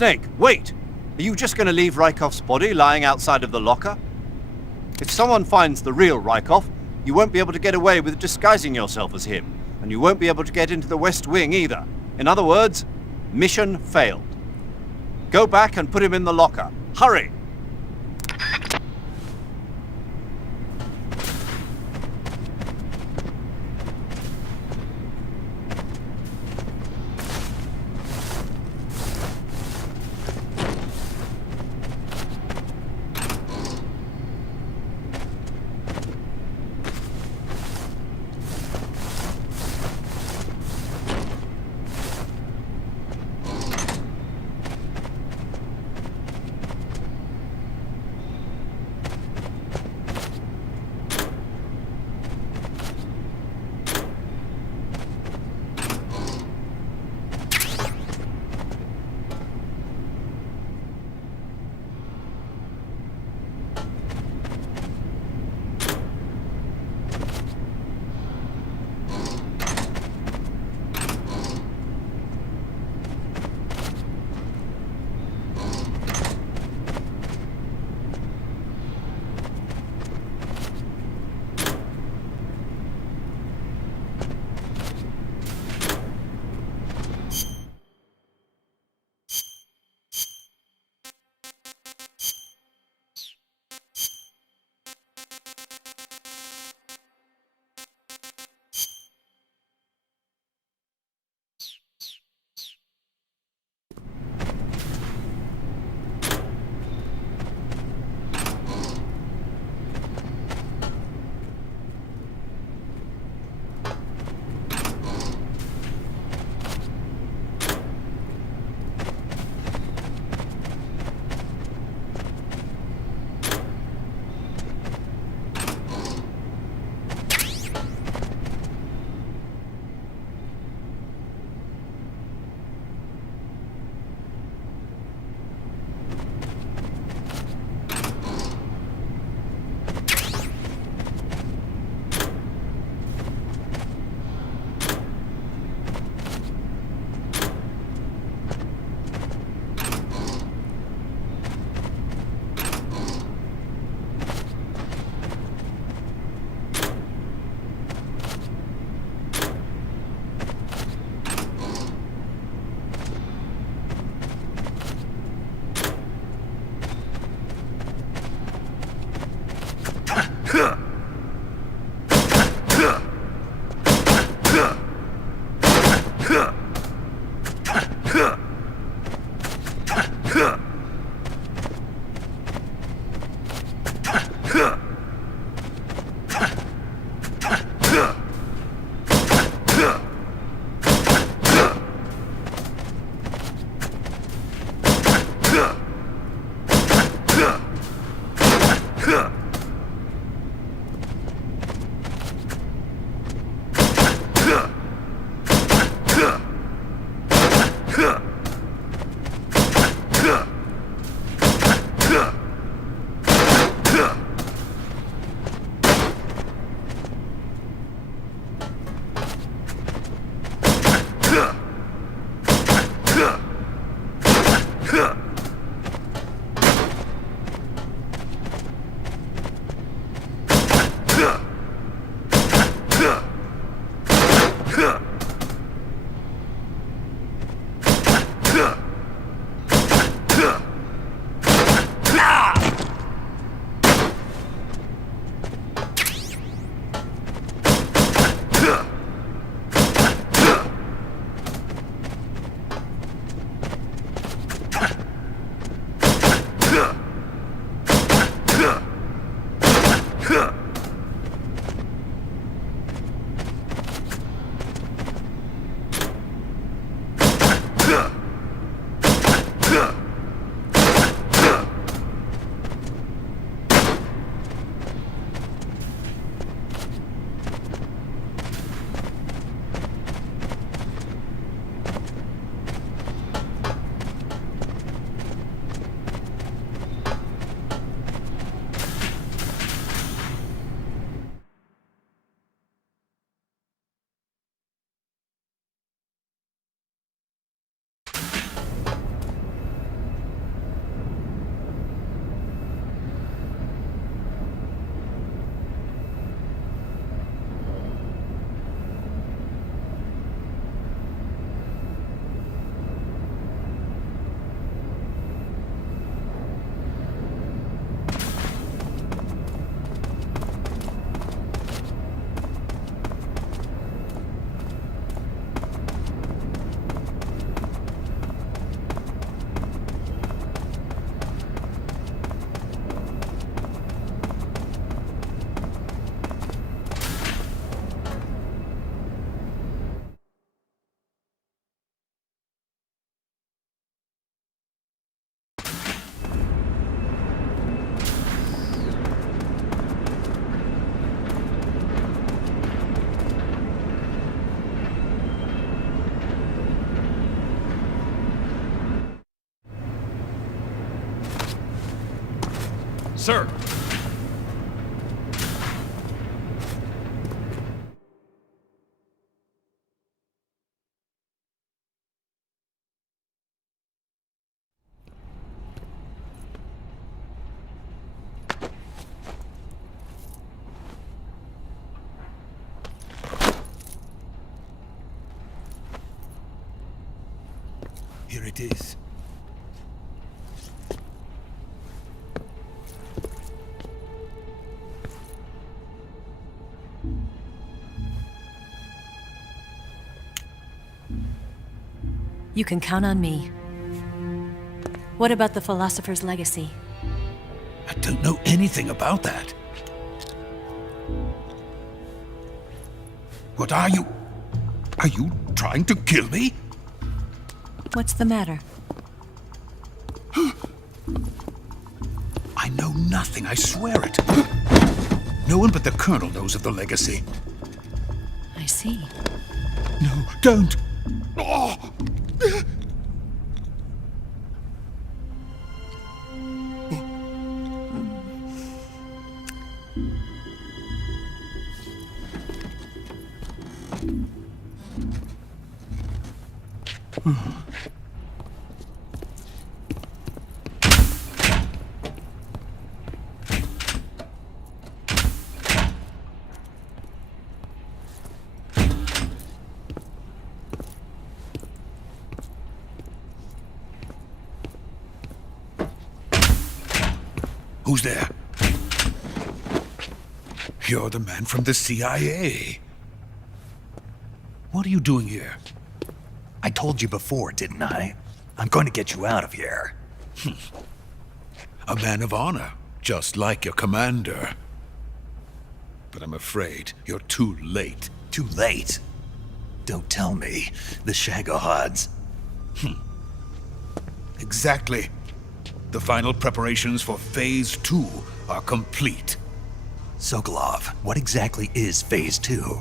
Snake, wait! Are you just going to leave Rykov's body lying outside of the locker? If someone finds the real Rykov, you won't be able to get away with disguising yourself as him, and you won't be able to get into the West Wing either. In other words, mission failed. Go back and put him in the locker. Hurry! Sir! Here it is. You can count on me. What about the Philosopher's Legacy? I don't know anything about that. What are you? Are you trying to kill me? What's the matter? I know nothing, I swear it. No one but the Colonel knows of the legacy. I see. No, don't! Oh! Who's there? You're the man from the CIA. What are you doing here? I told you before, didn't I? I'm going to get you out of here. A man of honor, just like your commander. But I'm afraid you're too late. Too late. Don't tell me. The Shagohods. Exactly. The final preparations for Phase 2 are complete. Sokolov, what exactly is Phase 2?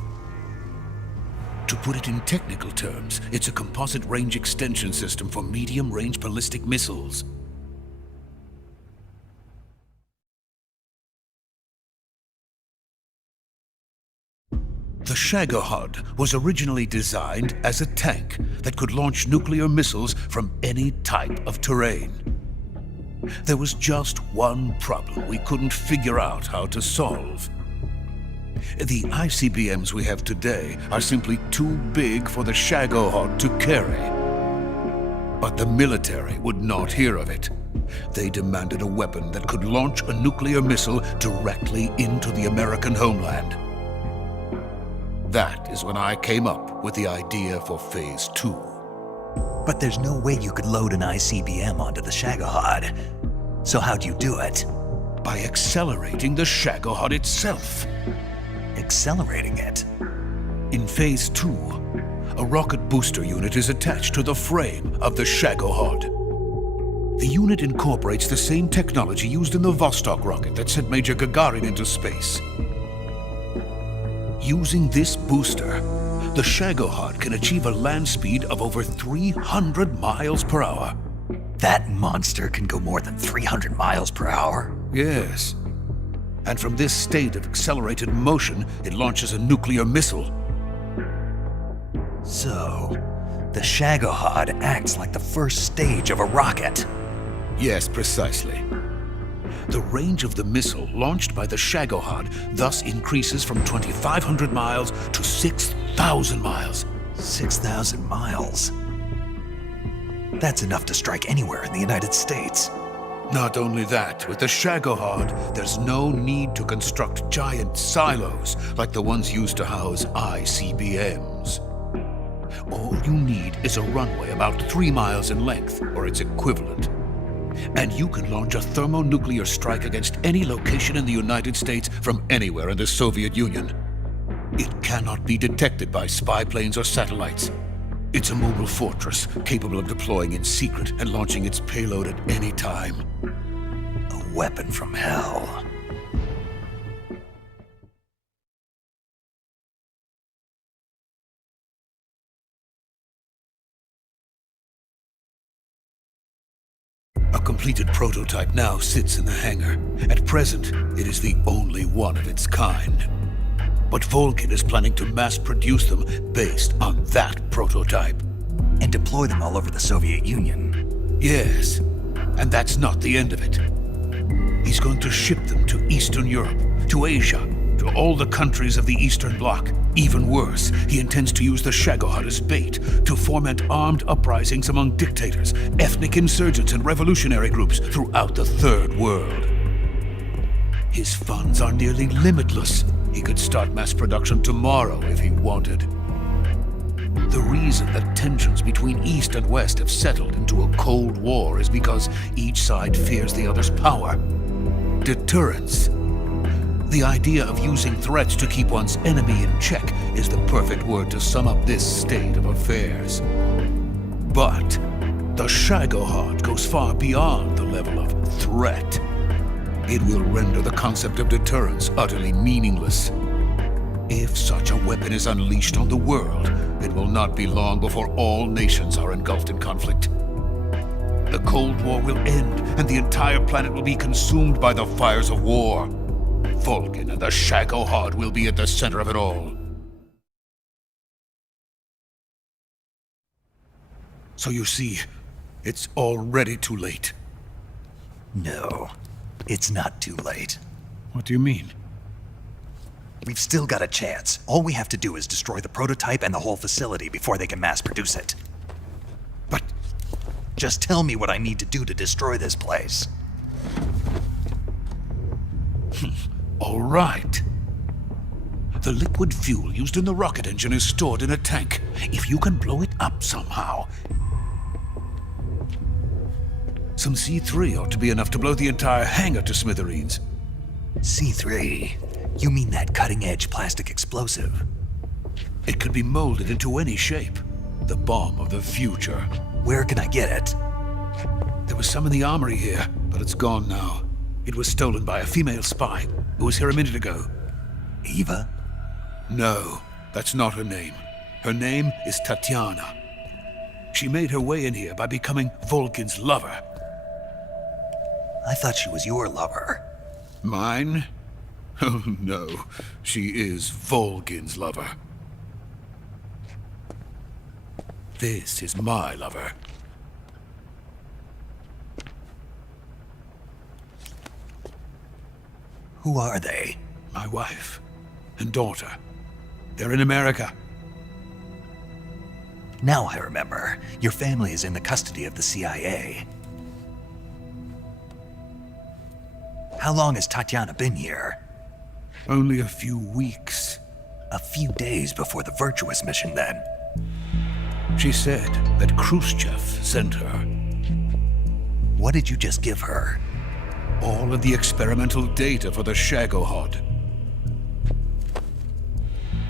To put it in technical terms, it's a composite range extension system for medium-range ballistic missiles. The Shagohod was originally designed as a tank that could launch nuclear missiles from any type of terrain. There was just one problem we couldn't figure out how to solve. The ICBMs we have today are simply too big for the Shagohod to carry. But the military would not hear of it. They demanded a weapon that could launch a nuclear missile directly into the American homeland. That is when I came up with the idea for Phase 2. But there's no way you could load an ICBM onto the Shagohod. So how'd you do it? By accelerating the Shagohod itself. Accelerating it? In Phase 2, a rocket booster unit is attached to the frame of the Shagohod. The unit incorporates the same technology used in the Vostok rocket that sent Major Gagarin into space. Using this booster, the Shagohod can achieve a land speed of over 300 miles per hour. That monster can go more than 300 miles per hour? Yes. And from this state of accelerated motion, it launches a nuclear missile. So, the Shagohod acts like the first stage of a rocket. Yes, precisely. The range of the missile launched by the Shagohod thus increases from 2,500 miles to 6,000 miles. 6,000 miles? That's enough to strike anywhere in the United States. Not only that, with the Shagohod, there's no need to construct giant silos like the ones used to house ICBMs. All you need is a runway about 3 miles in length, or its equivalent. And you can launch a thermonuclear strike against any location in the United States from anywhere in the Soviet Union. It cannot be detected by spy planes or satellites. It's a mobile fortress, capable of deploying in secret and launching its payload at any time. A weapon from hell. A completed prototype now sits in the hangar. At present, it is the only one of its kind. But Vulcan is planning to mass-produce them based on that prototype. And deploy them all over the Soviet Union. Yes, and that's not the end of it. He's going to ship them to Eastern Europe, to Asia, to all the countries of the Eastern Bloc. Even worse, he intends to use the Shagohod as bait to foment armed uprisings among dictators, ethnic insurgents, and revolutionary groups throughout the Third World. His funds are nearly limitless. He could start mass production tomorrow if he wanted. The reason that tensions between East and West have settled into a Cold War is because each side fears the other's power. Deterrence. The idea of using threats to keep one's enemy in check is the perfect word to sum up this state of affairs. But the Shagohod goes far beyond the level of threat. It will render the concept of deterrence utterly meaningless. If such a weapon is unleashed on the world, it will not be long before all nations are engulfed in conflict. The Cold War will end, and the entire planet will be consumed by the fires of war. Vulcan and the Shagohod will be at the center of it all. So you see, it's already too late. No, it's not too late. What do you mean? We've still got a chance. All we have to do is destroy the prototype and the whole facility before they can mass produce it. But just tell me what I need to do to destroy this place. all right. The liquid fuel used in the rocket engine is stored in a tank. If you can blow it up somehow, some C3 ought to be enough to blow the entire hangar to smithereens. C3? You mean that cutting-edge plastic explosive? It could be molded into any shape. The bomb of the future. Where can I get it? There was some in the armory here, but it's gone now. It was stolen by a female spy who was here a minute ago. Eva? No, that's not her name. Her name is Tatiana. She made her way in here by becoming Vulcan's lover. I thought she was your lover. Mine? Oh no, she is Vulcan's lover. This is my lover. Who are they? My wife and daughter. They're in America. Now I remember. Your family is in the custody of the CIA. How long has Tatiana been here? Only a few weeks. A few days before the Virtuous mission, then. She said that Khrushchev sent her. What did you just give her? All of the experimental data for the Shagohod.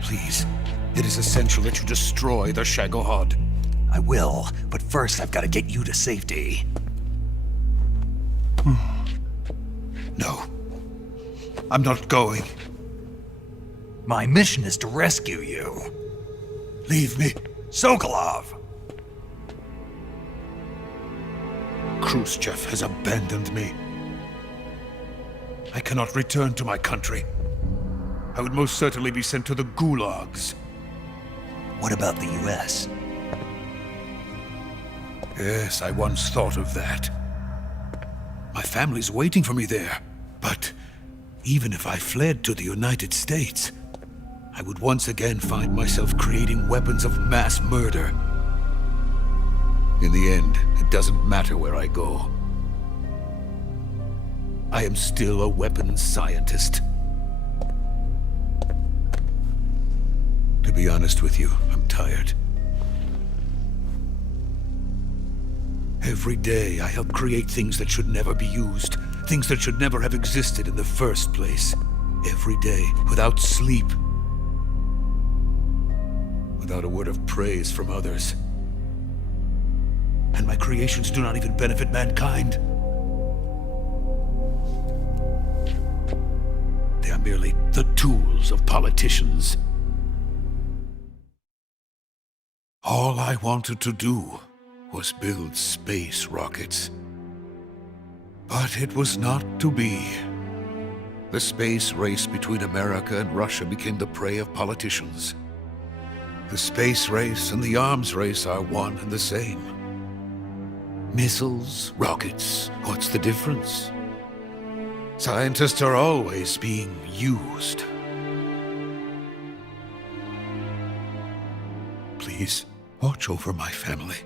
Please, it is essential that you destroy the Shagohod. I will, but first I've got to get you to safety. No, I'm not going. My mission is to rescue you. Leave me. Sokolov! Khrushchev has abandoned me. I cannot return to my country. I would most certainly be sent to the gulags. What about the US? Yes, I once thought of that. My family's waiting for me there. But even if I fled to the United States, I would once again find myself creating weapons of mass murder. In the end, it doesn't matter where I go. I am still a weapons scientist. To be honest with you, I'm tired. Every day I help create things that should never be used, things that should never have existed in the first place. Every day, without sleep. Without a word of praise from others. And my creations do not even benefit mankind. They are merely the tools of politicians. All I wanted to do was build space rockets. But it was not to be. The space race between America and Russia became the prey of politicians. The space race and the arms race are one and the same. Missiles, rockets, what's the difference? Scientists are always being used. Please, watch over my family.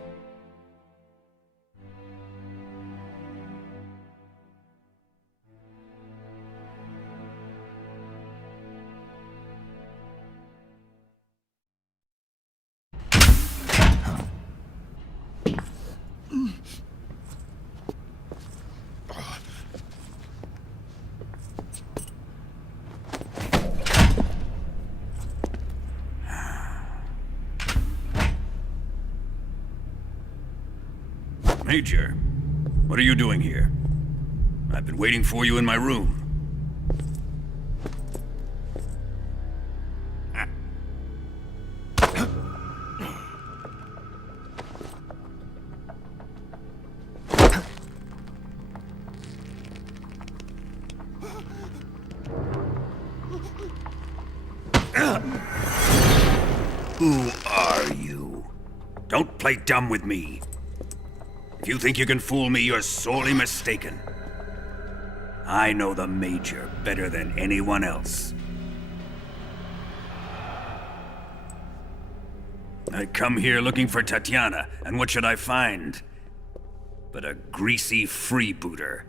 Major, what are you doing here? I've been waiting for you in my room. Who are you? Don't play dumb with me. If you think you can fool me, you're sorely mistaken. I know the Major better than anyone else. I come here looking for Tatiana, and what should I find? But a greasy freebooter.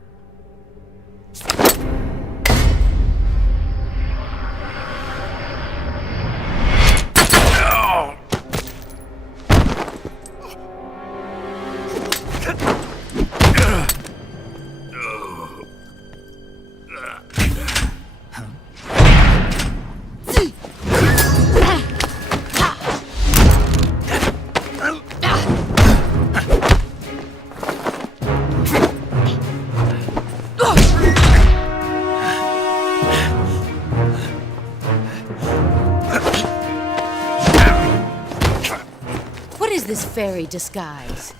This fairy disguise.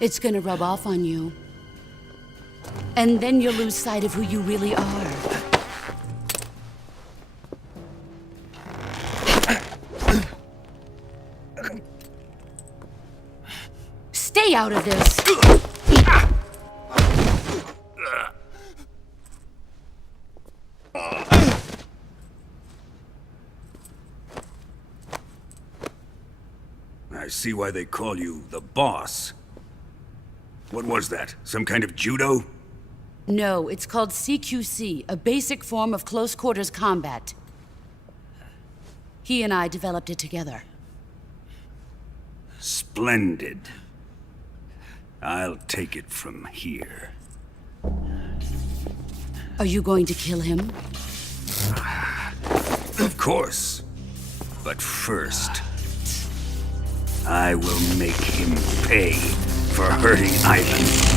It's gonna rub off on you. And then you'll lose sight of who you really are. Stay out of this! I see why they call you the boss. What was that? Some kind of judo? No, it's called CQC, a basic form of close quarters combat. He and I developed it together. Splendid. I'll take it from here. Are you going to kill him? Of course. But first, I will make him pay for hurting Ivan.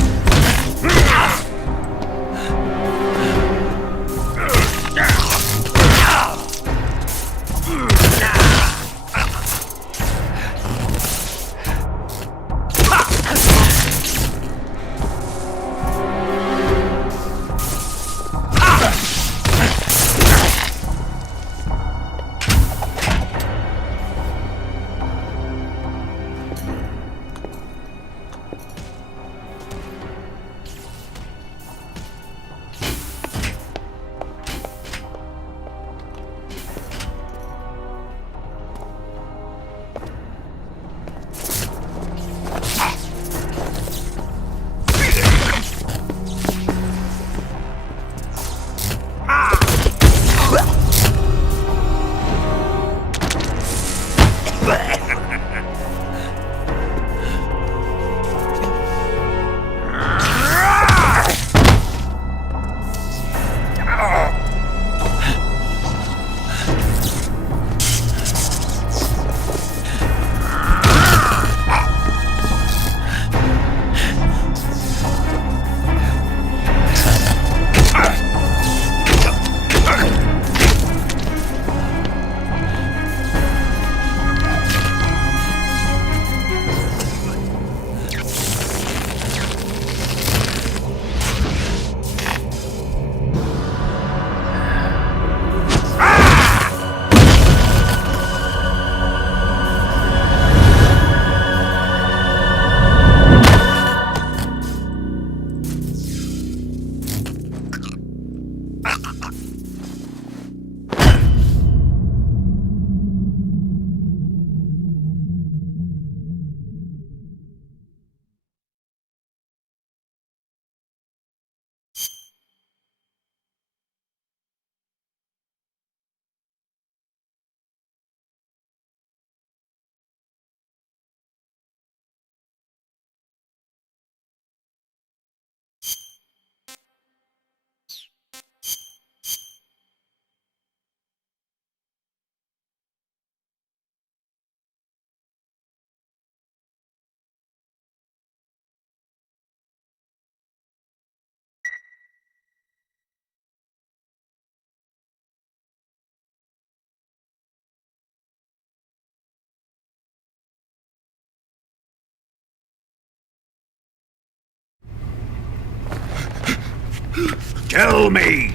Tell me!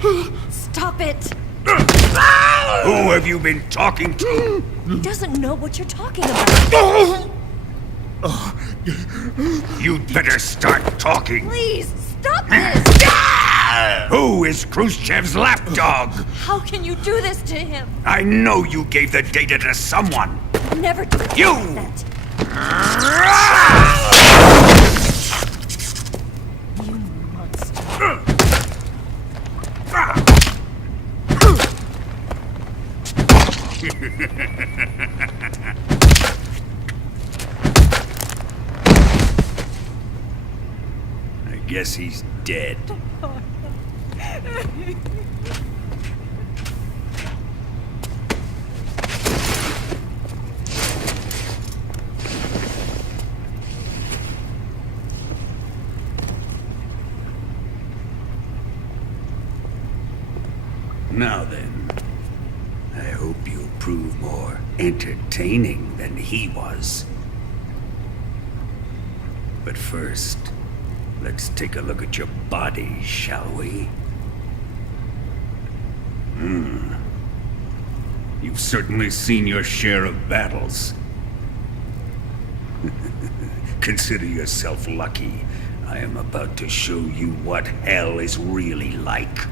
Stop it! Who have you been talking to? He doesn't know what you're talking about. You'd better start talking. Please, stop this! Who is Khrushchev's lapdog? How can you do this to him? I know you gave the data to someone. Never do You! that. You monster. I guess he's dead. Now then, I hope you'll prove more entertaining than he was. But first, let's take a look at your body, shall we? You've certainly seen your share of battles. Consider yourself lucky. I am about to show you what hell is really like.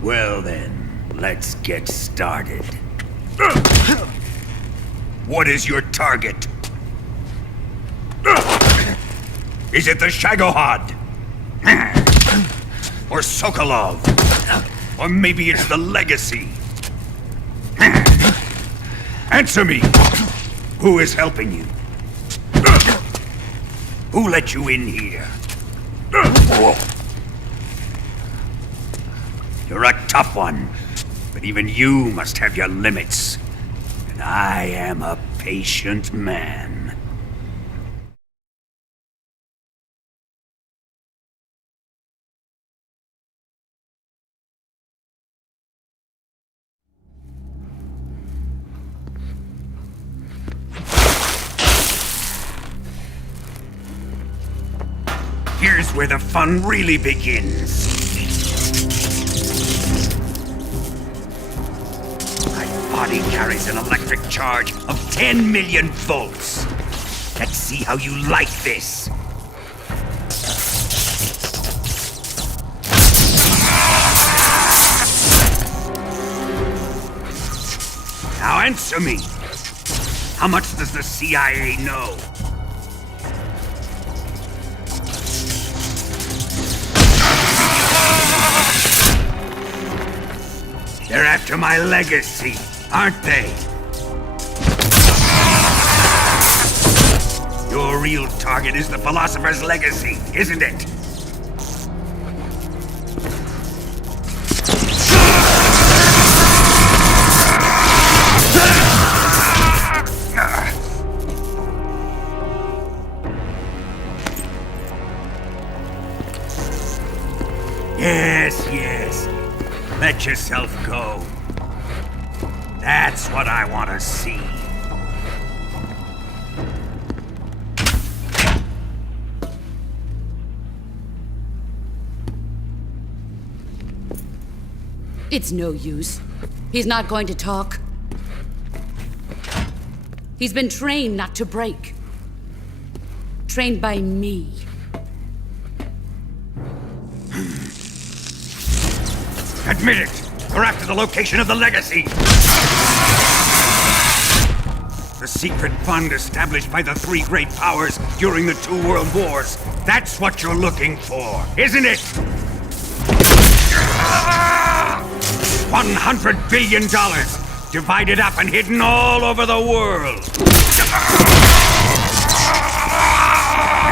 Well then, let's get started. What is your target? Is it the Shagohod? Or Sokolov? Or maybe it's the Legacy? Answer me! Who is helping you? Who let you in here? You're a tough one, but even you must have your limits. And I am a patient man. Here's where the fun really begins. My body carries an electric charge of 10 million volts. Let's see how you like this. Now answer me. How much does the CIA know? They're after my legacy, aren't they? Your real target is the Philosopher's Legacy, isn't it? Yes. Let yourself go. That's what I want to see. It's no use. He's not going to talk. He's been trained not to break. Trained by me. Admit it! We're after the location of the Legacy! The secret fund established by the three great powers during the 2 world wars. That's what you're looking for, isn't it? $100 billion, divided up and hidden all over the world.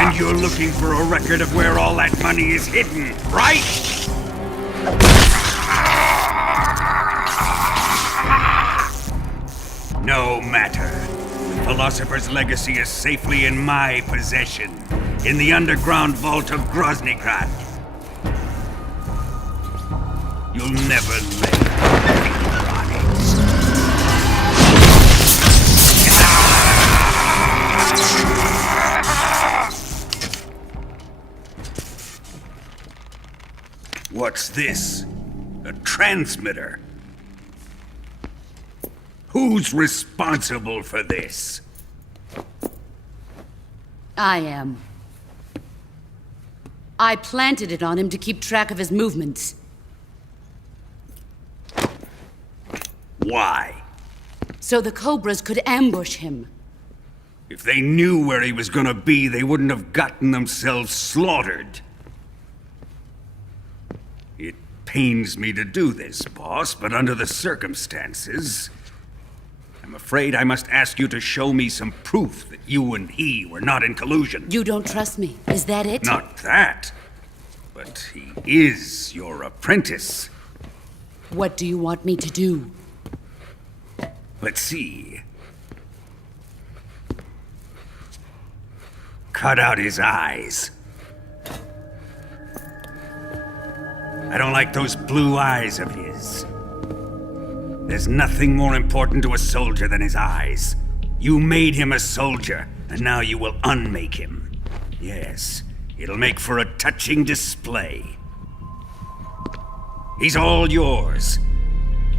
And you're looking for a record of where all that money is hidden, right? No matter. The Philosopher's Legacy is safely in my possession, in the underground vault of Groznygrad. You'll never lay a finger on it. What's this? A transmitter? Who's responsible for this? I am. I planted it on him to keep track of his movements. Why? So the Cobras could ambush him. If they knew where he was gonna be, they wouldn't have gotten themselves slaughtered. It pains me to do this, boss, but under the circumstances, I'm afraid I must ask you to show me some proof that you and he were not in collusion. You don't trust me, is that it? Not that, but he is your apprentice. What do you want me to do? Let's see. Cut out his eyes. I don't like those blue eyes of his. There's nothing more important to a soldier than his eyes. You made him a soldier, and now you will unmake him. Yes, it'll make for a touching display. He's all yours.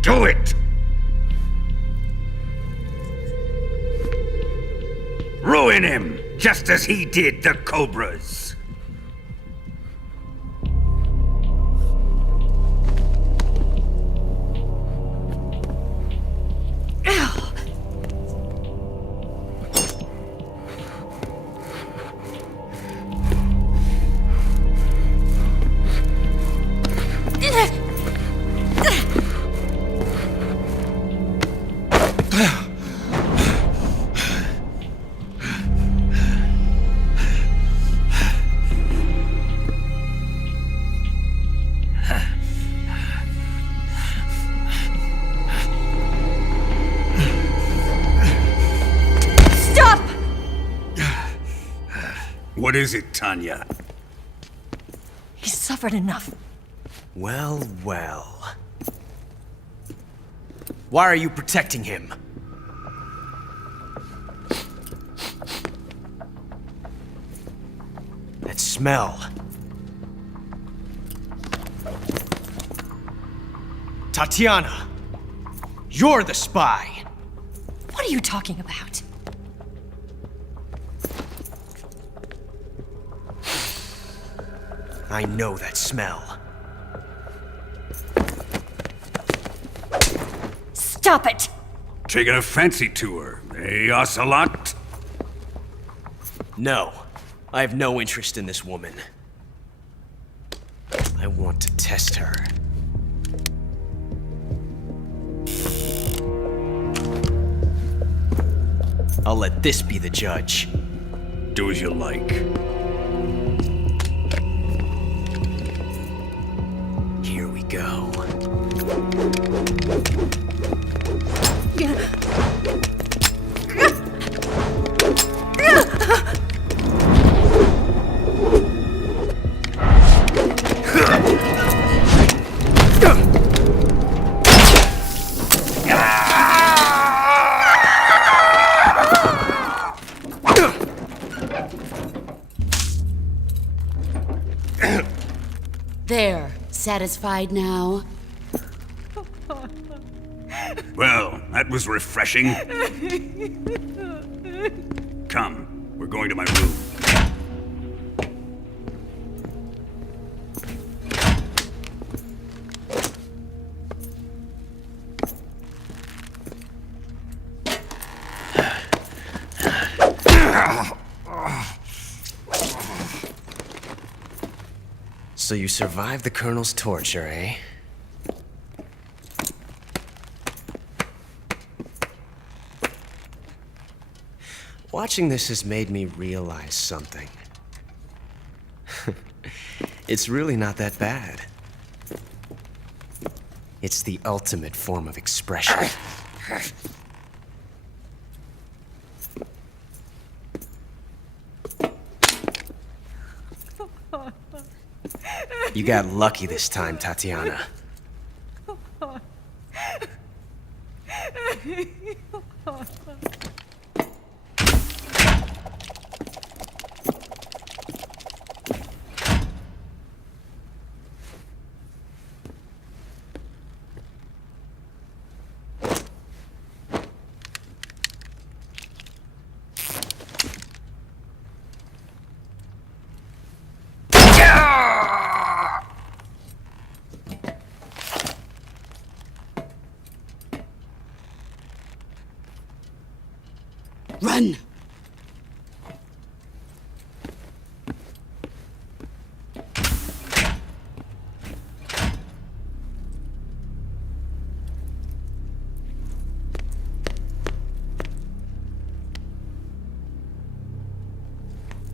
Do it! Ruin him, just as he did the Cobras. What is it, Tanya? He's suffered enough. Well, well. Why are you protecting him? That smell. Tatiana! You're the spy! What are you talking about? I know that smell. Stop it! Taking a fancy tour, eh, Ocelot? No, I have no interest in this woman. I want to test her. I'll let this be the judge. Do as you like. Here we go. There, satisfied now? Well, that was refreshing. Come, we're going to my room. So you survived the Colonel's torture, eh? Watching this has made me realize something. It's really not that bad. It's the ultimate form of expression. You got lucky this time, Tatiana. Run!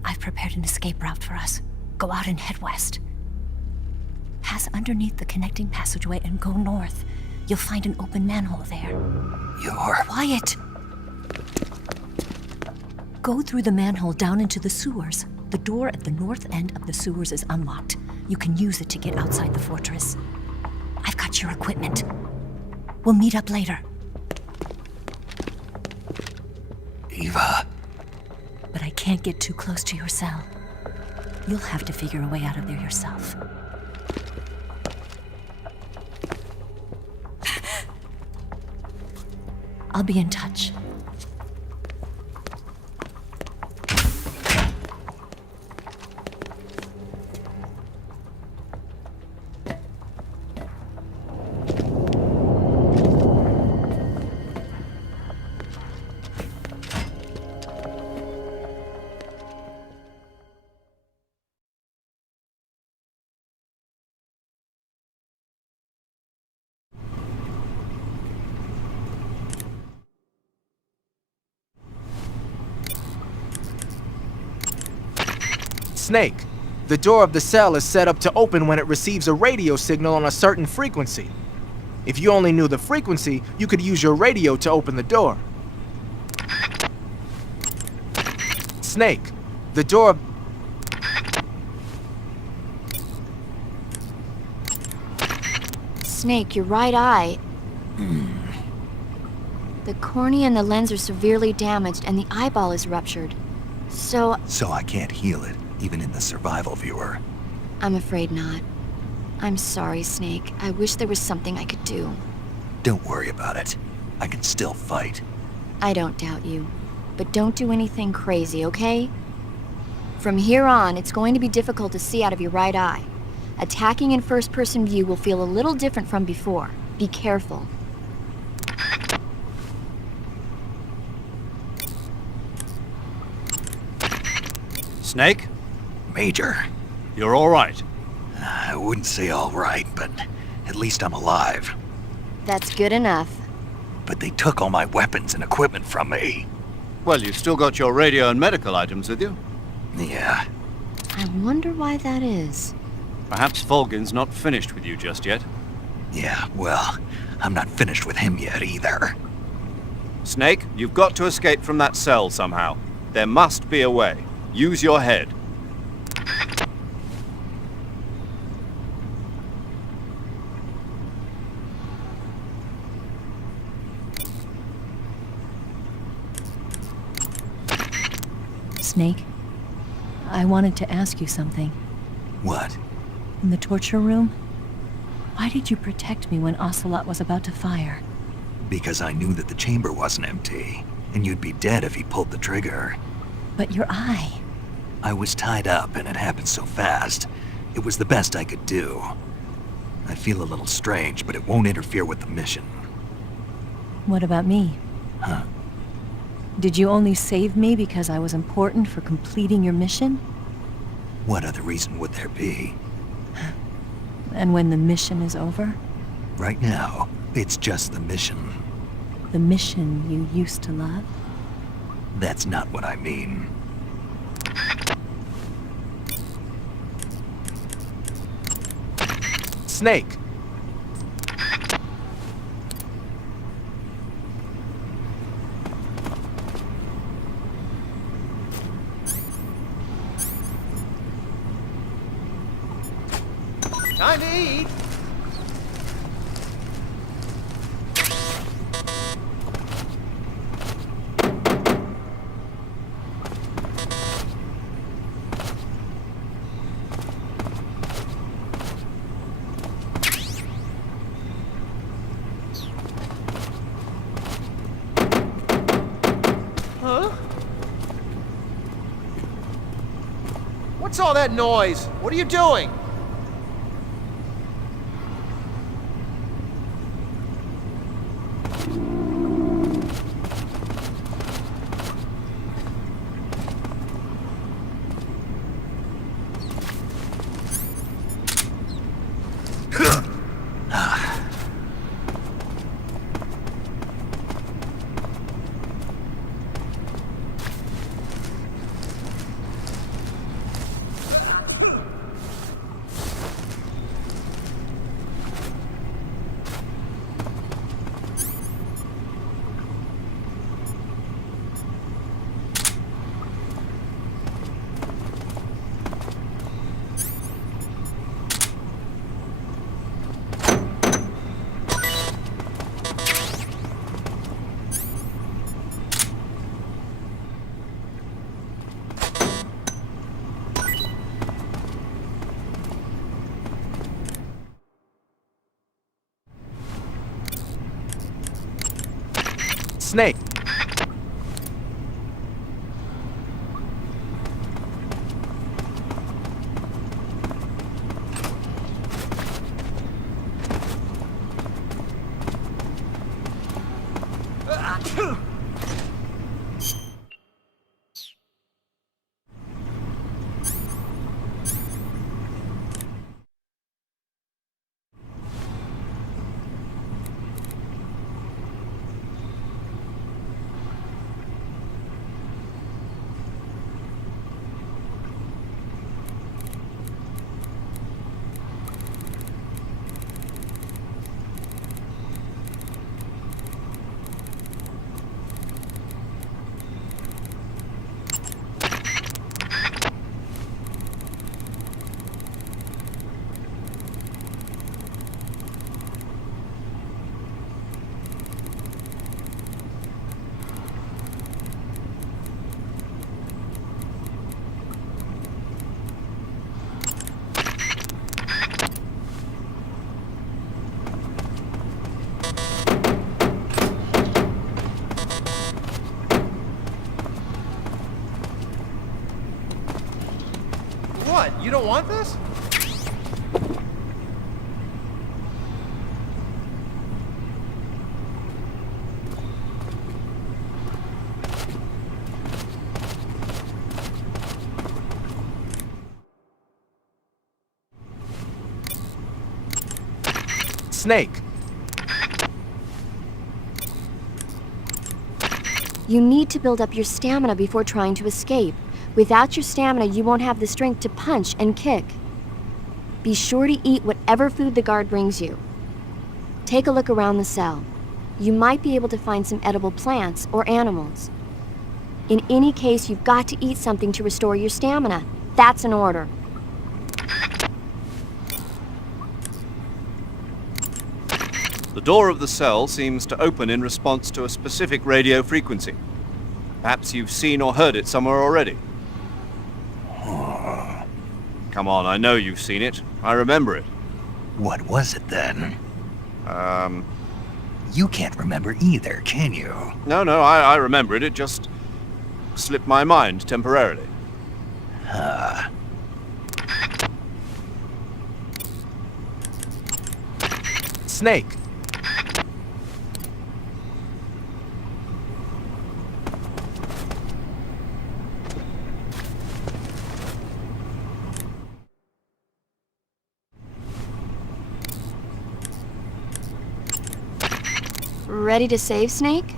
I've prepared an escape route for us. Go out and head west. Pass underneath the connecting passageway and go north. You'll find an open manhole there. You're... Quiet! Go through the manhole down into the sewers. The door at the north end of the sewers is unlocked. You can use it to get outside the fortress. I've got your equipment. We'll meet up later. Eva. But I can't get too close to your cell. You'll have to figure a way out of there yourself. I'll be in touch. Snake, the door of the cell is set up to open when it receives a radio signal on a certain frequency. If you only knew the frequency, you could use your radio to open the door. Snake, the door of... Snake, your right eye. The cornea and the lens are severely damaged and the eyeball is ruptured. So I can't heal it, even in the survival viewer. I'm afraid not. I'm sorry, Snake. I wish there was something I could do. Don't worry about it. I can still fight. I don't doubt you. But don't do anything crazy, okay? From here on, it's going to be difficult to see out of your right eye. Attacking in first-person view will feel a little different from before. Be careful. Snake, Major, you're all right. I wouldn't say all right, but at least I'm alive. That's good enough. But they took all my weapons and equipment from me. Well, you've still got your radio and medical items with you. Yeah, I wonder why that is. Perhaps Volgin's not finished with you just yet. yeah, well, I'm not finished with him yet either. Snake, you've got to escape from that cell somehow. There must be a way. Use your head. Snake, I wanted to ask you something. What? In the torture room, why did you protect me when Ocelot was about to fire? Because I knew that the chamber wasn't empty, and you'd be dead if he pulled the trigger. But your eye... I was tied up and it happened so fast. It was the best I could do. I feel a little strange, but it won't interfere with the mission. What about me? Huh? Did you only save me because I was important for completing your mission? What other reason would there be? And when the mission is over? Right now, it's just the mission. The mission you used to love? That's not what I mean. Snake. Time to eat. Huh? What's all that noise? What are you doing? Snake. What? You don't want this? Snake. You need to build up your stamina before trying to escape. Without your stamina, you won't have the strength to punch and kick. Be sure to eat whatever food the guard brings you. Take a look around the cell. You might be able to find some edible plants or animals. In any case, you've got to eat something to restore your stamina. That's an order. The door of the cell seems to open in response to a specific radio frequency. Perhaps you've seen or heard it somewhere already. Come on, I know you've seen it. I remember it. What was it then? You can't remember either, can you? No, I remember it. It just slipped my mind temporarily. Snake. Ready to save, Snake?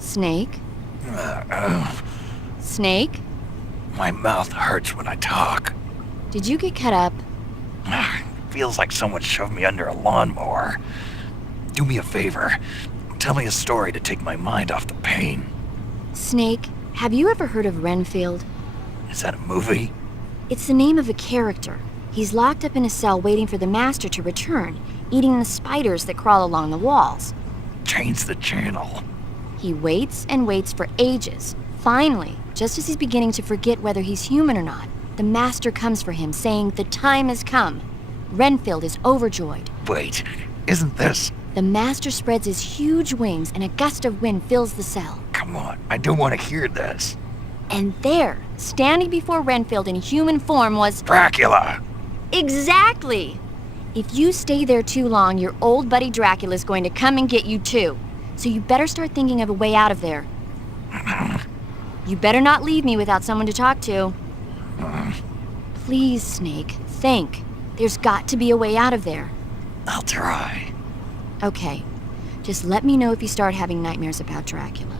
Snake? Snake? My mouth hurts when I talk. Did you get cut up? Feels like someone shoved me under a lawnmower. Do me a favor. Tell me a story to take my mind off the pain. Snake, have you ever heard of Renfield? Is that a movie? It's the name of a character. He's locked up in a cell waiting for the master to return, eating the spiders that crawl along the walls. Change the channel. He waits and waits for ages. Finally, just as he's beginning to forget whether he's human or not, the master comes for him, saying the time has come. Renfield is overjoyed. Wait, isn't this... The master spreads his huge wings and a gust of wind fills the cell. Come on, I don't want to hear this. And there, standing before Renfield in human form was... Dracula! Exactly! If you stay there too long, your old buddy Dracula's going to come and get you too. So you better start thinking of a way out of there. You better not leave me without someone to talk to. Please, Snake, think. There's got to be a way out of there. I'll try. Okay. Just let me know if you start having nightmares about Dracula.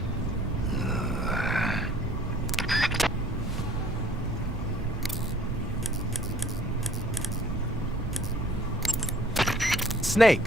Snake.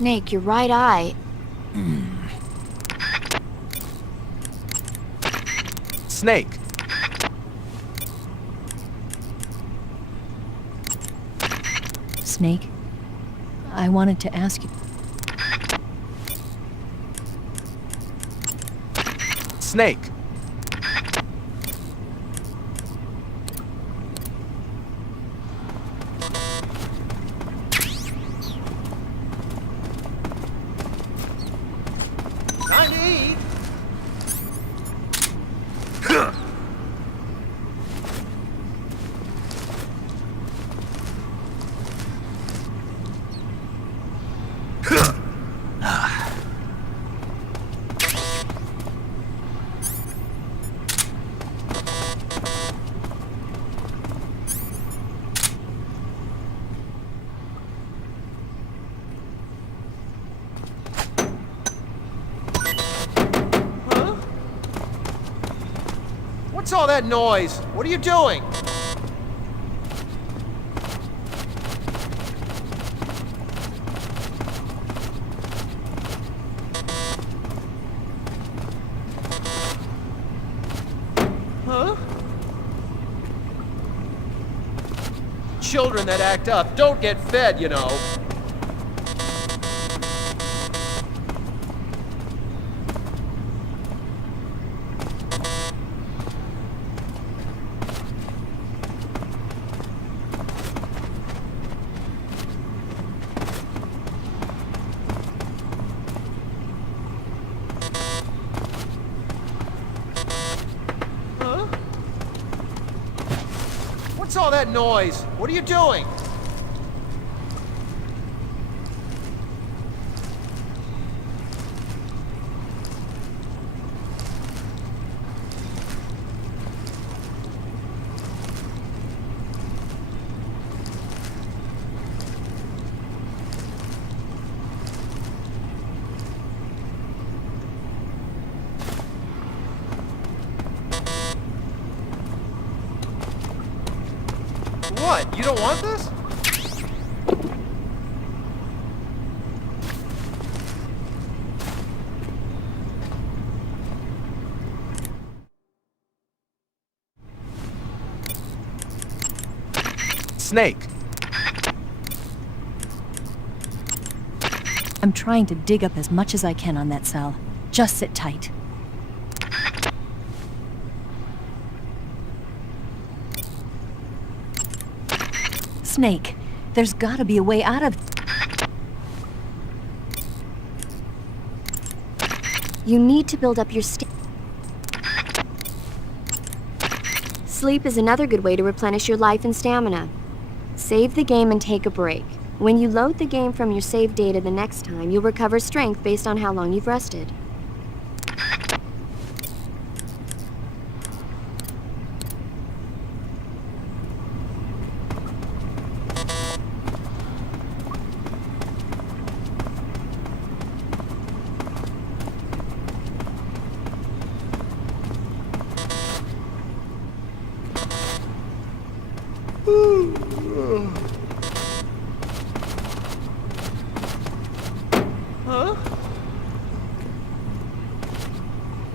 Snake, your right eye. Snake. Snake, I wanted to ask you. Snake. Time to eat. What's all that noise? What are you doing? Huh? Children that act up don't get fed, you know. What's all that noise? What are you doing? What? You don't want this? Snake. I'm trying to dig up as much as I can on that cell. Just sit tight. Snake, there's gotta be a way out of... You need to build up your Sleep is another good way to replenish your life and stamina. Save the game and take a break. When you load the game from your save data the next time, you'll recover strength based on how long you've rested. Huh?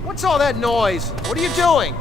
What's all that noise? What are you doing?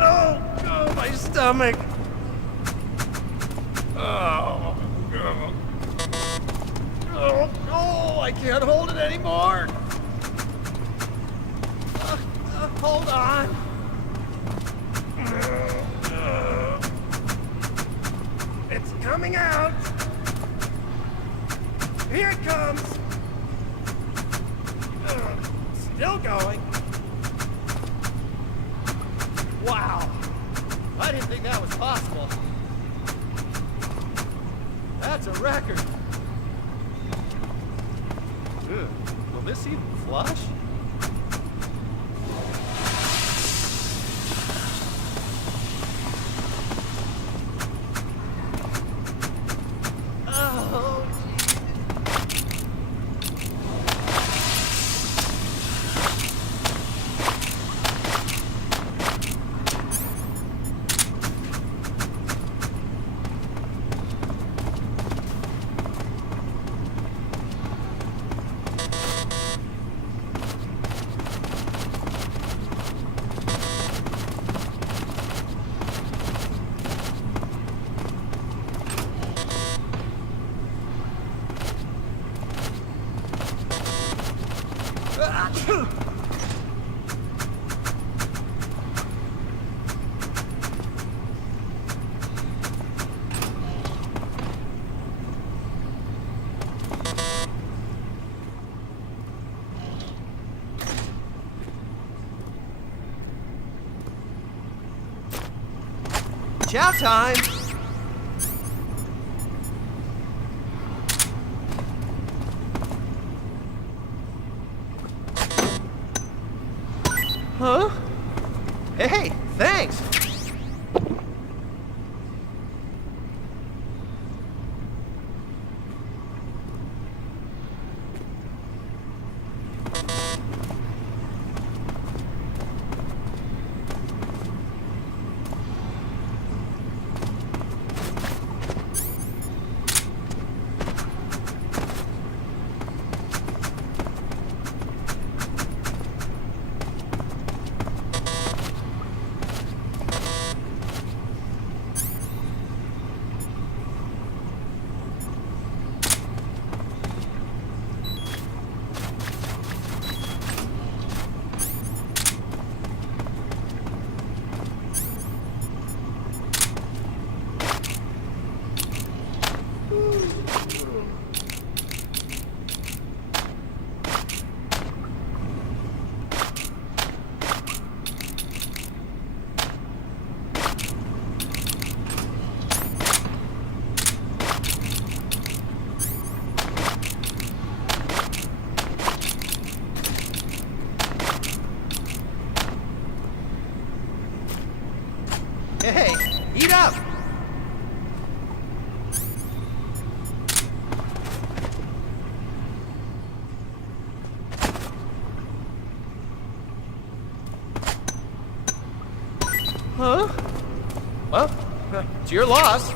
Oh, my stomach. Oh, I can't hold it anymore. Hold on. It's coming out. Here it comes. Still going. What? I didn't think that was possible. That's a record. Ugh, will this even flush? Oh, chow time! Huh? Hey, thanks! Hey, eat up! Huh? Well, it's your loss.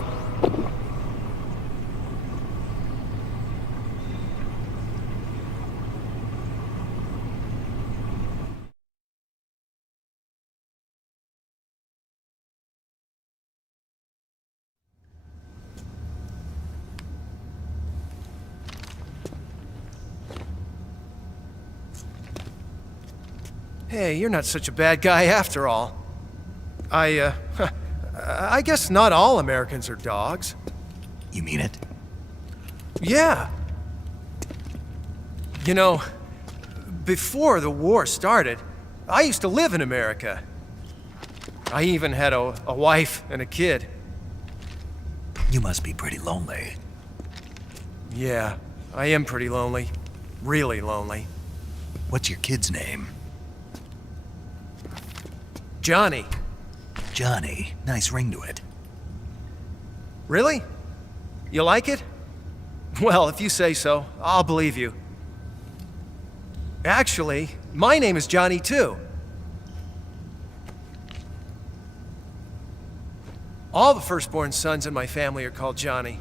Hey, you're not such a bad guy after all. I guess not all Americans are dogs. You mean it? Yeah. You know, before the war started, I used to live in America. I even had a wife and a kid. You must be pretty lonely. Yeah, I am pretty lonely. Really lonely. What's your kid's name? Johnny. Johnny. Nice ring to it. Really? You like it? Well, if you say so, I'll believe you. Actually, my name is Johnny too. All the firstborn sons in my family are called Johnny.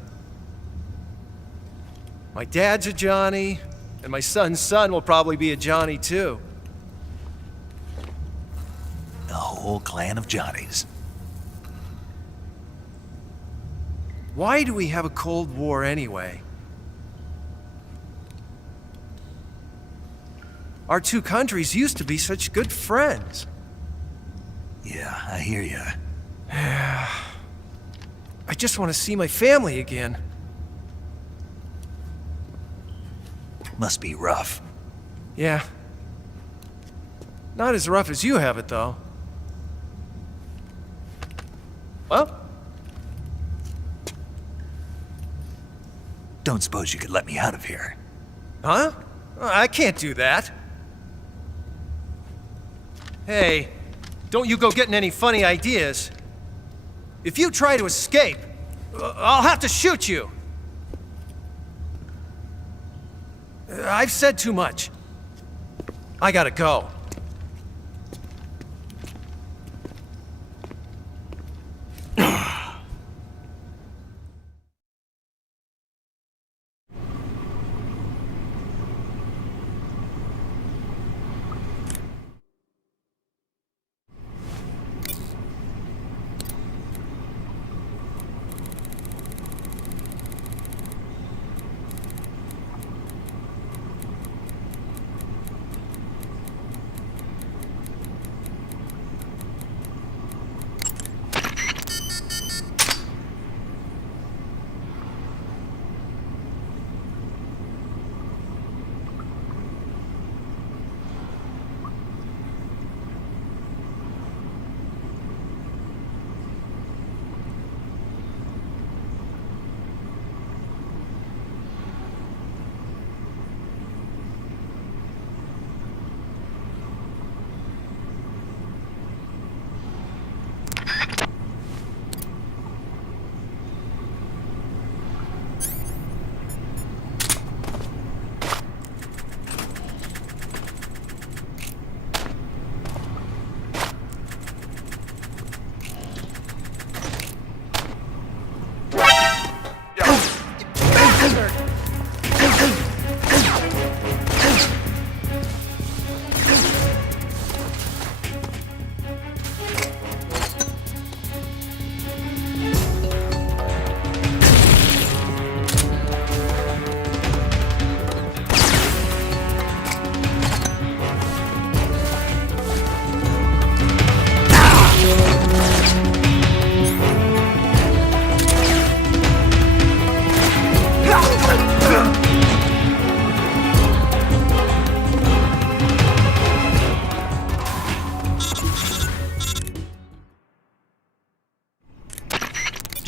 My dad's a Johnny, and my son's son will probably be a Johnny too. A whole clan of Johnnies. Why do we have a Cold War anyway? Our two countries used to be such good friends. Yeah, I hear ya. I just want to see my family again. Must be rough. Yeah. Not as rough as you have it, though. Well, Don't suppose you could let me out of here? huh? I can't do that. Hey, don't you go getting any funny ideas. If you try to escape, I'll have to shoot you. I've said too much. I gotta go.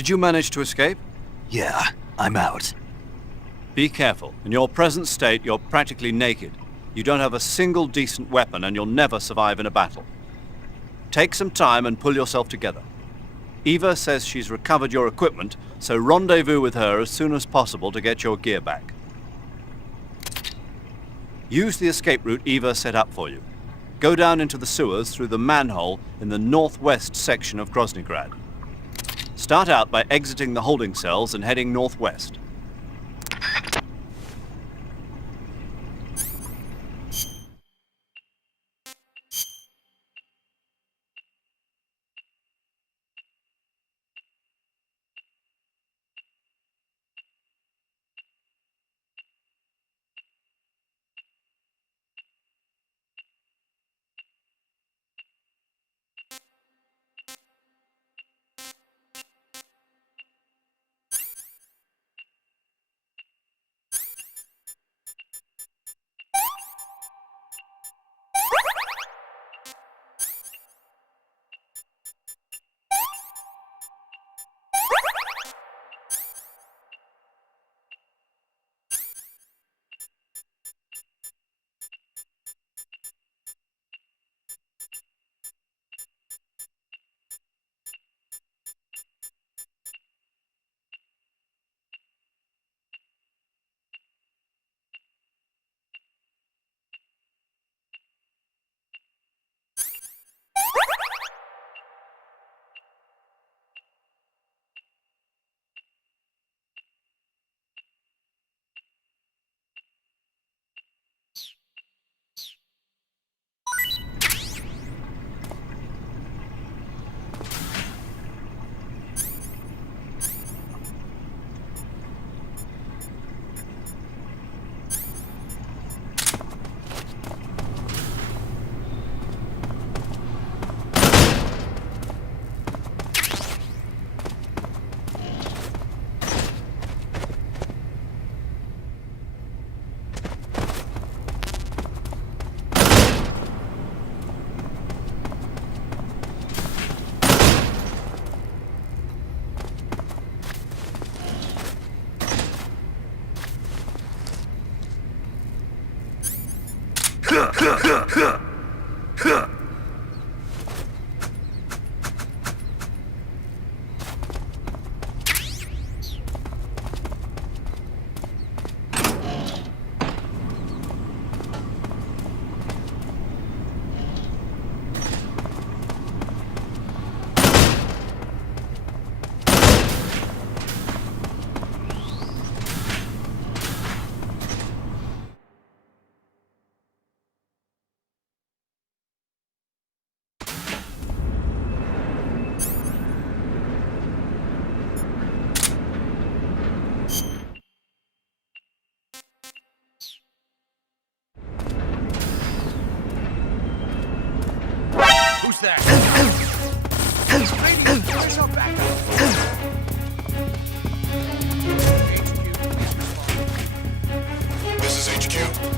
Did you manage to escape? Yeah, I'm out. Be careful. In your present state, you're practically naked. You don't have a single decent weapon, and you'll never survive in a battle. Take some time and pull yourself together. Eva says she's recovered your equipment, so rendezvous with her as soon as possible to get your gear back. Use the escape route Eva set up for you. Go down into the sewers through the manhole in the northwest section of Groznygrad. Start out by exiting the holding cells and heading northwest. that? Radio, where's our backup? This is HQ.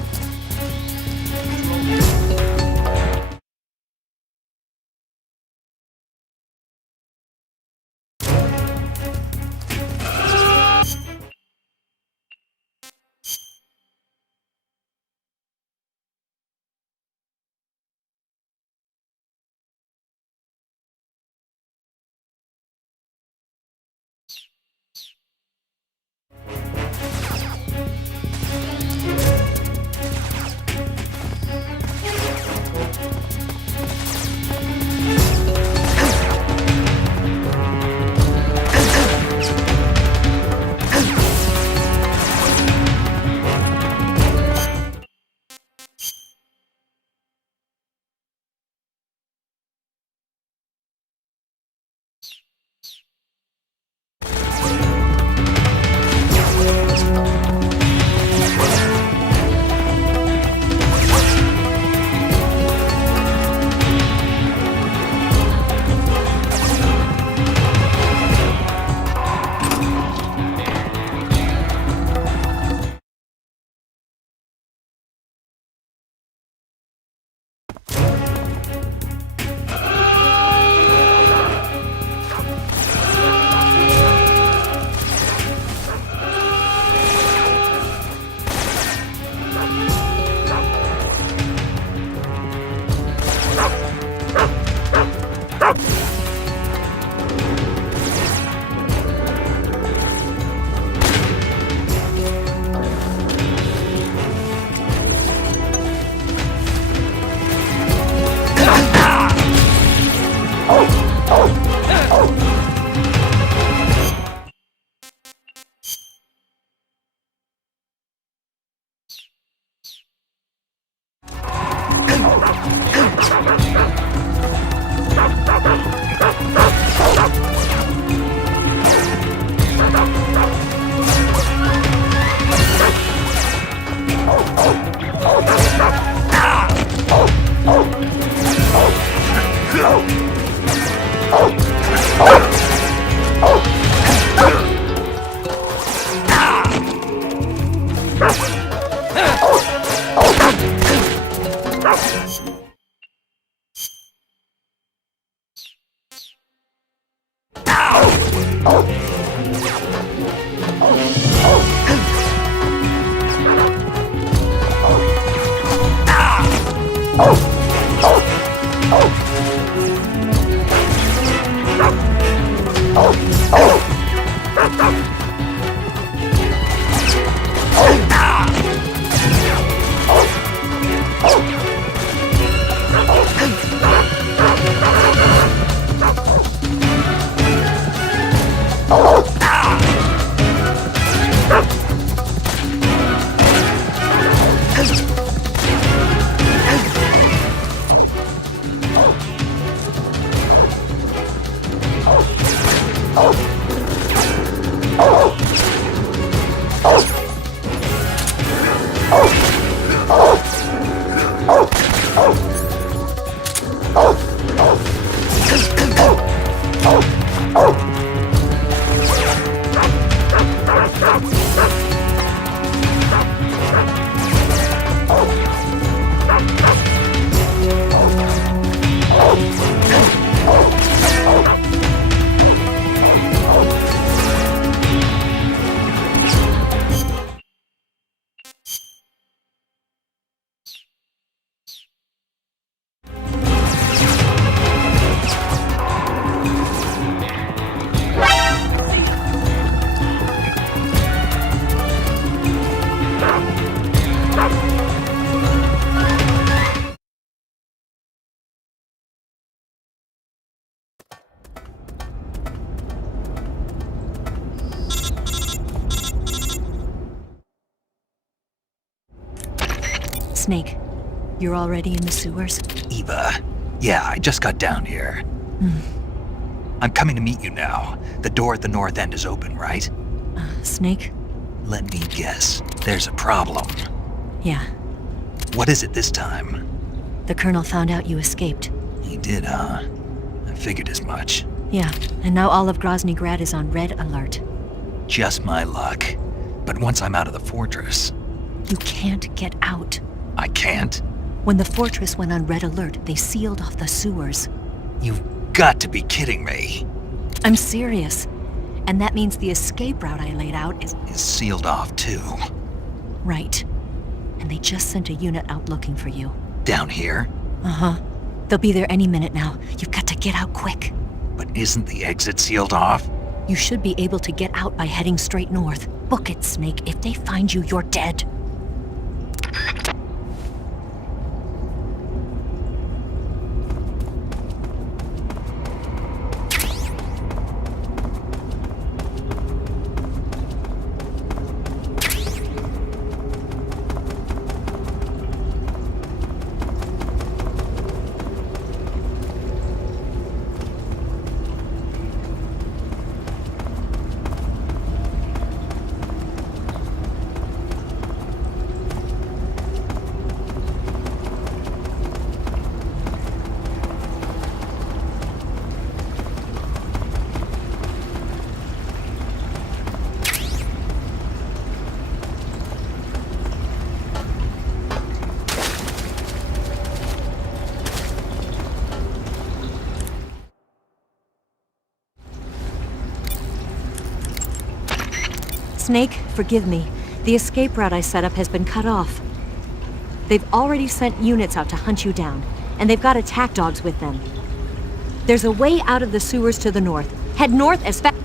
Snake, you're already in the sewers? Eva. Yeah, I just got down here. I'm coming to meet you now. The door at the north end is open, right? Snake? Let me guess. There's a problem. Yeah. What is it this time? The Colonel found out you escaped. He did, huh? I figured as much. Yeah, and now all of Grozny Grad is on red alert. Just my luck. But once I'm out of the fortress... You can't get out. I can't? When the fortress went on red alert, they sealed off the sewers. You've got to be kidding me. I'm serious. And that means the escape route I laid out is Sealed off, too. right. And they just sent a unit out looking for you. Down here? Uh-huh. They'll be there any minute now. You've got to get out quick. But isn't the exit sealed off? You should be able to get out by heading straight north. Book it, Snake. If they find you, you're dead. Snake, forgive me. The escape route I set up has been cut off. They've already sent units out to hunt you down, and they've got attack dogs with them. There's a way out of the sewers to the north. Head north as fast...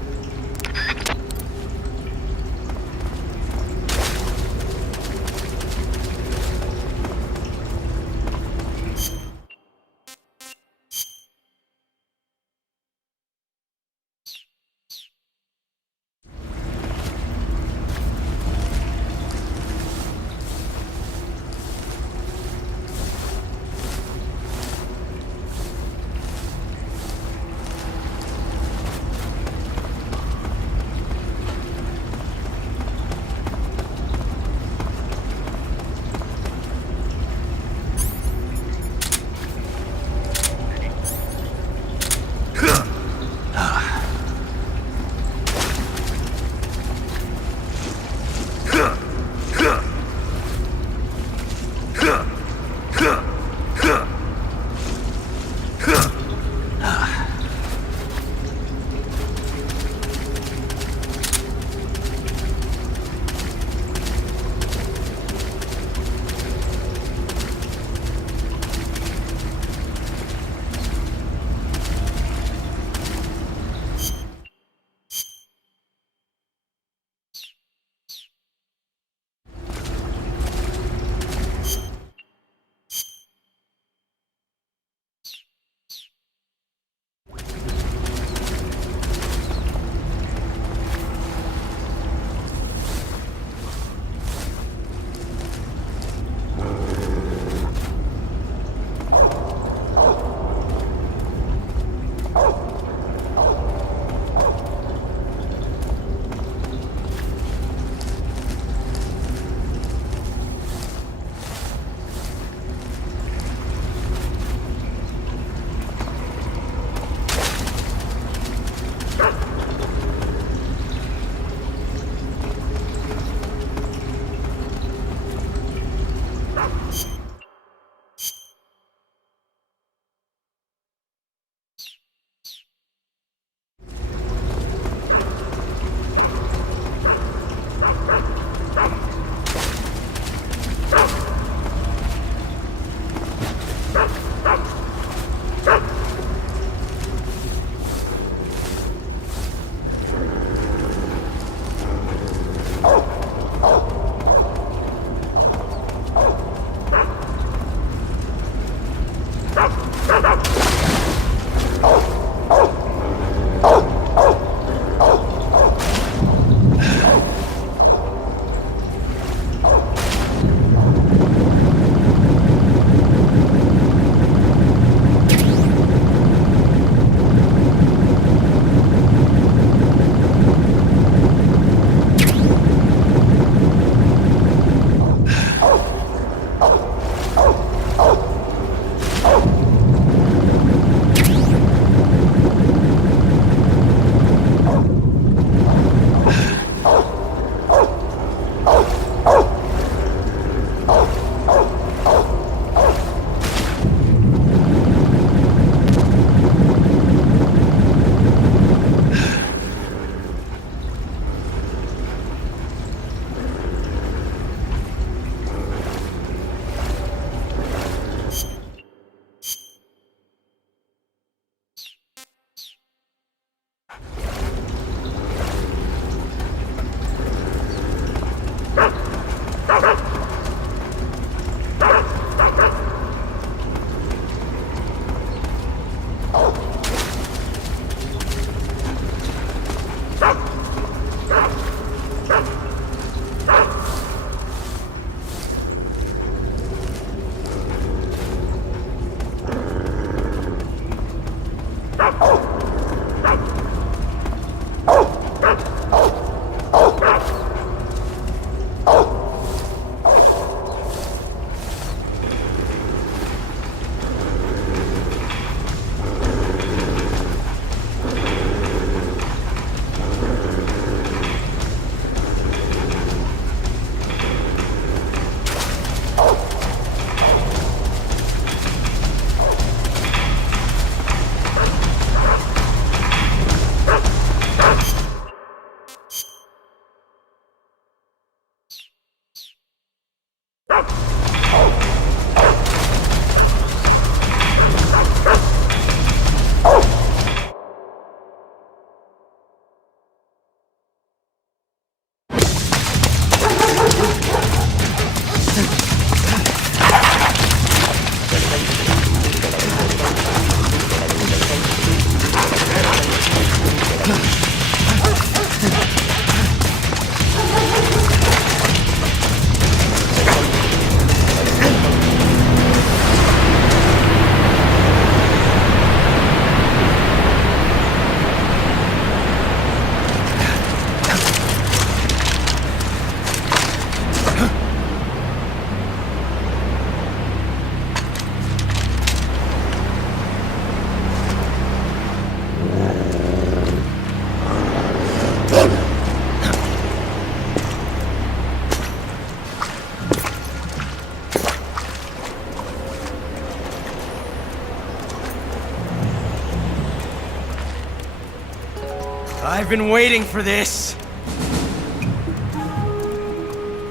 I've been waiting for this.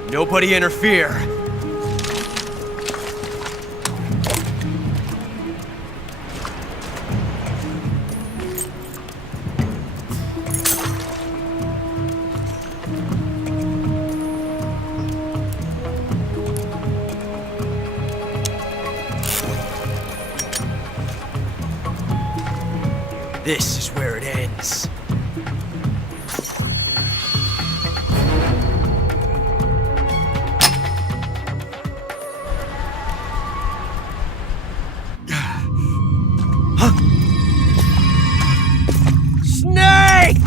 Nobody interfere. This is where it ends. Snake!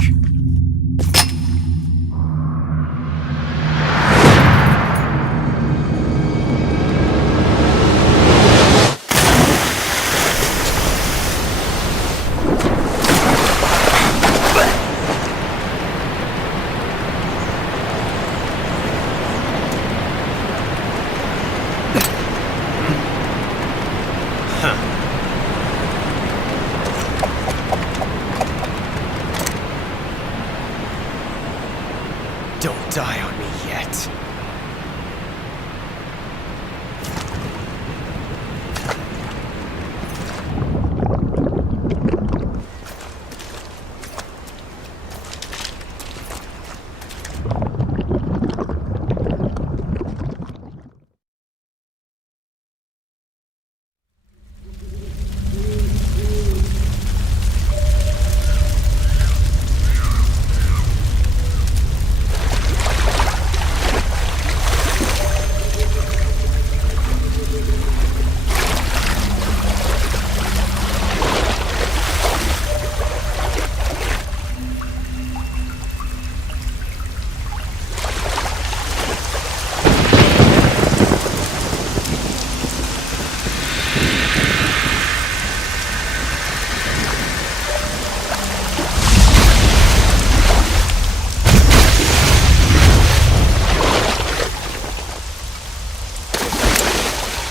Don't die on me yet.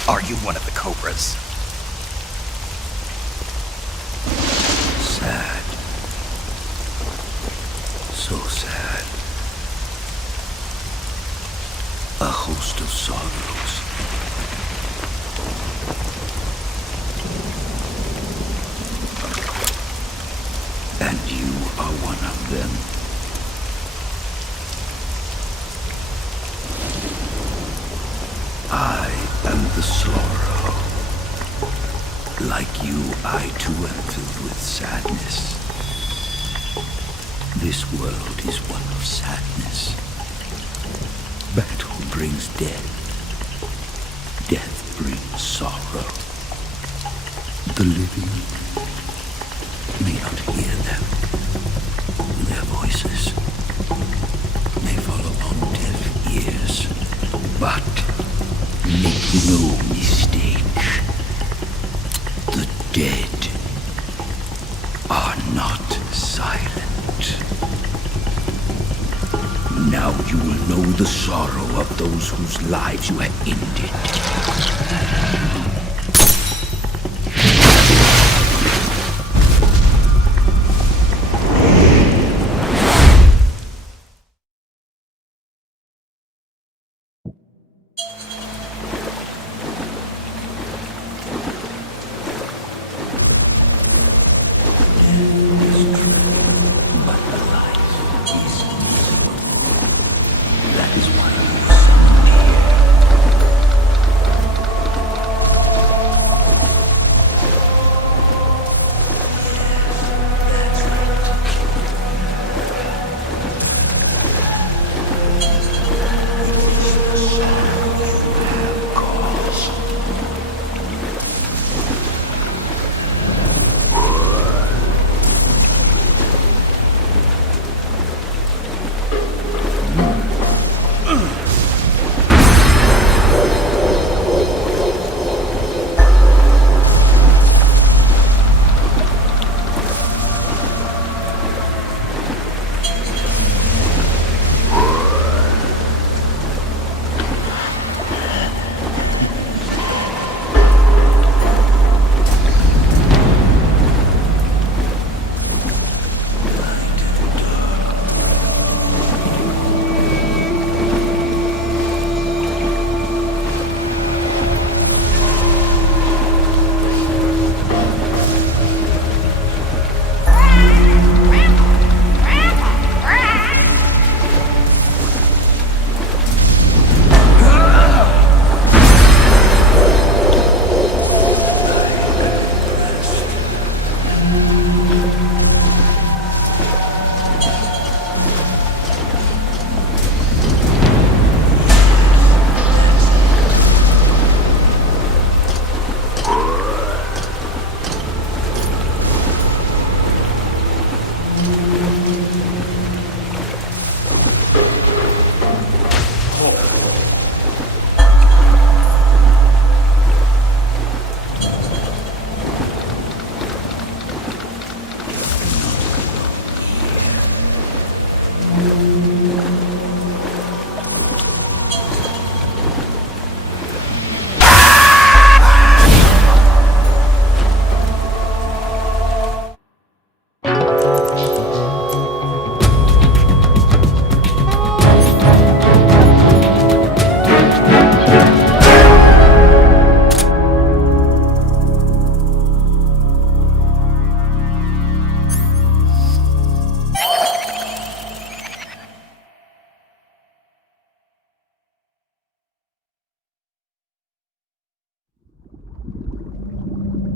Are you one of the Cobras? Sad. So sad. A host of sorrows. And you are one of them. I am the sorrow. Like you, I too am filled with sadness. This world is one of sadness. Battle brings death. Death brings sorrow. The living may not hear them. Their voices may fall upon deaf ears. But make no mistake, the dead are not silent. Now you will know the sorrow of those whose lives you have ended.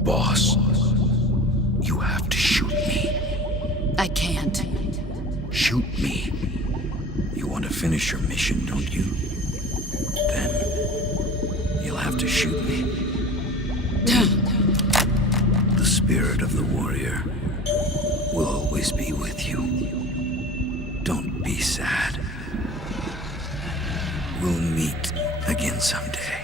Boss, you have to shoot me. I can't. Shoot me. You want to finish your mission, don't you? Then you'll have to shoot me. The spirit of the warrior will always be with you. Don't be sad. We'll meet again someday.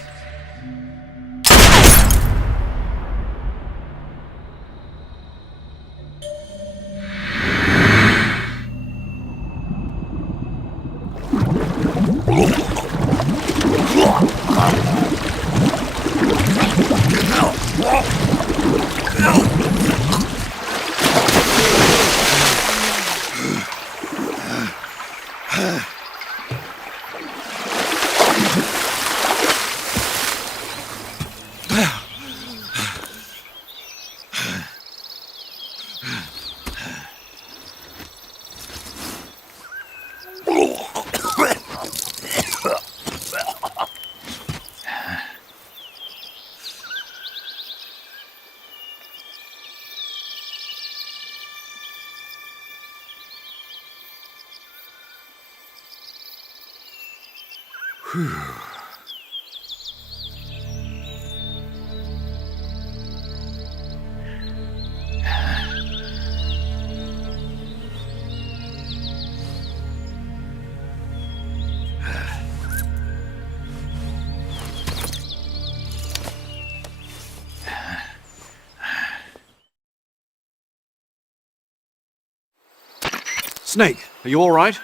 Snake, are you all right?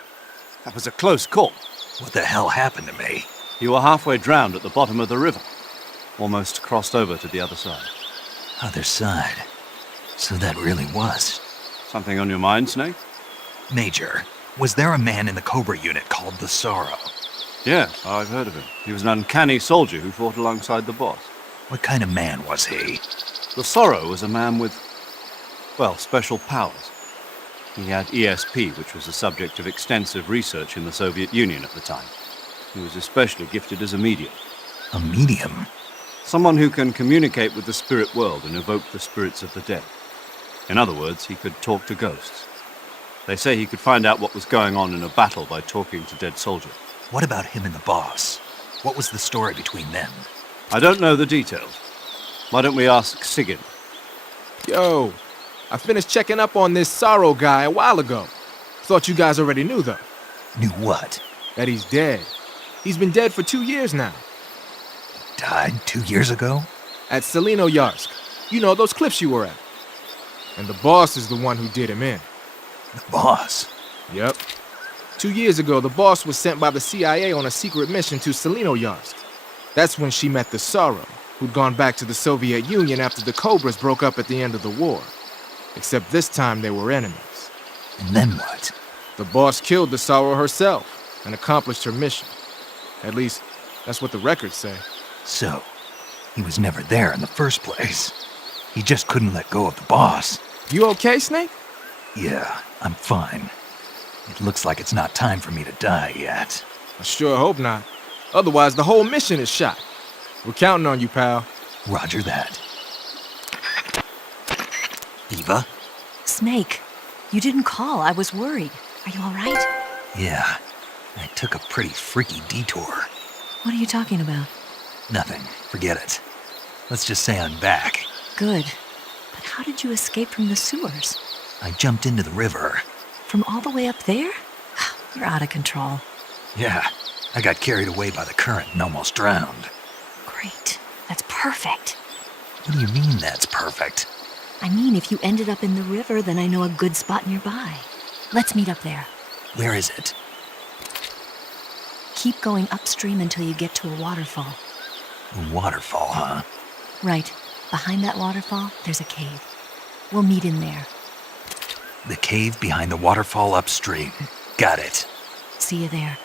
That was a close call. What the hell happened to me? You were halfway drowned at the bottom of the river. Almost crossed over to the other side. Other side. So that really was. Something on your mind, Snake? Major, was there a man in the Cobra unit called the Sorrow? Yes, I've heard of him. He was an uncanny soldier who fought alongside the boss. What kind of man was he? The Sorrow was a man with, well, special powers. He had ESP, which was the subject of extensive research in the Soviet Union at the time. He was especially gifted as a medium. A medium? Someone who can communicate with the spirit world and evoke the spirits of the dead. In other words, he could talk to ghosts. They say he could find out what was going on in a battle by talking to dead soldiers. What about him and the boss? What was the story between them? I don't know the details. Why don't we ask Sigyn? Yo, I finished checking up on this Sorrow guy a while ago. Thought you guys already knew, though. Knew what? That he's dead. He's been dead for 2 years now. Died 2 years ago? At Selino-Yarsk. You know, those cliffs you were at. And the boss is the one who did him in. The boss? Yep. 2 years ago, the boss was sent by the CIA on a secret mission to Selino-Yarsk. That's when she met the Sorrow, who'd gone back to the Soviet Union after the Cobras broke up at the end of the war. Except this time they were enemies. And then what? The boss killed the Sorrow herself and accomplished her mission. At least, that's what the records say. So, he was never there in the first place. He just couldn't let go of the boss. You okay, Snake? Yeah, I'm fine. It looks like it's not time for me to die yet. I sure hope not. Otherwise, the whole mission is shot. We're counting on you, pal. Roger that. Eva? Snake, you didn't call. I was worried. Are you all right? Yeah, I took a pretty freaky detour. What are you talking about? Nothing. Forget it. Let's just say I'm back. Good. But how did you escape from the sewers? I jumped into the river. From all the way up there? You're out of control. Yeah, I got carried away by the current and almost drowned. Great. That's perfect. What do you mean that's perfect? I mean, if you ended up in the river, then I know a good spot nearby. Let's meet up there. Where is it? Keep going upstream until you get to a waterfall. A waterfall, huh? Right. Behind that waterfall, there's a cave. We'll meet in there. The cave behind the waterfall upstream. Got it. See you there.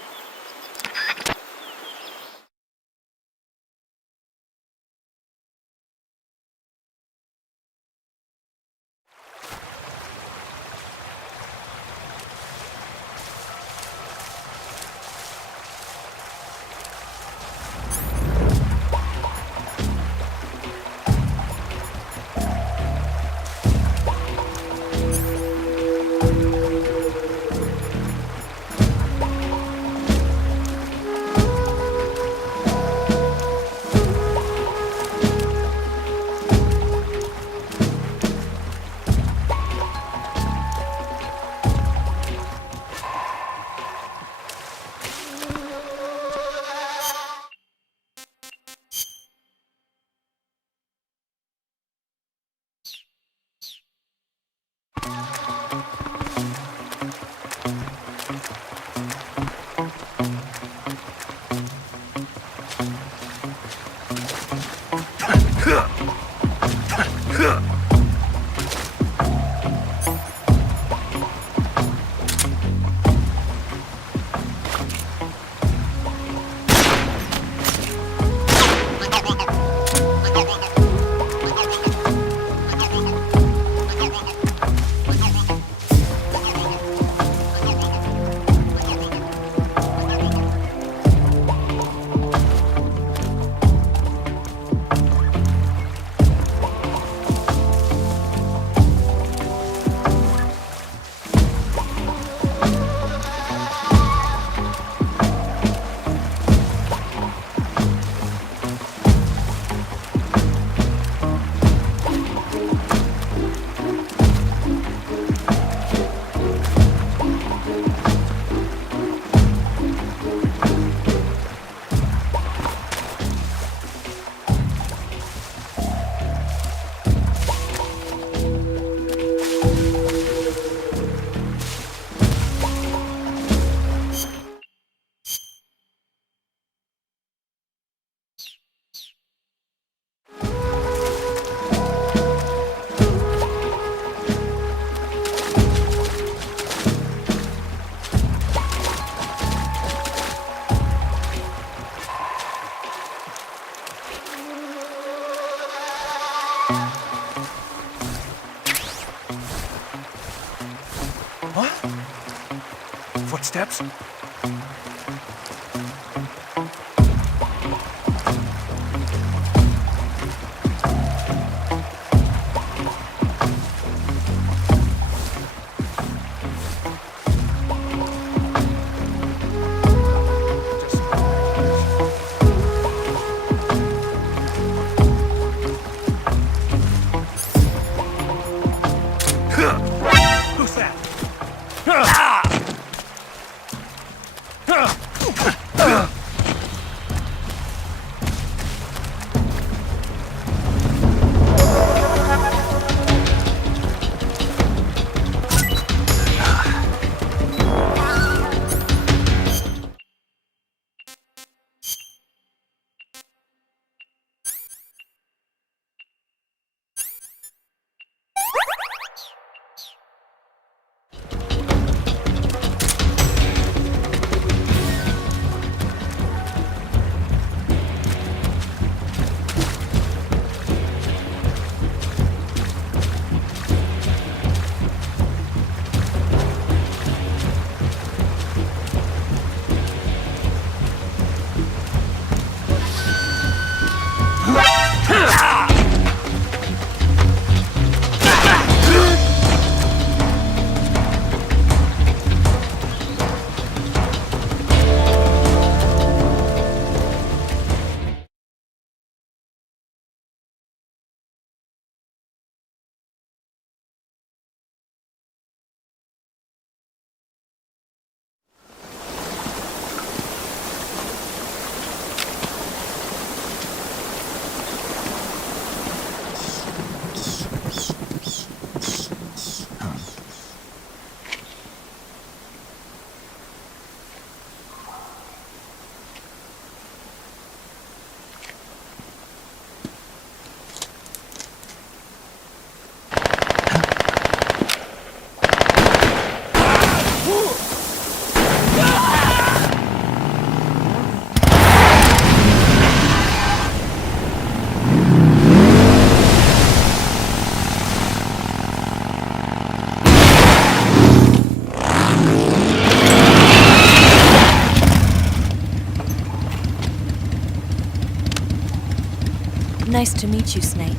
Footsteps? Who's that? Nice to meet you, Snake.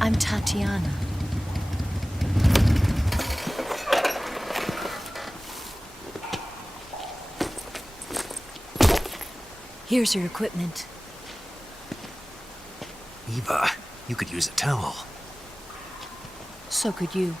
I'm Tatiana. Here's your equipment. Eva, you could use a towel. So could you.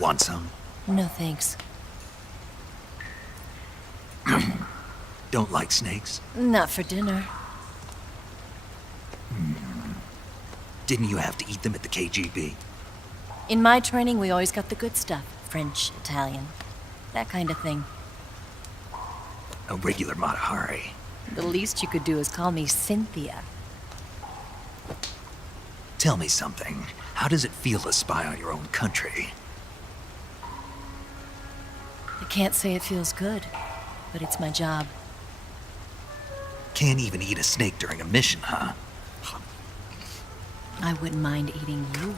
Want some? No thanks. Don't like snakes? Not for dinner. Didn't you have to eat them at the KGB? In my training, we always got the good stuff. French, Italian, that kind of thing. A regular Mata Hari. The least you could do is call me Cynthia. Tell me something. How does it feel to spy on your own country? I can't say it feels good, but it's my job. Can't even eat a snake during a mission, huh? I wouldn't mind eating you.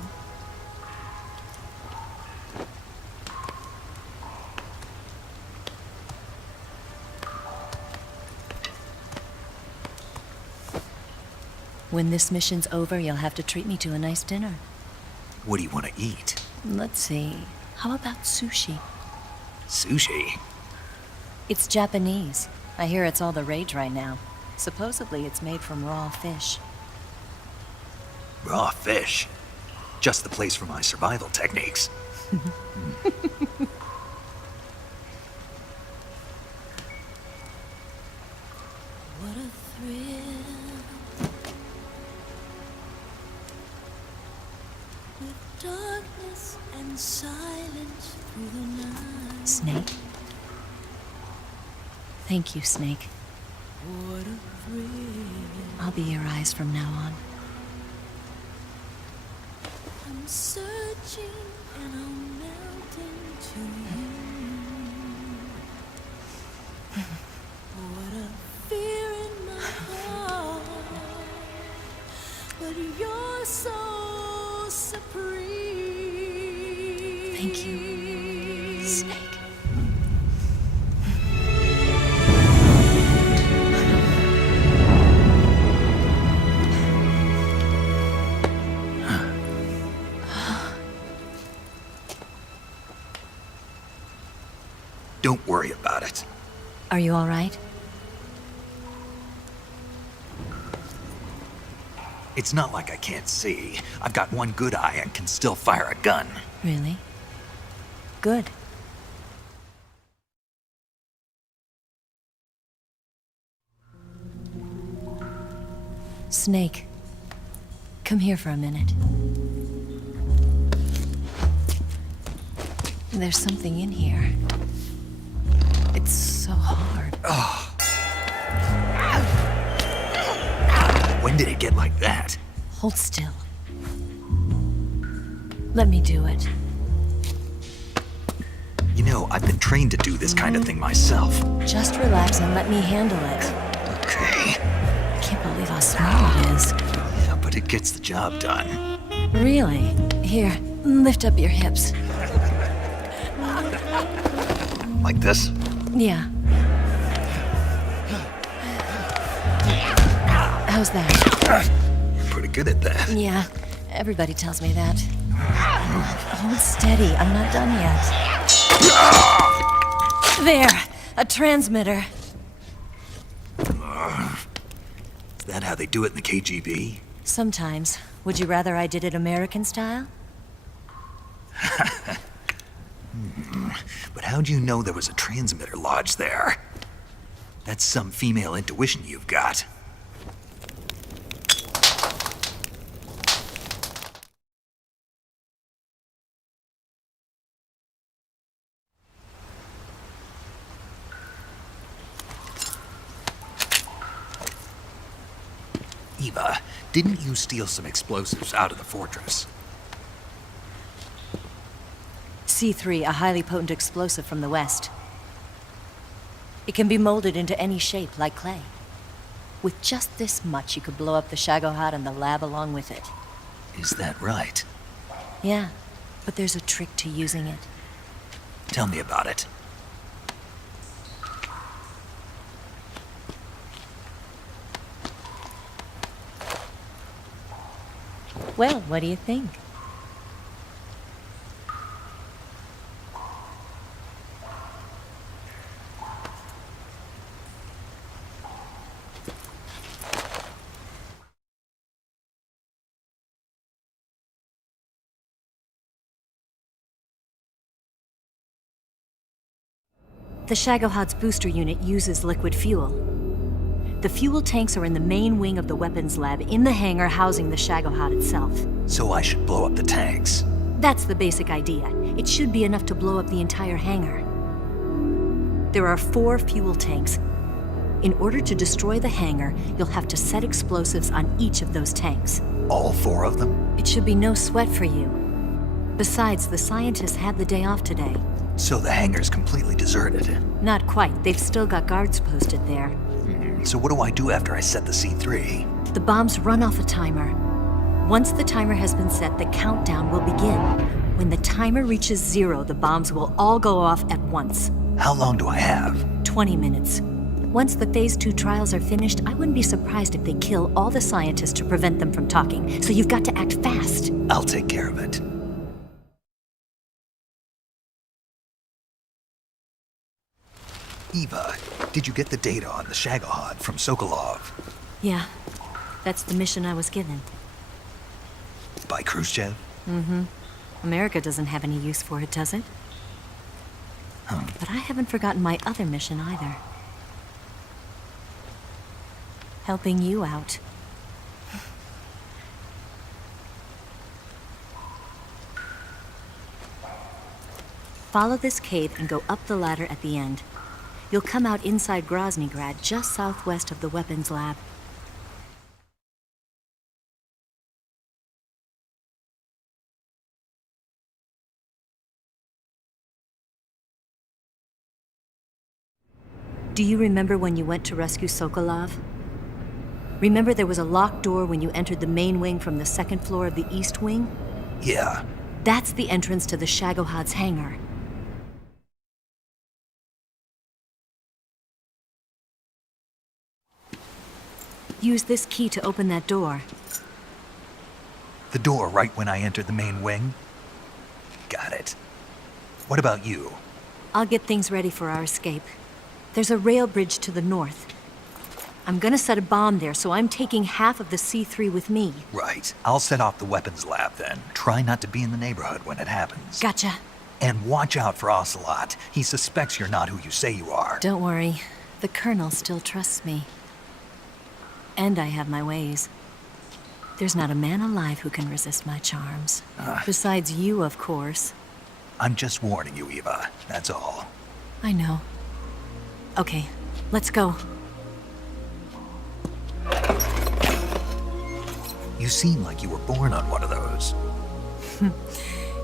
When this mission's over, you'll have to treat me to a nice dinner. What do you want to eat? Let's see. How about sushi? Sushi? It's Japanese. I hear it's all the rage right now. Supposedly it's made from raw fish. Raw fish? Just the place for my survival techniques. What a thrill. With darkness and silence through the night. Snake? Thank you, Snake. What a thrill. I'll be your eyes from now on. I'm searching and I'm melting to you. What a fear in my heart, but you're so supreme. Thank you, Snake. Don't worry about it. Are you all right? It's not like I can't see. I've got one good eye and can still fire a gun. Really? Good. Snake, come here for a minute. There's something in here. It's so hard. When did it get like that? Hold still. Let me do it. You know, I've been trained to do this kind of thing myself. Just relax and let me handle it. Okay. I can't believe how small it is. Yeah, but it gets the job done. Really? Here, lift up your hips. Like this? Yeah. How's that? Pretty good at that. Yeah, everybody tells me that. Hold steady, I'm not done yet. There, a transmitter. Is that how they do it in the KGB? Sometimes. Would you rather I did it American style? But how'd you know there was a transmitter lodged there? That's some female intuition you've got. Eva, didn't you steal some explosives out of the fortress? C3, a highly potent explosive from the west. It can be molded into any shape, like clay. With just this much, you could blow up the Shagohod and the lab along with it. Is that right? Yeah, but there's a trick to using it. Tell me about it. Well, what do you think? The Shagohod's booster unit uses liquid fuel. The fuel tanks are in the main wing of the weapons lab in the hangar housing the Shagohod itself. So I should blow up the tanks. That's the basic idea. It should be enough to blow up the entire hangar. There are 4 fuel tanks. In order to destroy the hangar, you'll have to set explosives on each of those tanks. All 4 of them? It should be no sweat for you. Besides, the scientists had the day off today. So the hangar's completely deserted. Not quite. They've still got guards posted there. So what do I do after I set the C3? The bombs run off a timer. Once the timer has been set, the countdown will begin. When the timer reaches 0, the bombs will all go off at once. How long do I have? 20 minutes. Once the Phase 2 trials are finished, I wouldn't be surprised if they kill all the scientists to prevent them from talking. So you've got to act fast. I'll take care of it. Eva, did you get the data on the Shagohod from Sokolov? Yeah, that's the mission I was given. By Khrushchev? America doesn't have any use for it, does it? But I haven't forgotten my other mission either. Helping you out. Follow this cave and go up the ladder at the end. You'll come out inside Groznygrad, just southwest of the weapons lab. Do you remember when you went to rescue Sokolov? Remember there was a locked door when you entered the main wing from the second floor of the east wing? Yeah. That's the entrance to the Shagohod's hangar. Use this key to open that door. The door right when I entered the main wing? Got it. What about you? I'll get things ready for our escape. There's a rail bridge to the north. I'm gonna set a bomb there, so I'm taking half of the C3 with me. Right. I'll set off the weapons lab then. Try not to be in the neighborhood when it happens. Gotcha. And watch out for Ocelot. He suspects you're not who you say you are. Don't worry. The Colonel still trusts me. And I have my ways. There's not a man alive who can resist my charms. Besides you, of course. I'm just warning you, Eva. That's all. I know. Okay, let's go. You seem like you were born on one of those.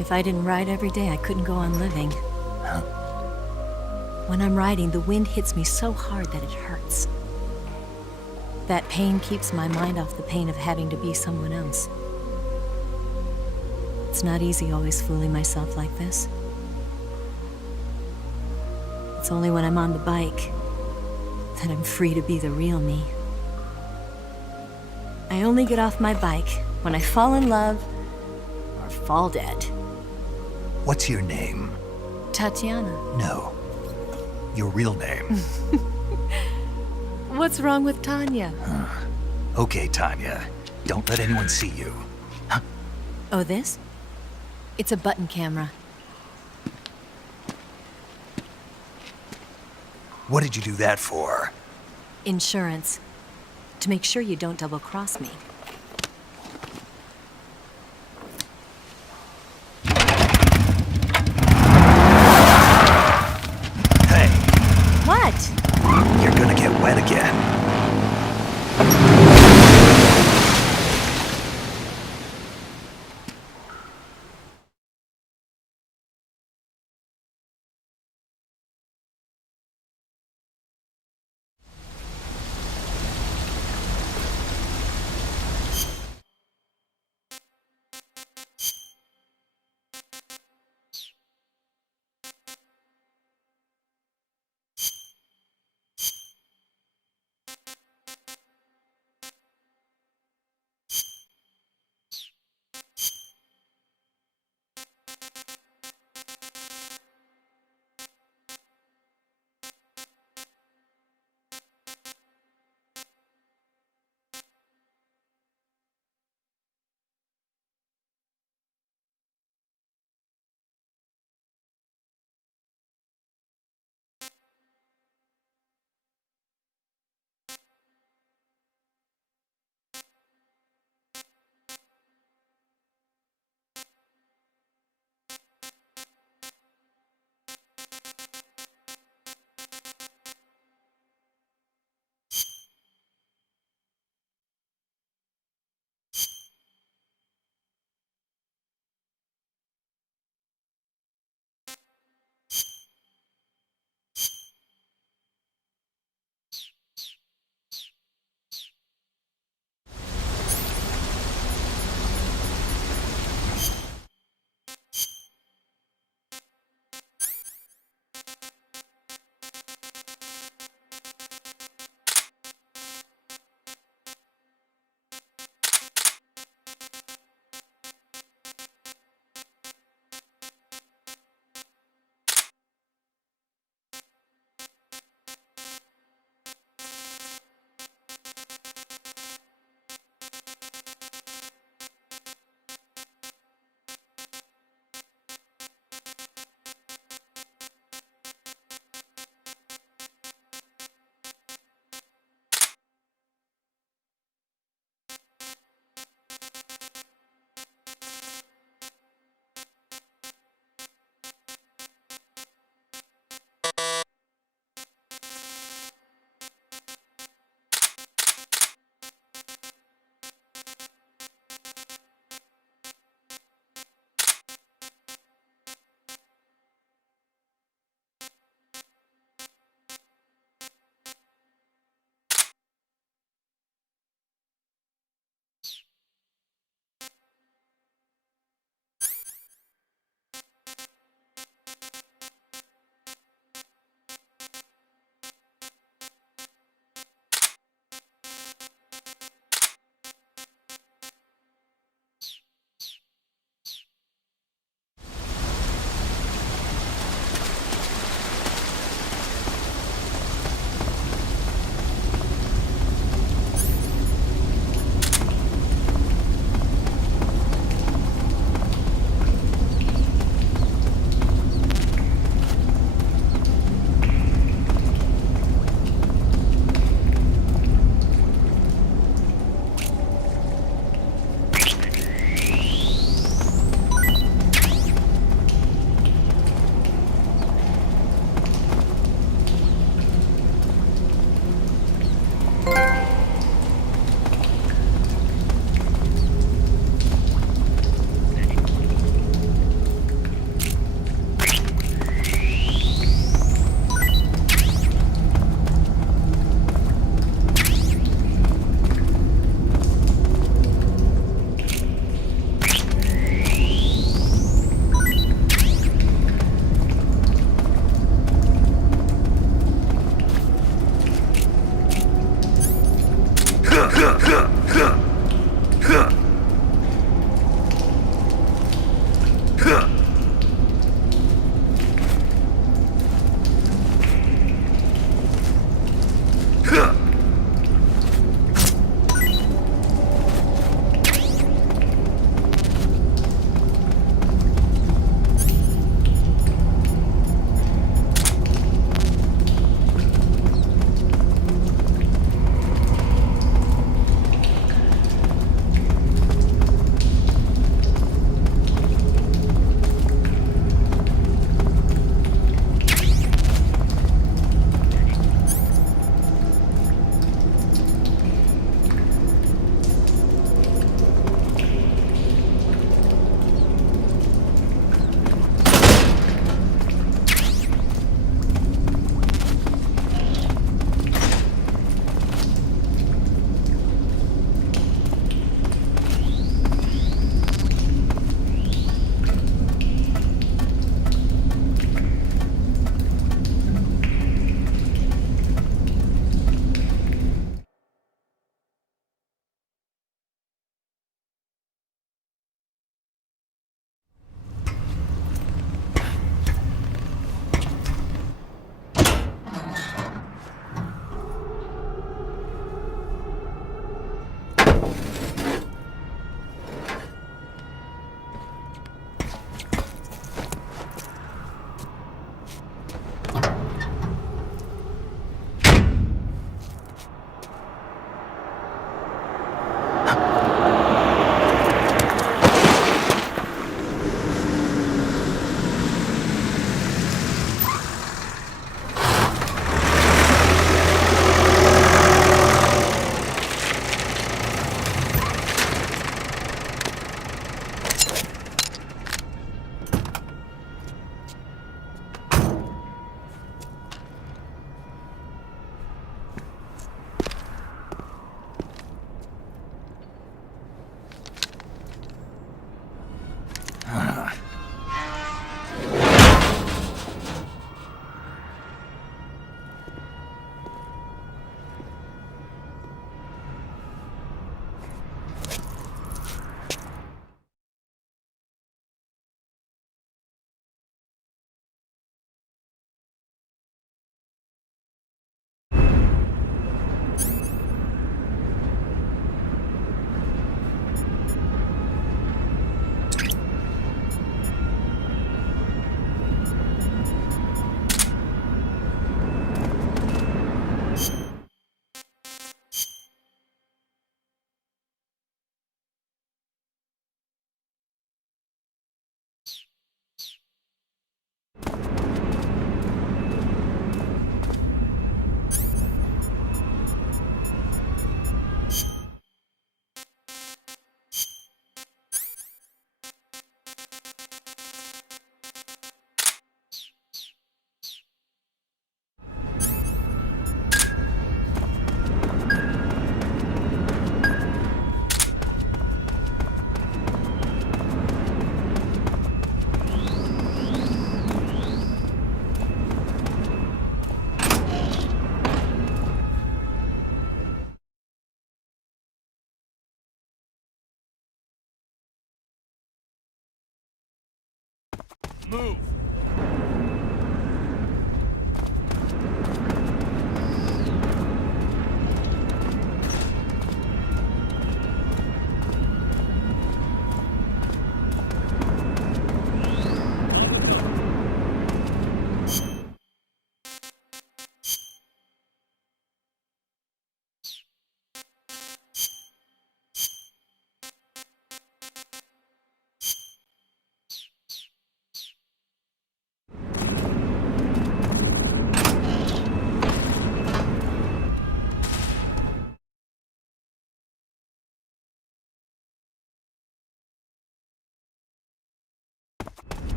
If I didn't ride every day, I couldn't go on living. When I'm riding, the wind hits me so hard that it hurts. That pain keeps my mind off the pain of having to be someone else. It's not easy always fooling myself like this. It's only when I'm on the bike that I'm free to be the real me. I only get off my bike when I fall in love or fall dead. What's your name? Tatiana. No. Your real name. What's wrong with Tanya? Okay, Tanya. Don't let anyone see you. Oh, this? It's a button camera. What did you do that for? Insurance. To make sure you don't double-cross me. Hey, What? you're gonna get wet again.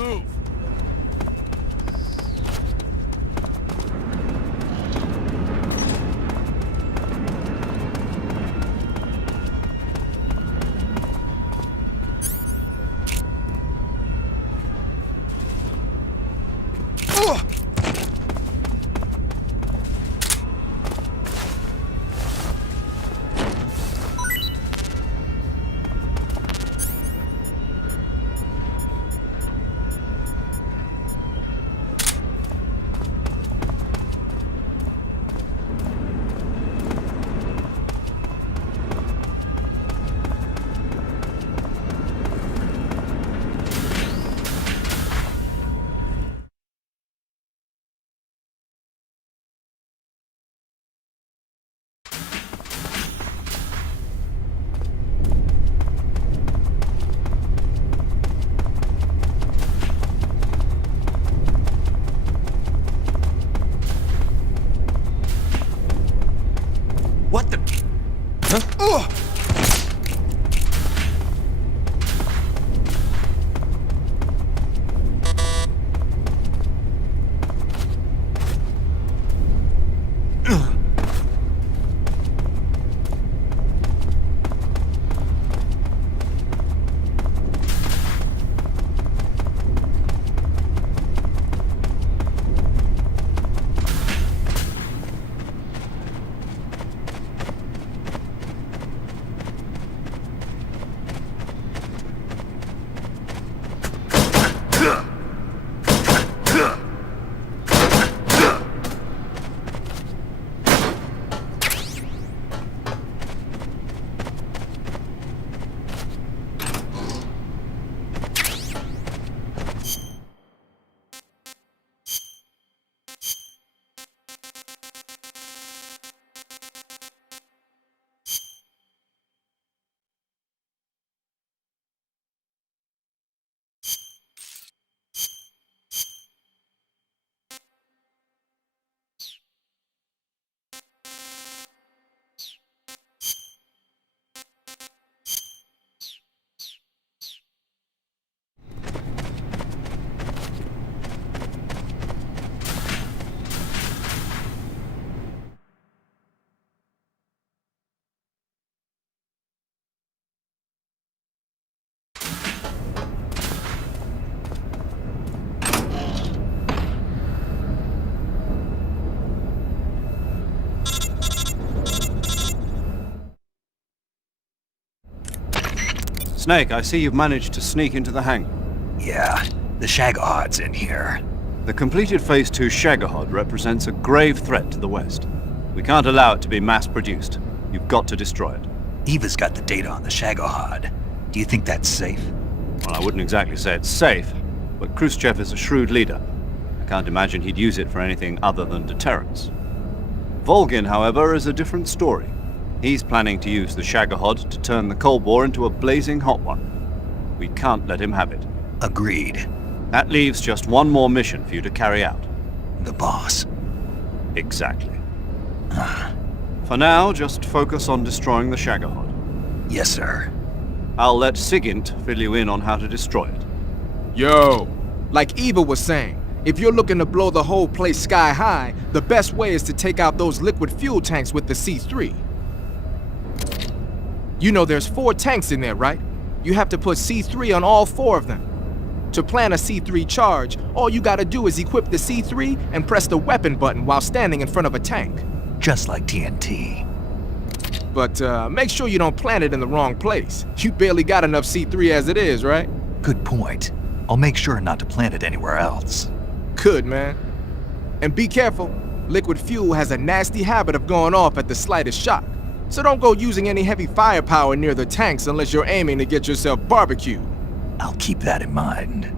Move! What the? Huh? Snake, I see you've managed to sneak into the hangar. Yeah, the Shagohod's in here. The completed Phase 2 Shagohod represents a grave threat to the West. We can't allow it to be mass-produced. You've got to destroy it. Eva's got the data on the Shagohod. Do you think that's safe? Well, I wouldn't exactly say it's safe, but Khrushchev is a shrewd leader. I can't imagine he'd use it for anything other than deterrence. Volgin, however, is a different story. He's planning to use the Shagohod to turn the Cold War into a blazing hot one. We can't let him have it. Agreed. That leaves just one more mission for you to carry out. The boss. Exactly. For now, just focus on destroying the Shagohod. Yes, sir. I'll let Sigint fill you in on how to destroy it. Yo, like Eva was saying, if you're looking to blow the whole place sky high, the best way is to take out those liquid fuel tanks with the C3. You know there's 4 tanks in there, right? You have to put C3 on all 4 of them. To plan a C3 charge, all you gotta do is equip the C3 and press the weapon button while standing in front of a tank. Just like TNT. But make sure you don't plant it in the wrong place. You barely got enough C3 as it is, right? Good point. I'll make sure not to plant it anywhere else. Good, man. And be careful. Liquid fuel has a nasty habit of going off at the slightest shock. So don't go using any heavy firepower near the tanks unless you're aiming to get yourself barbecued. I'll keep that in mind.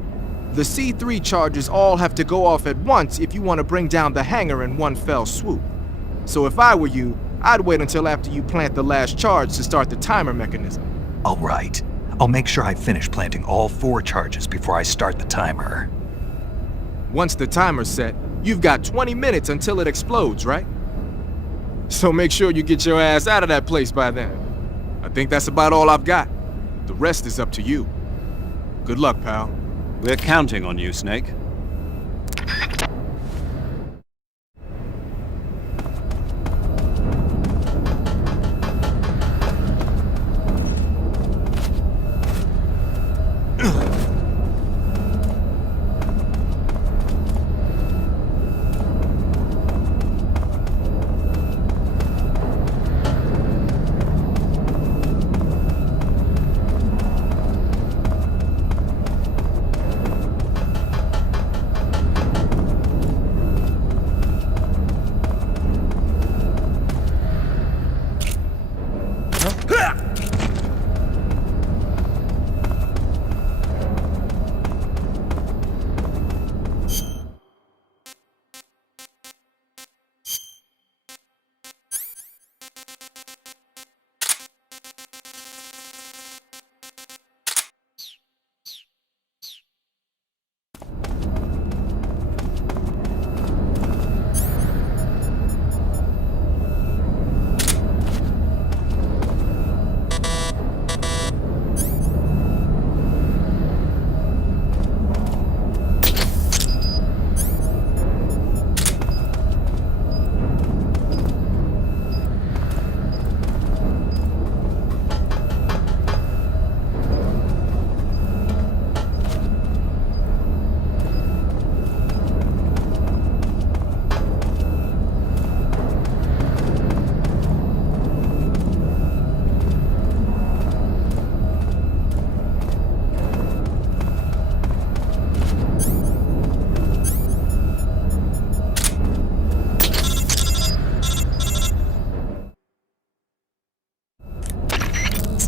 The C3 charges all have to go off at once if you want to bring down the hangar in one fell swoop. So if I were you, I'd wait until after you plant the last charge to start the timer mechanism. All right. I'll make sure I finish planting all 4 charges before I start the timer. Once the timer's set, you've got 20 minutes until it explodes, right? So make sure you get your ass out of that place by then. I think that's about all I've got. The rest is up to you. Good luck, pal. We're counting on you, Snake.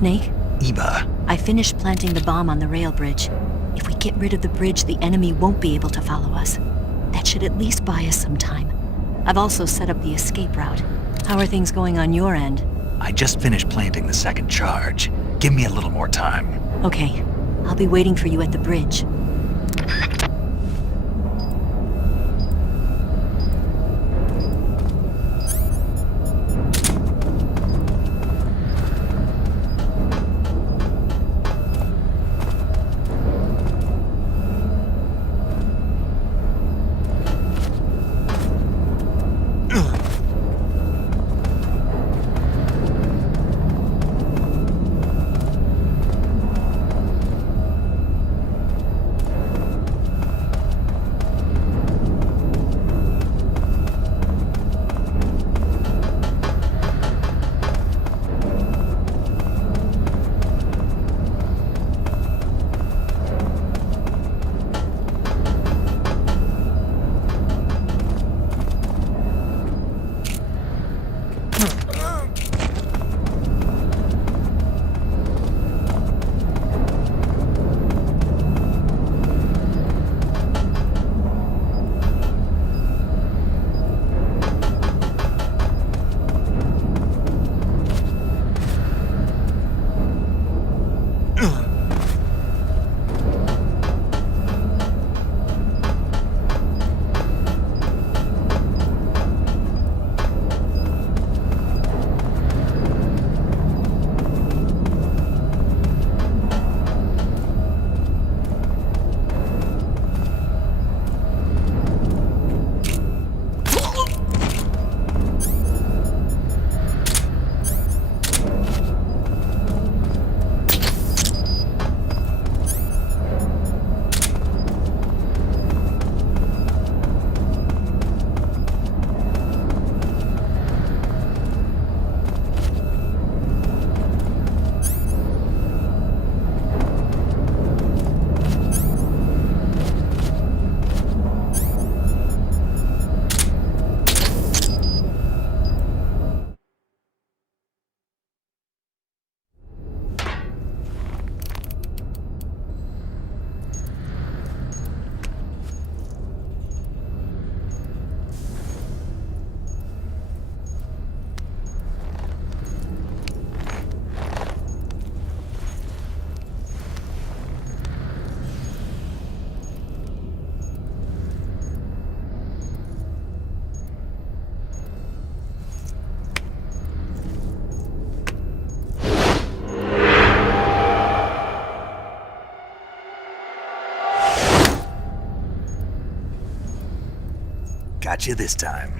Snake, Eva, I finished planting the bomb on the rail bridge. If we get rid of the bridge, the enemy won't be able to follow us. That should at least buy us some time. I've also set up the escape route. How are things going on your end? I just finished planting the second charge. Give me a little more time. Okay, I'll be waiting for you at the bridge. Got you this time.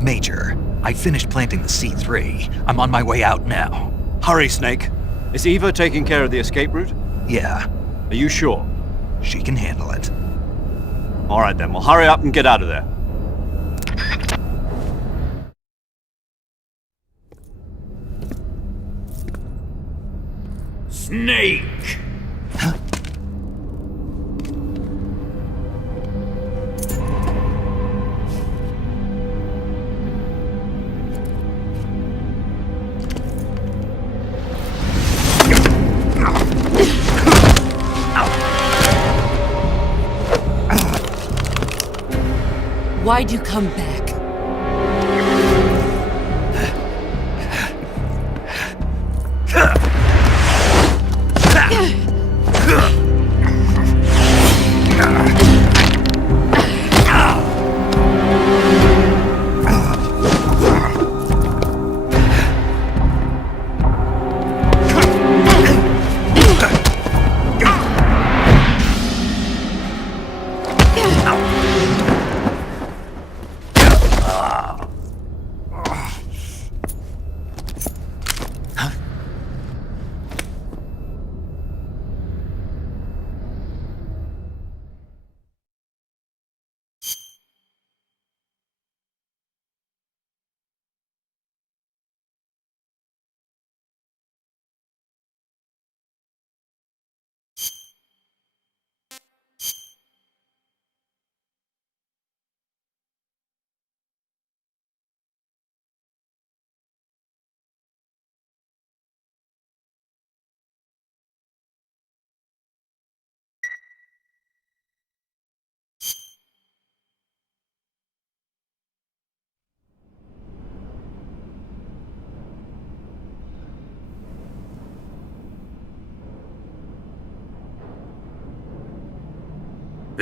Major, I finished planting the C3. I'm on my way out now. Hurry, Snake. Is Eva taking care of the escape route? Yeah, Are you sure? she can handle it. All right then, well hurry up and get out of there. Snake! Why'd you come back?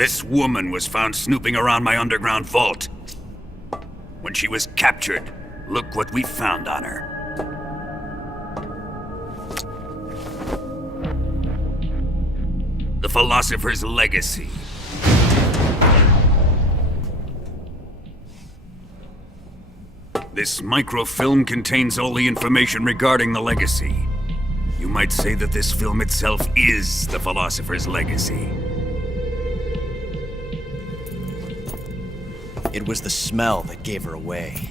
This woman was found snooping around my underground vault. When she was captured, look what we found on her. The Philosopher's Legacy. This microfilm contains all the information regarding the Legacy. You might say that this film itself is the Philosopher's Legacy. It was the smell that gave her away.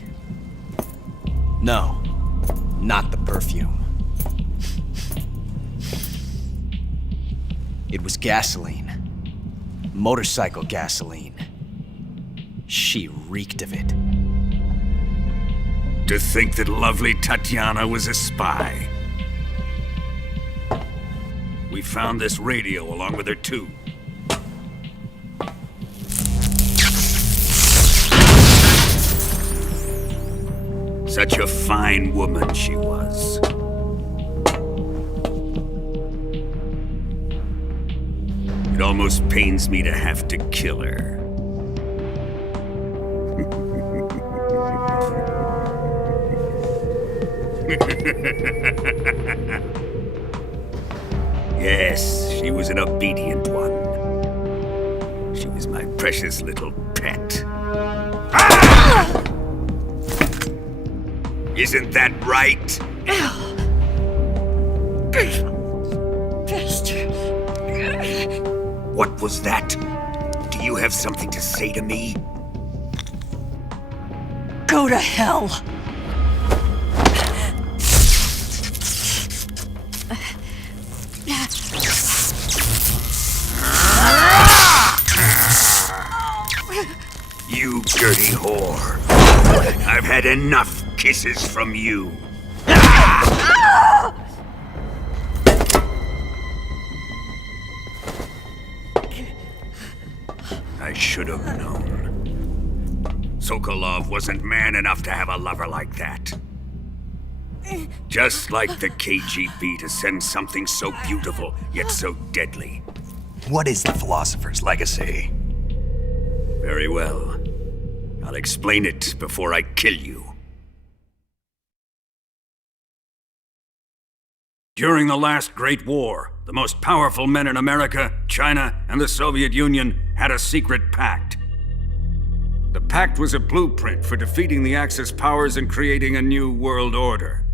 No, not the perfume. It was gasoline. Motorcycle gasoline. She reeked of it. To think that lovely Tatiana was a spy. We found this radio along with her too. Such a fine woman she was. It almost pains me to have to kill her. Yes, she was an obedient one. She was my precious little pet. Ah! Isn't that right? Bastard. What was that? Do you have something to say to me? Go to hell. You dirty whore. I've had enough kisses from you. I should have known. Sokolov wasn't man enough to have a lover like that. Just like the KGB to send something so beautiful, yet so deadly. What is the Philosopher's Legacy? Very well. I'll explain it before I kill you. During the last Great War, the most powerful men in America, China, and the Soviet Union had a secret pact. The pact was a blueprint for defeating the Axis powers and creating a new world order.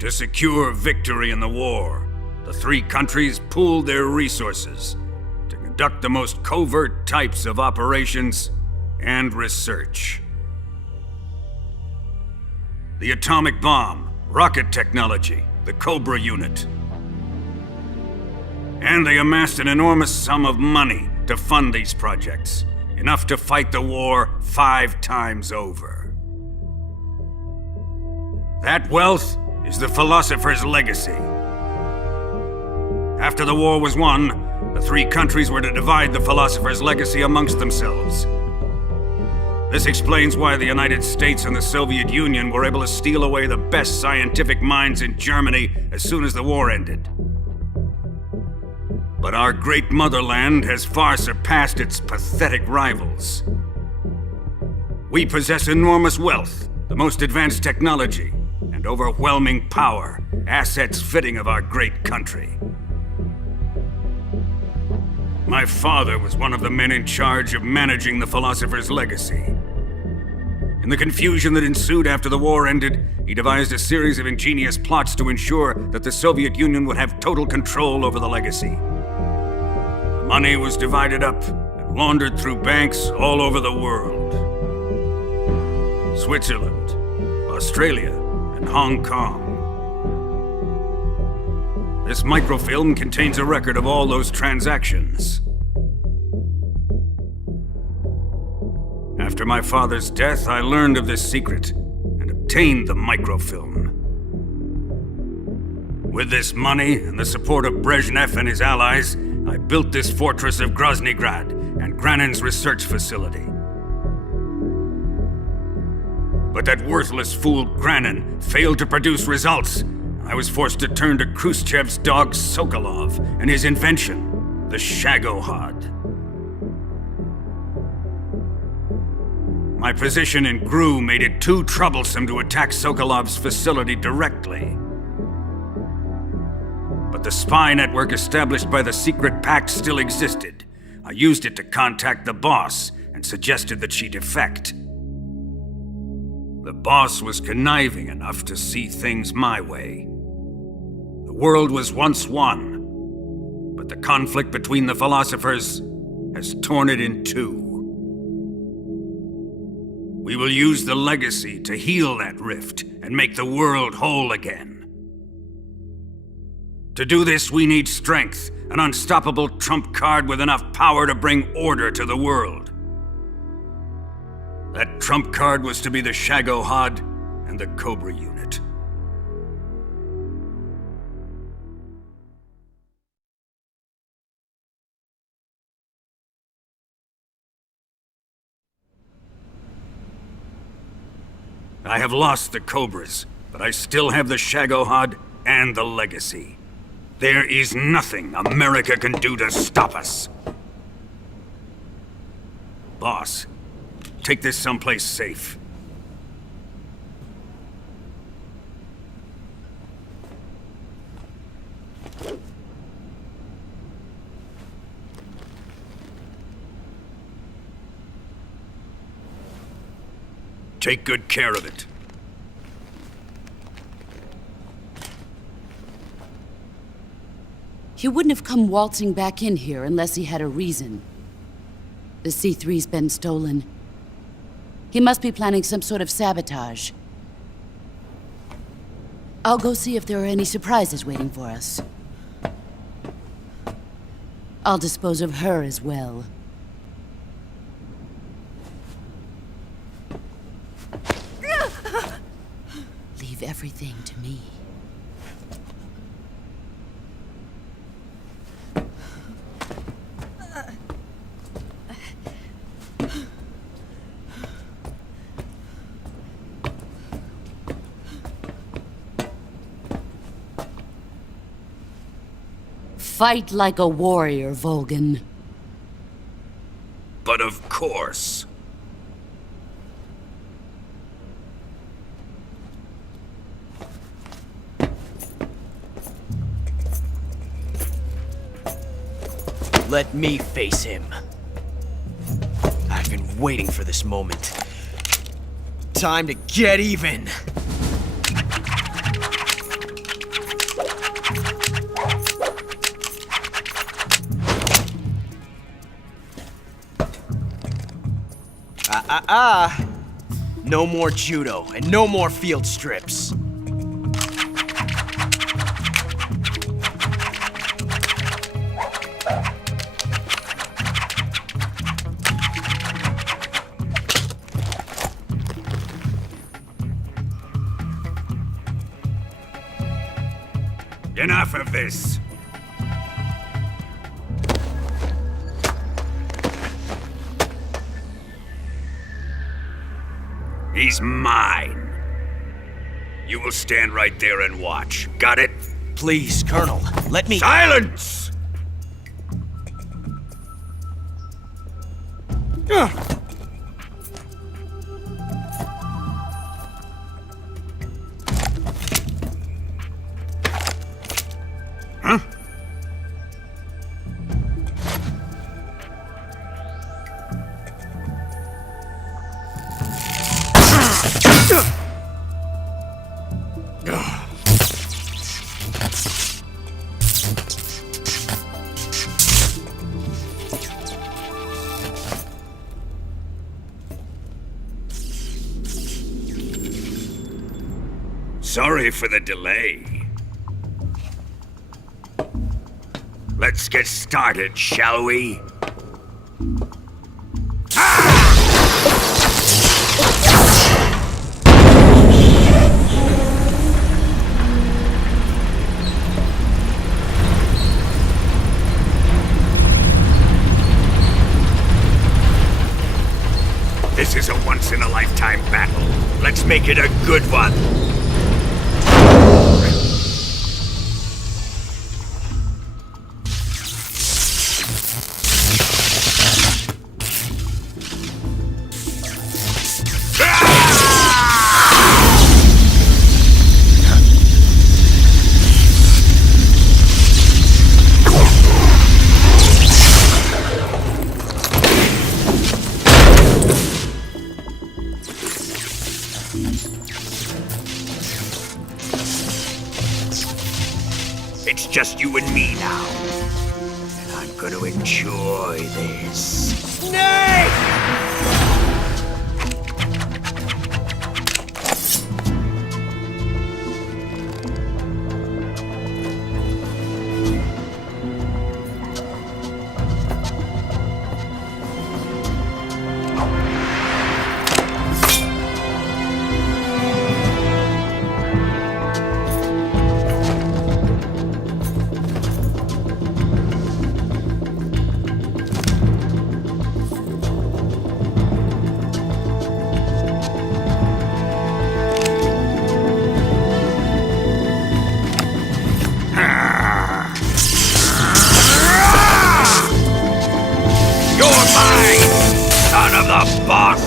To secure victory in the war, the three countries pooled their resources to conduct the most covert types of operations and research. The atomic bomb, rocket technology, the Cobra unit. And they amassed an enormous sum of money to fund these projects, enough to fight the war 5 times over. That wealth is the philosopher's legacy. After the war was won, the three countries were to divide the philosopher's legacy amongst themselves. This explains why the United States and the Soviet Union were able to steal away the best scientific minds in Germany as soon as the war ended. But our great motherland has far surpassed its pathetic rivals. We possess enormous wealth, the most advanced technology, and overwhelming power, assets fitting of our great country. My father was one of the men in charge of managing the philosopher's legacy. In the confusion that ensued after the war ended, he devised a series of ingenious plots to ensure that the Soviet Union would have total control over the legacy. The money was divided up and laundered through banks all over the world. Switzerland, Australia, and Hong Kong. This microfilm contains a record of all those transactions. After my father's death, I learned of this secret and obtained the microfilm. With this money and the support of Brezhnev and his allies, I built this fortress of Groznygrad and Granin's research facility. But that worthless fool Granin failed to produce results. I was forced to turn to Khrushchev's dog Sokolov and his invention, the Shagohod. My position in GRU made it too troublesome to attack Sokolov's facility directly. But the spy network established by the secret pact still existed. I used it to contact the boss and suggested that she defect. The boss was conniving enough to see things my way. The world was once one, but the conflict between the philosophers has torn it in two. We will use the legacy to heal that rift and make the world whole again. To do this, we need strength, an unstoppable trump card with enough power to bring order to the world. That trump card was to be the Shagohod and the Cobra unit. I have lost the Cobras, but I still have the Shagohod and the legacy. There is nothing America can do to stop us. Boss, take this someplace safe. Take good care of it. He wouldn't have come waltzing back in here unless he had a reason. The C3's been stolen. He must be planning some sort of sabotage. I'll go see if there are any surprises waiting for us. I'll dispose of her as well. Leave everything to me. Fight like a warrior, Volgin. But of course. Let me face him. I've been waiting for this moment. Time to get even! No more judo, and no more field strips. Enough of this. He's mine. You will stand right there and watch. Got it? Please, Colonel, let me— Silence! Huh? Sorry for the delay. Let's get started, shall we? This is a once-in-a-lifetime battle. Let's make it a good one. It's just you and me now. And I'm gonna enjoy this. Snake! Son of the boss!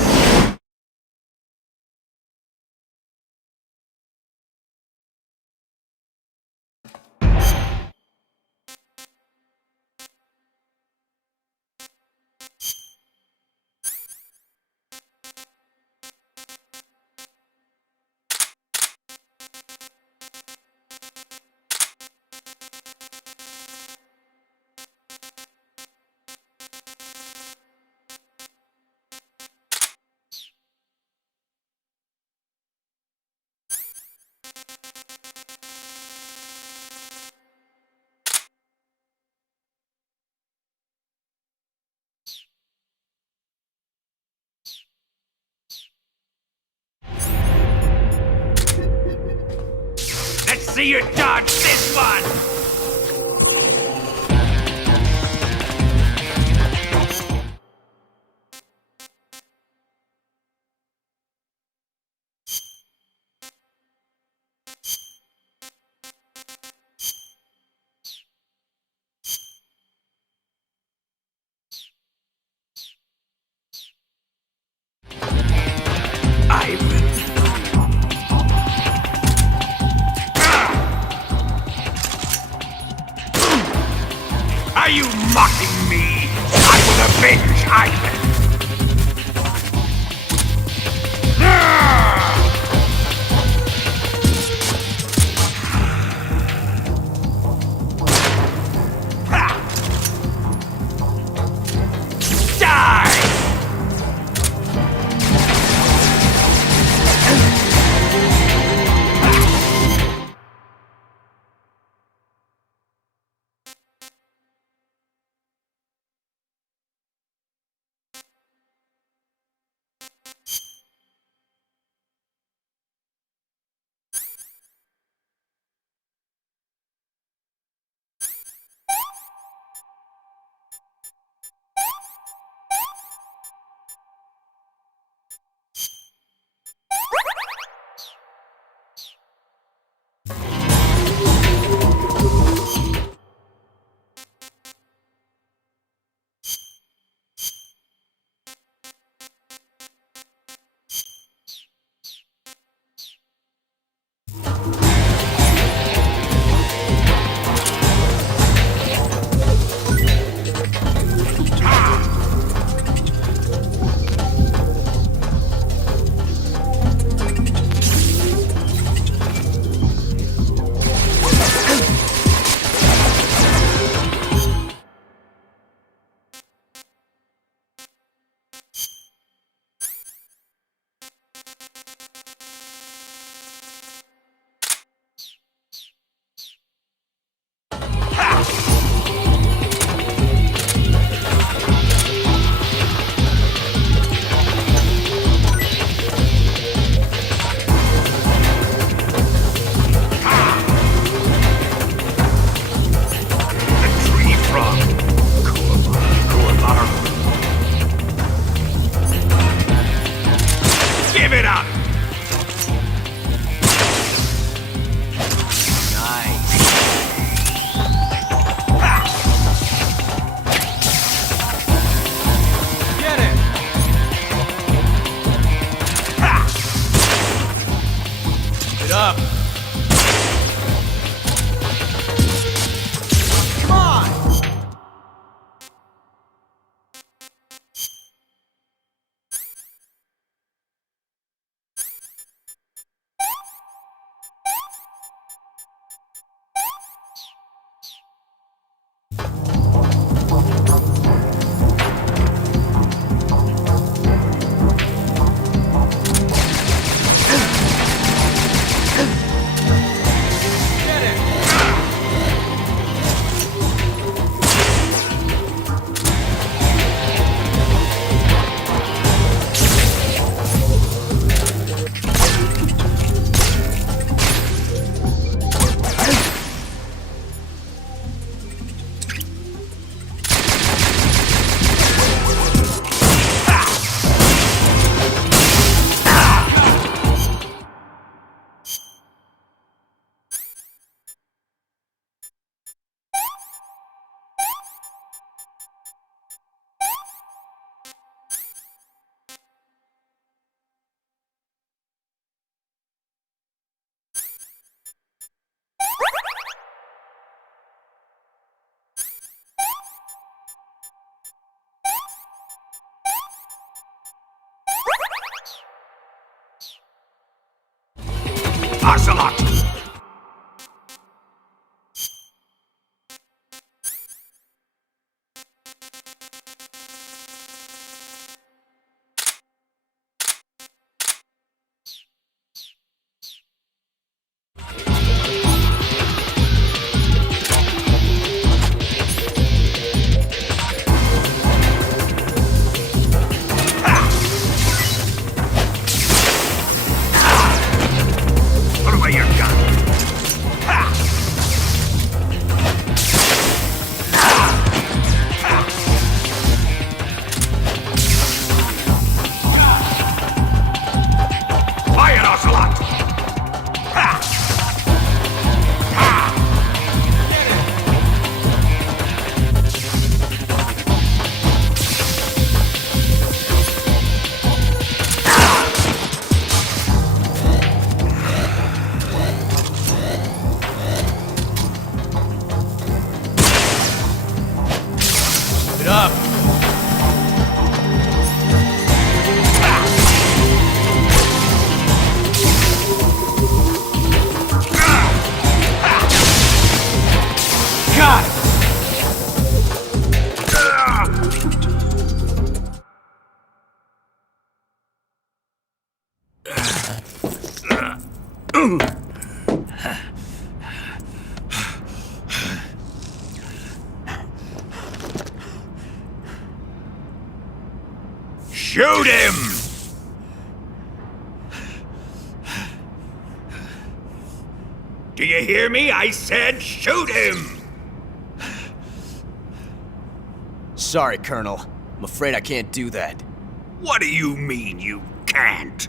Let's see you dodge this one! Shoot him! Do you hear me? I said shoot him! Sorry, Colonel. I'm afraid I can't do that. What do you mean you can't?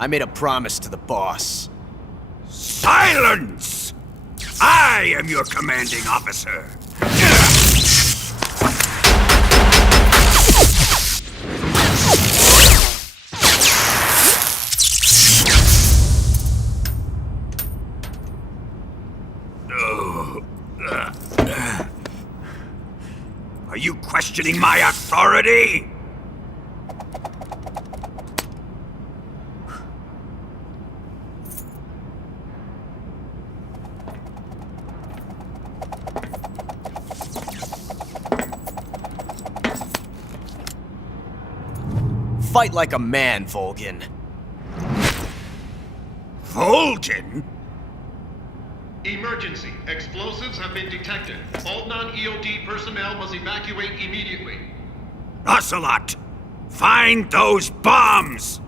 I made a promise to the boss. Silence! I am your commanding officer. Are you questioning my authority? Fight like a man, Volgin. Volgin? Emergency. Explosives have been detected. All non-EOD personnel must evacuate immediately. Ocelot! Find those bombs!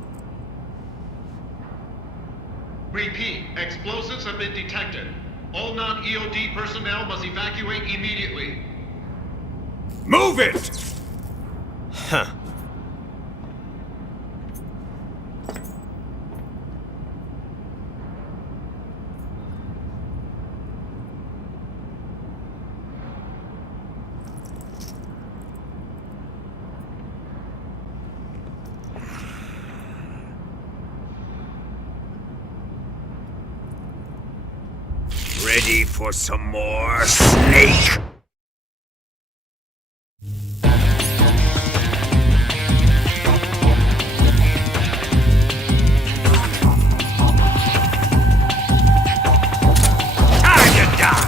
Repeat. Explosives have been detected. All non-EOD personnel must evacuate immediately. Move it! Huh. Ready for some more, Snake? Time to die!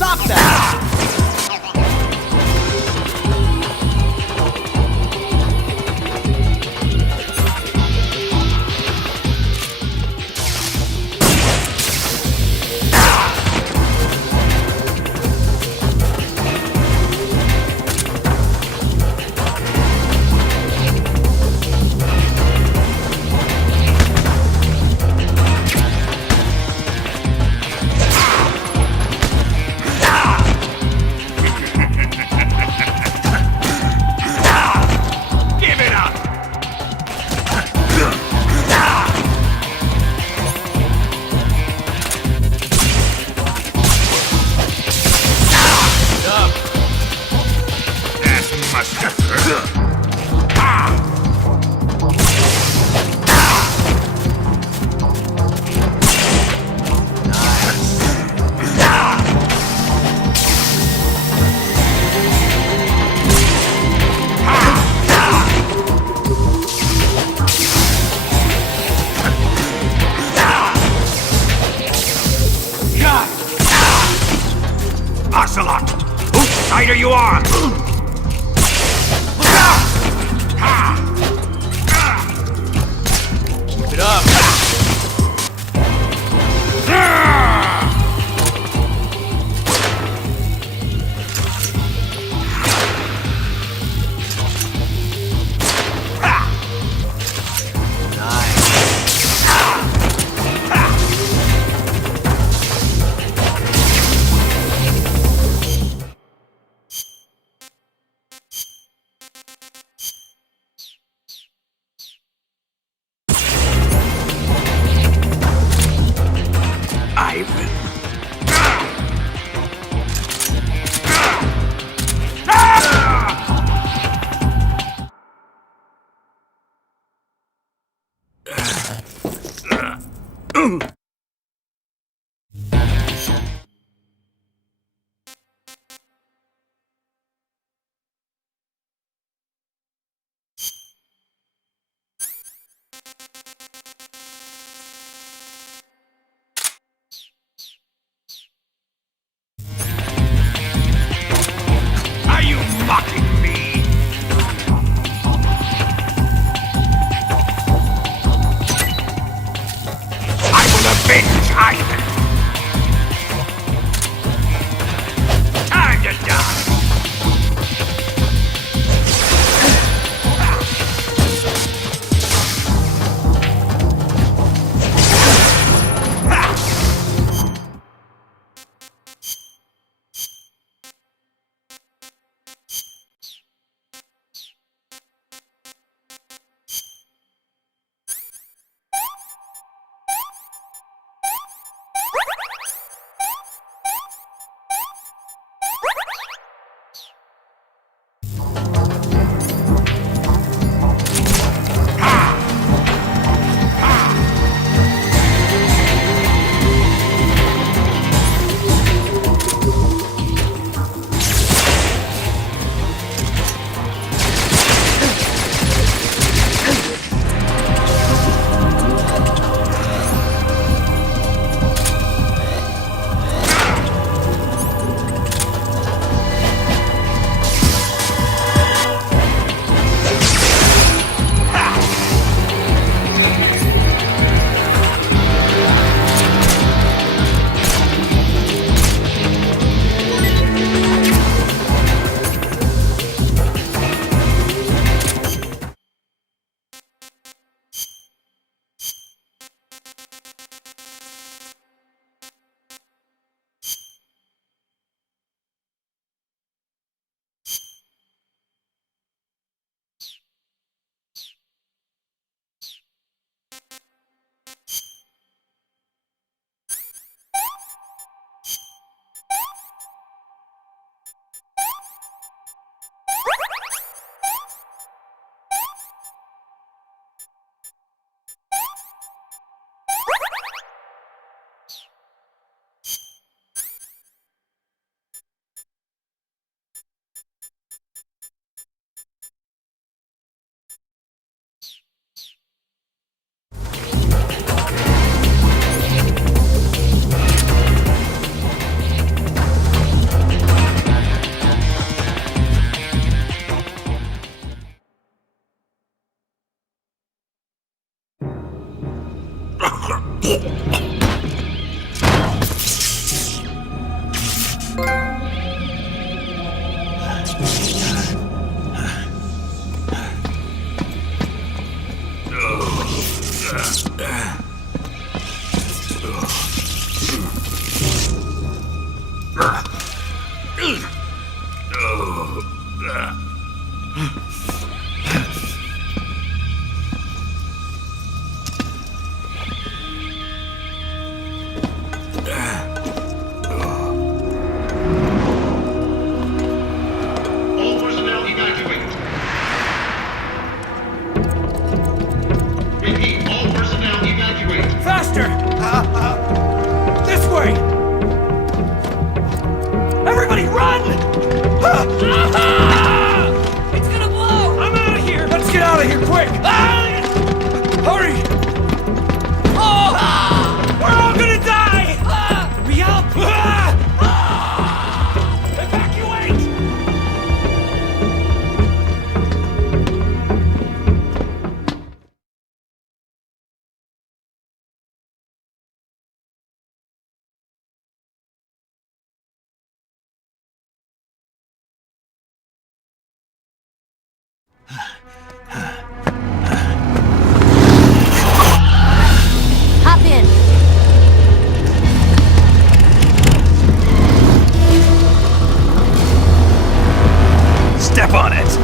Stop that! Ocelot! Whose side are you on? Keep it up. Ivan. Are you mocking me? I will All personnel evacuate. Repeat, all personnel evacuate. Faster! This way! Everybody run! It's gonna blow! I'm out of here! Let's get out of here, quick! Hurry! We're all gonna die! Hurry up! Evacuate! Hop in. Step on it!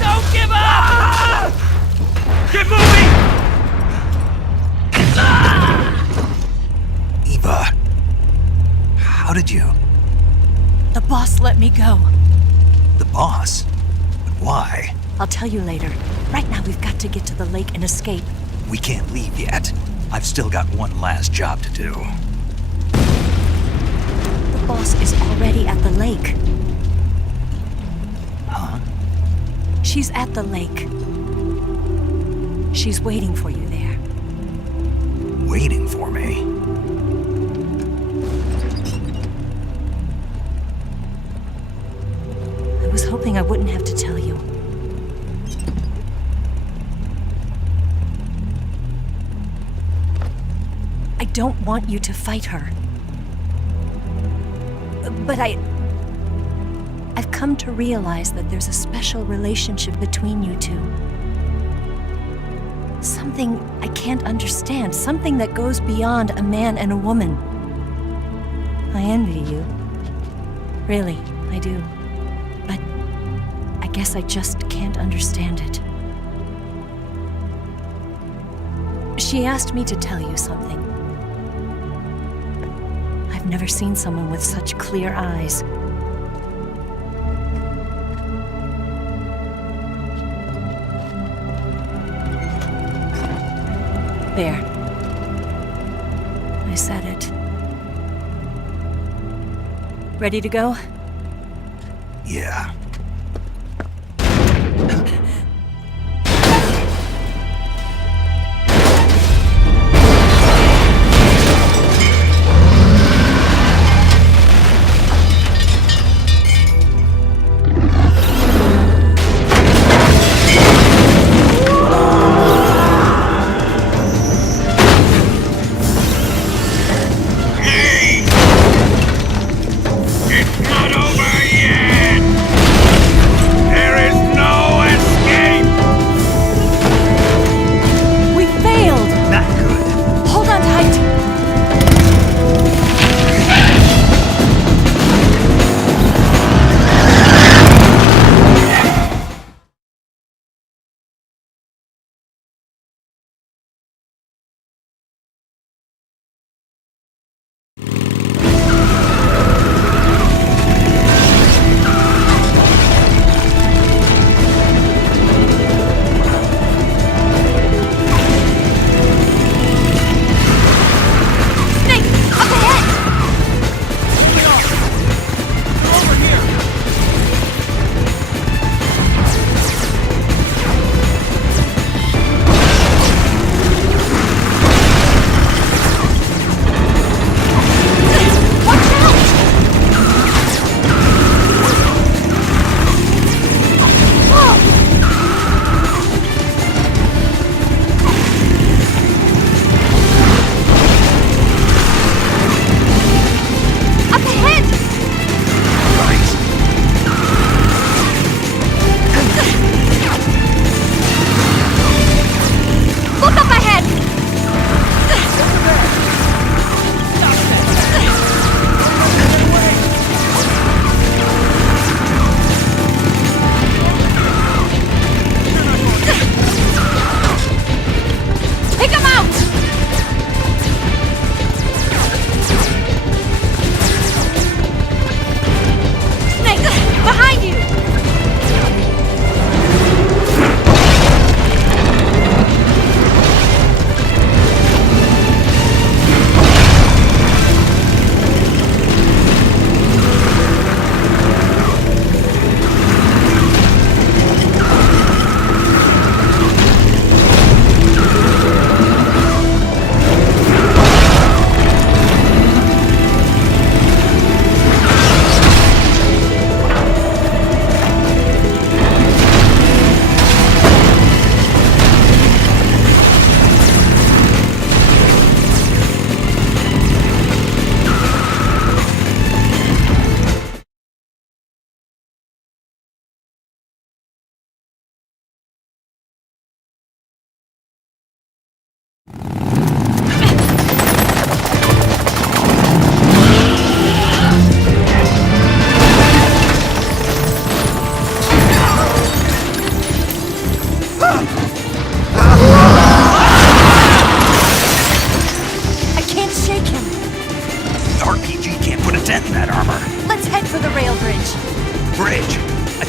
Don't give up! Get moving! Eva, how did you? The boss let me go. The boss? But why? I'll tell you later. Right now, we've got to get to the lake and escape. We can't leave yet. I've still got one last job to do. The boss is already at the lake. Huh? She's at the lake. She's waiting for you there. Waiting for me? I was hoping I wouldn't have to tell you. I don't want you to fight her. But I've come to realize that there's a special relationship between you two. Something I can't understand, something that goes beyond a man and a woman. I envy you. Really, I do. But I guess I just can't understand it. She asked me to tell you something. I've never seen someone with such clear eyes. There. I said it. Ready to go? Yeah. It's not over yet!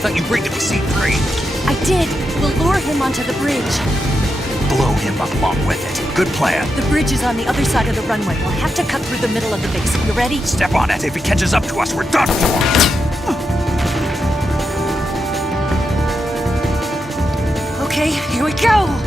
thought you rigged it with C3. I did. We'll lure him onto the bridge. Blow him up along with it. Good plan. The bridge is on the other side of the runway. We'll have to cut through the middle of the base. You ready? Step on it. If he catches up to us, we're done for. Okay, here we go!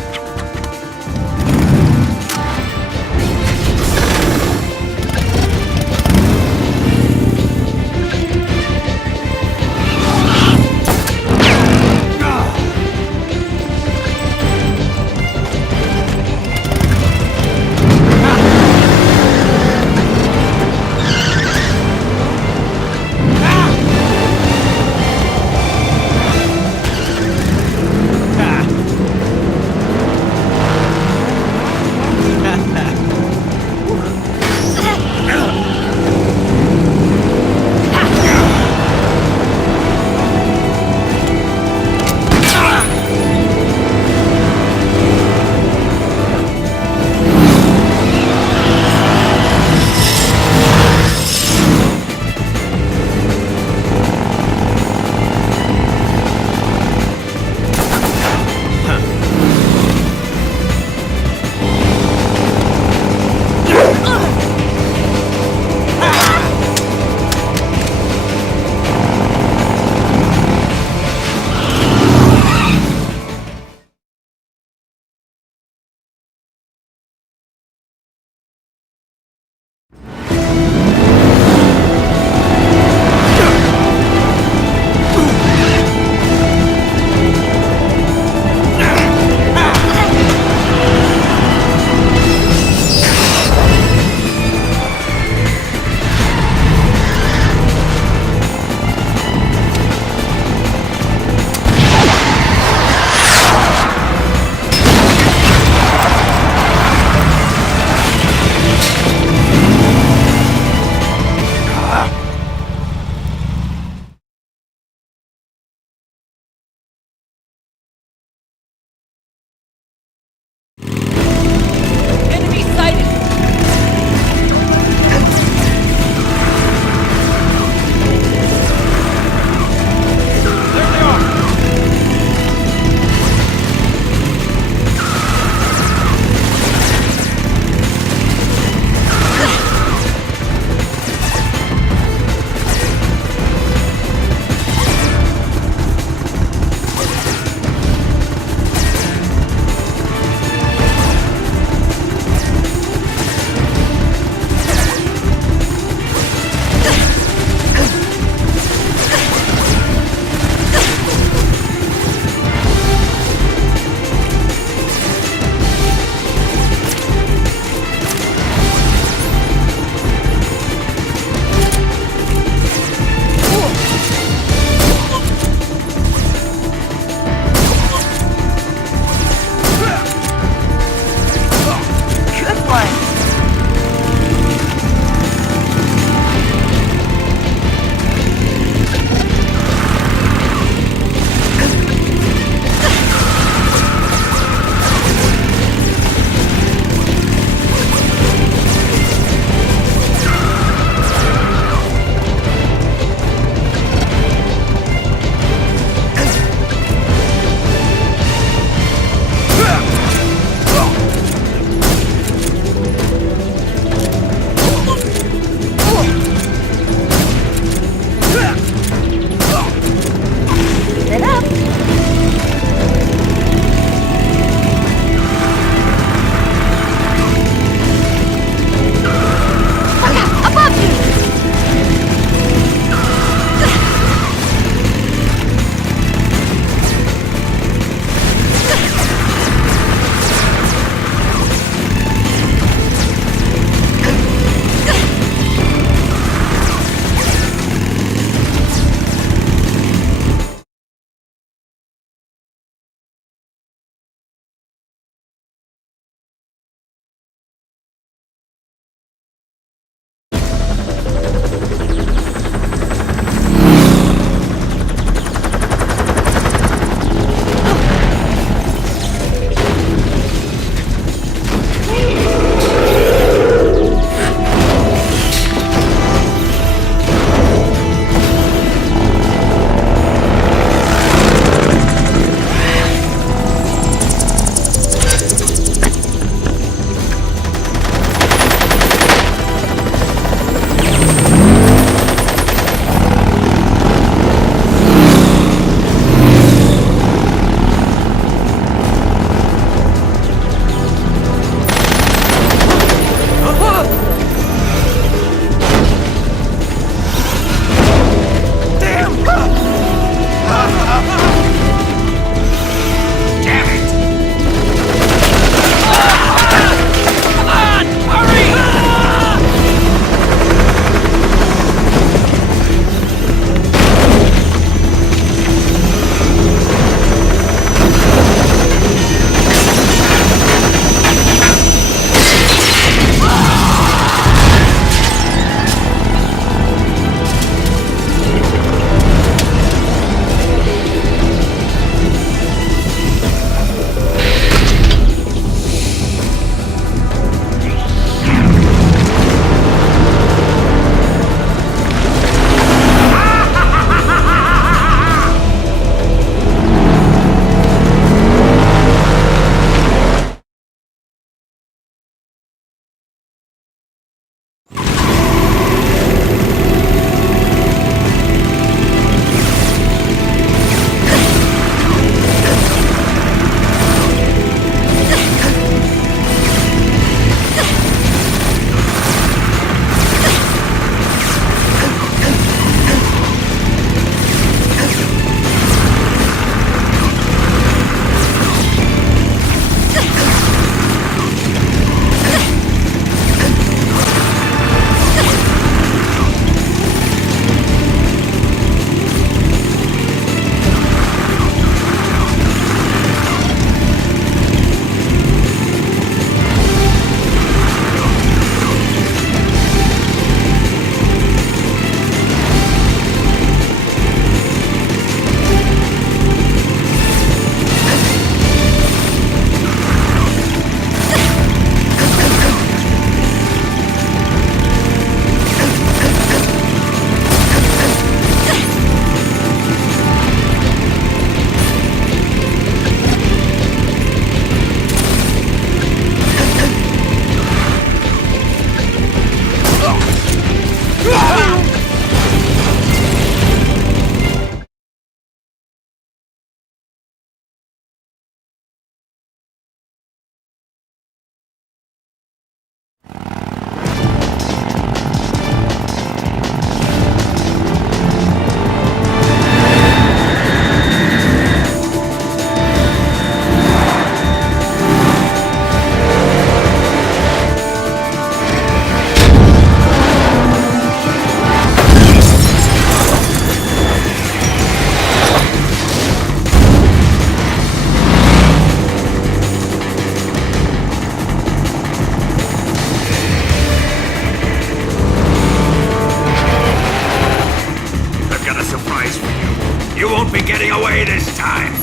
be getting away this time!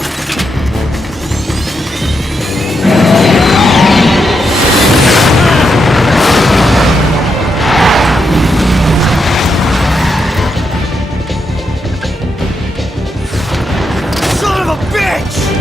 Son of a bitch!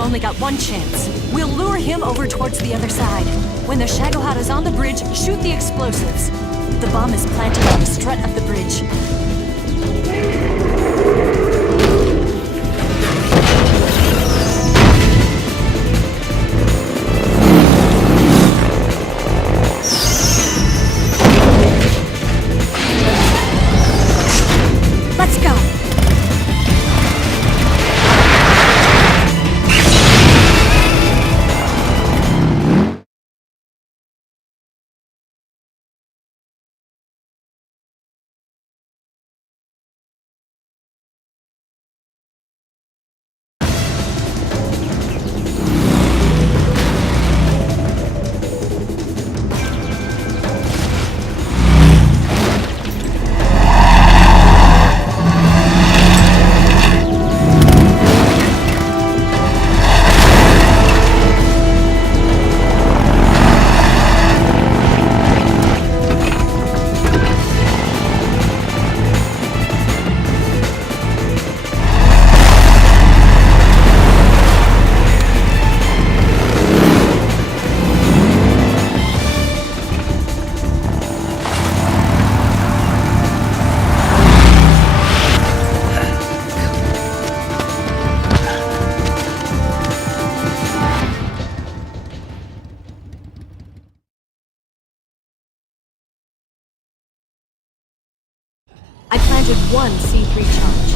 We've only got one chance. We'll lure him over towards the other side. When the Shagohod is on the bridge, shoot the explosives. The bomb is planted on the strut of the bridge. detected 1 C3 charge.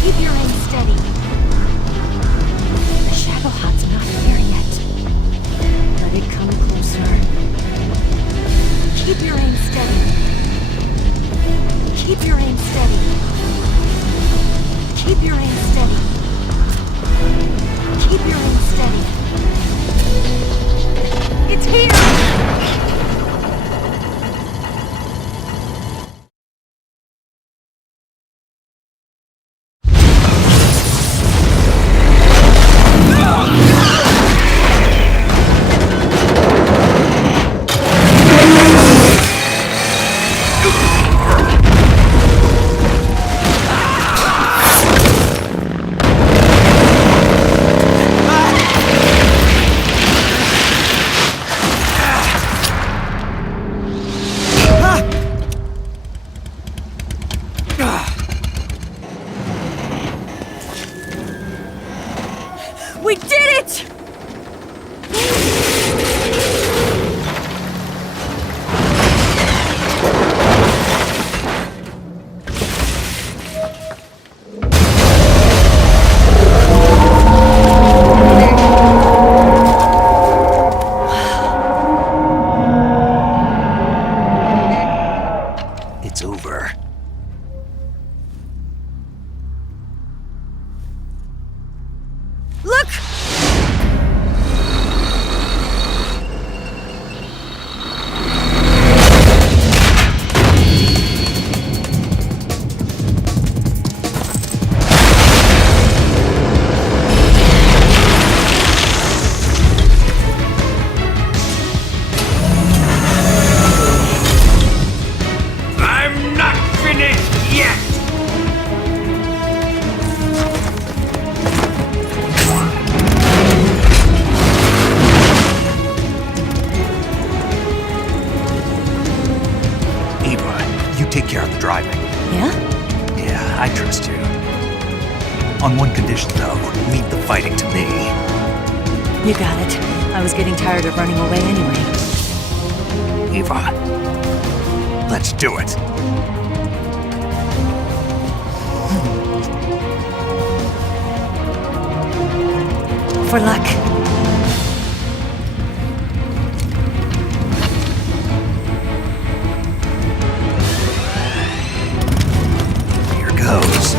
Keep your aim steady. The Shagohod's not there yet. Let it come closer. Keep your aim steady. Keep your aim steady. Keep your aim steady. Keep your aim steady. It's here! We did it! It's over. Look! I'm not finished yet! Eva, you take care of the driving. Yeah? Yeah, I trust you. On one condition, though, leave the fighting to me. You got it. I was getting tired of running away anyway. Eva, let's do it. For luck. Here goes.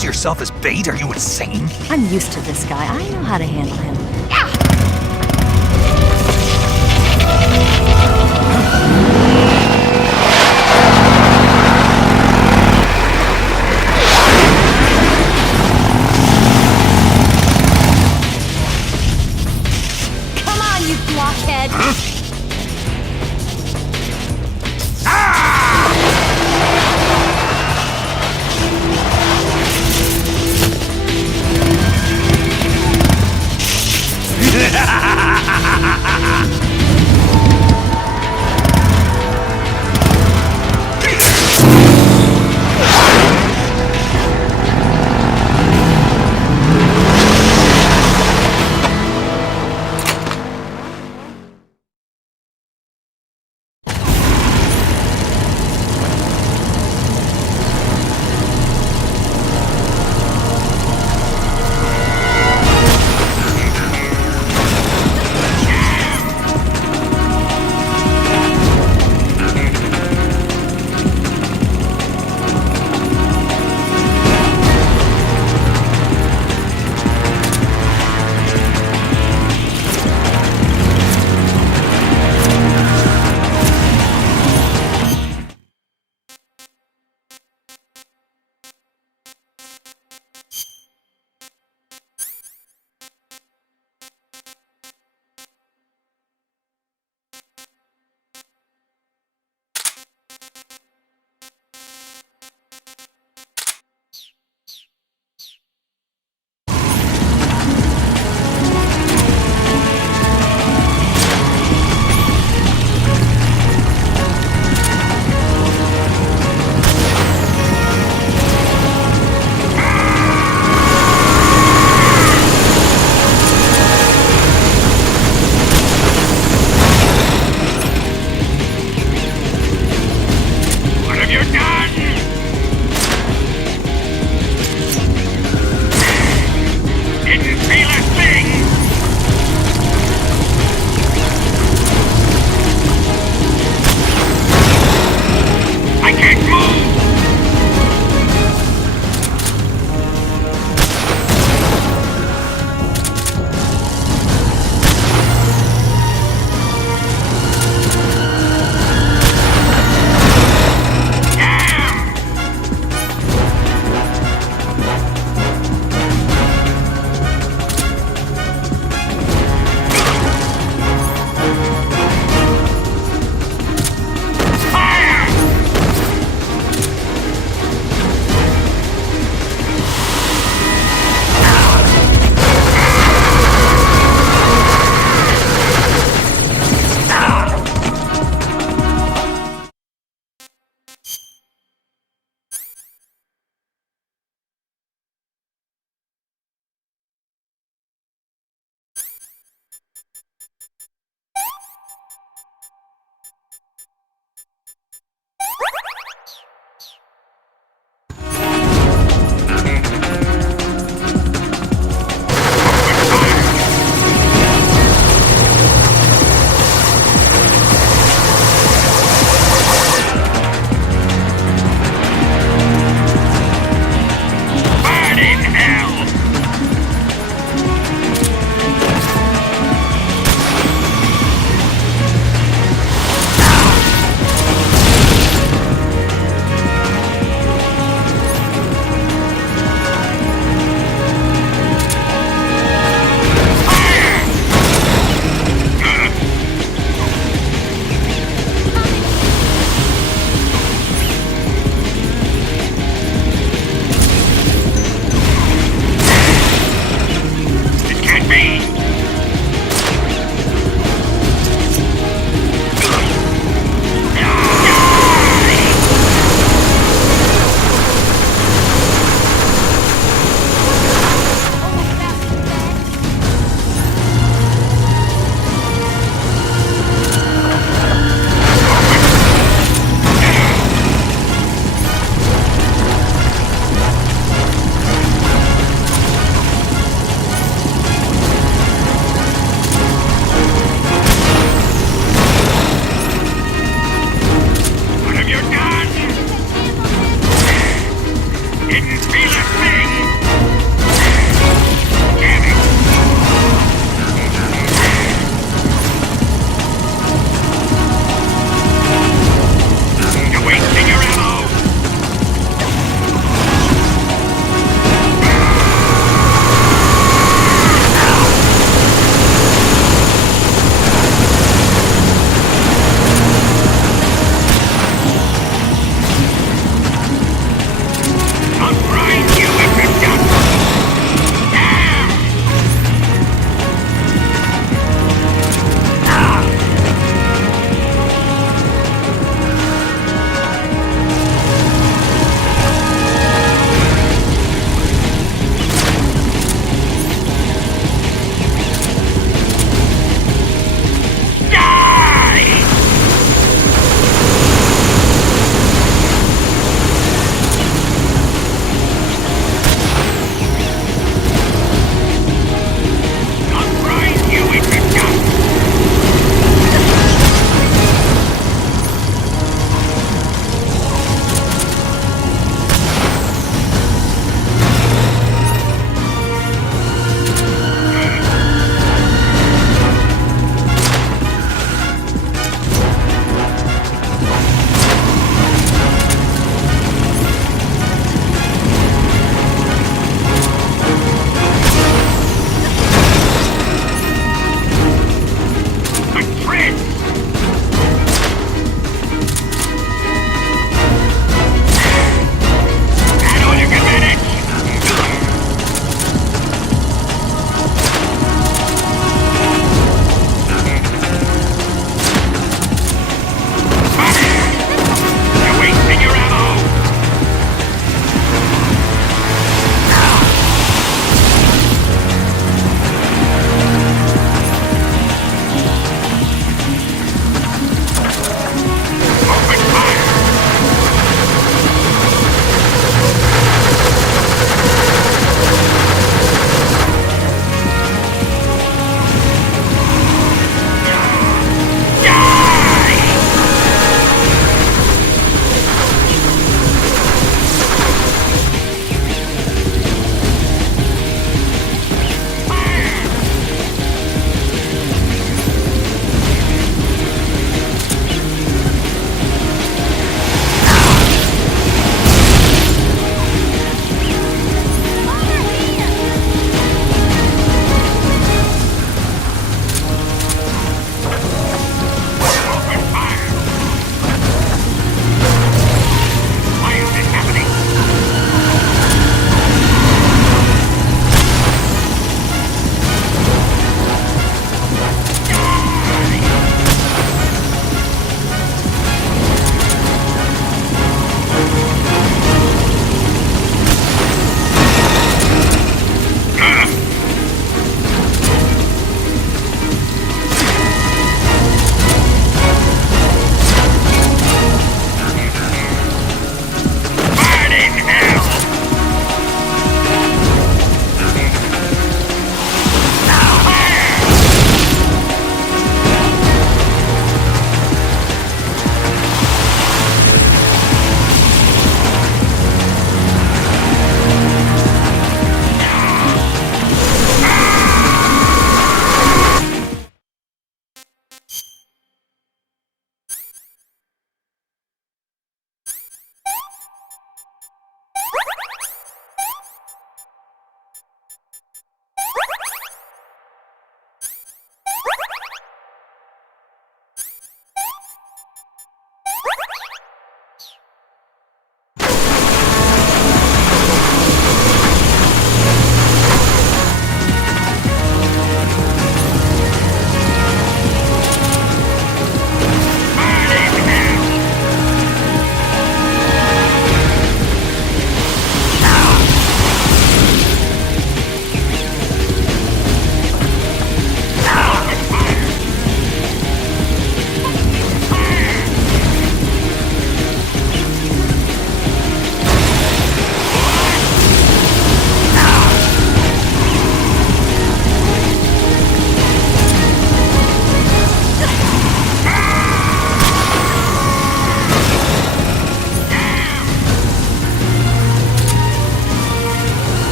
use yourself as bait? Are you insane? I'm used to this guy. I know how to handle him. Come on, you blockhead!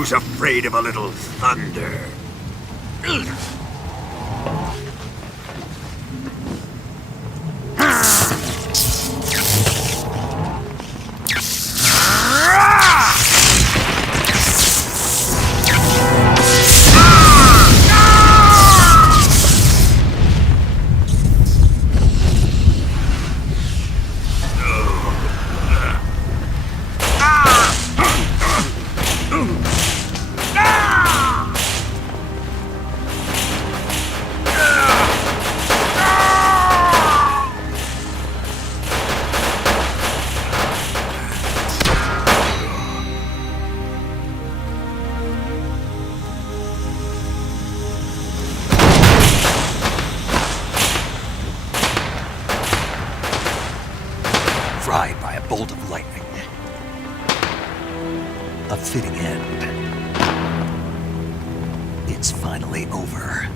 Who's afraid of a little thunder? Fried by a bolt of lightning. A fitting end. It's finally over.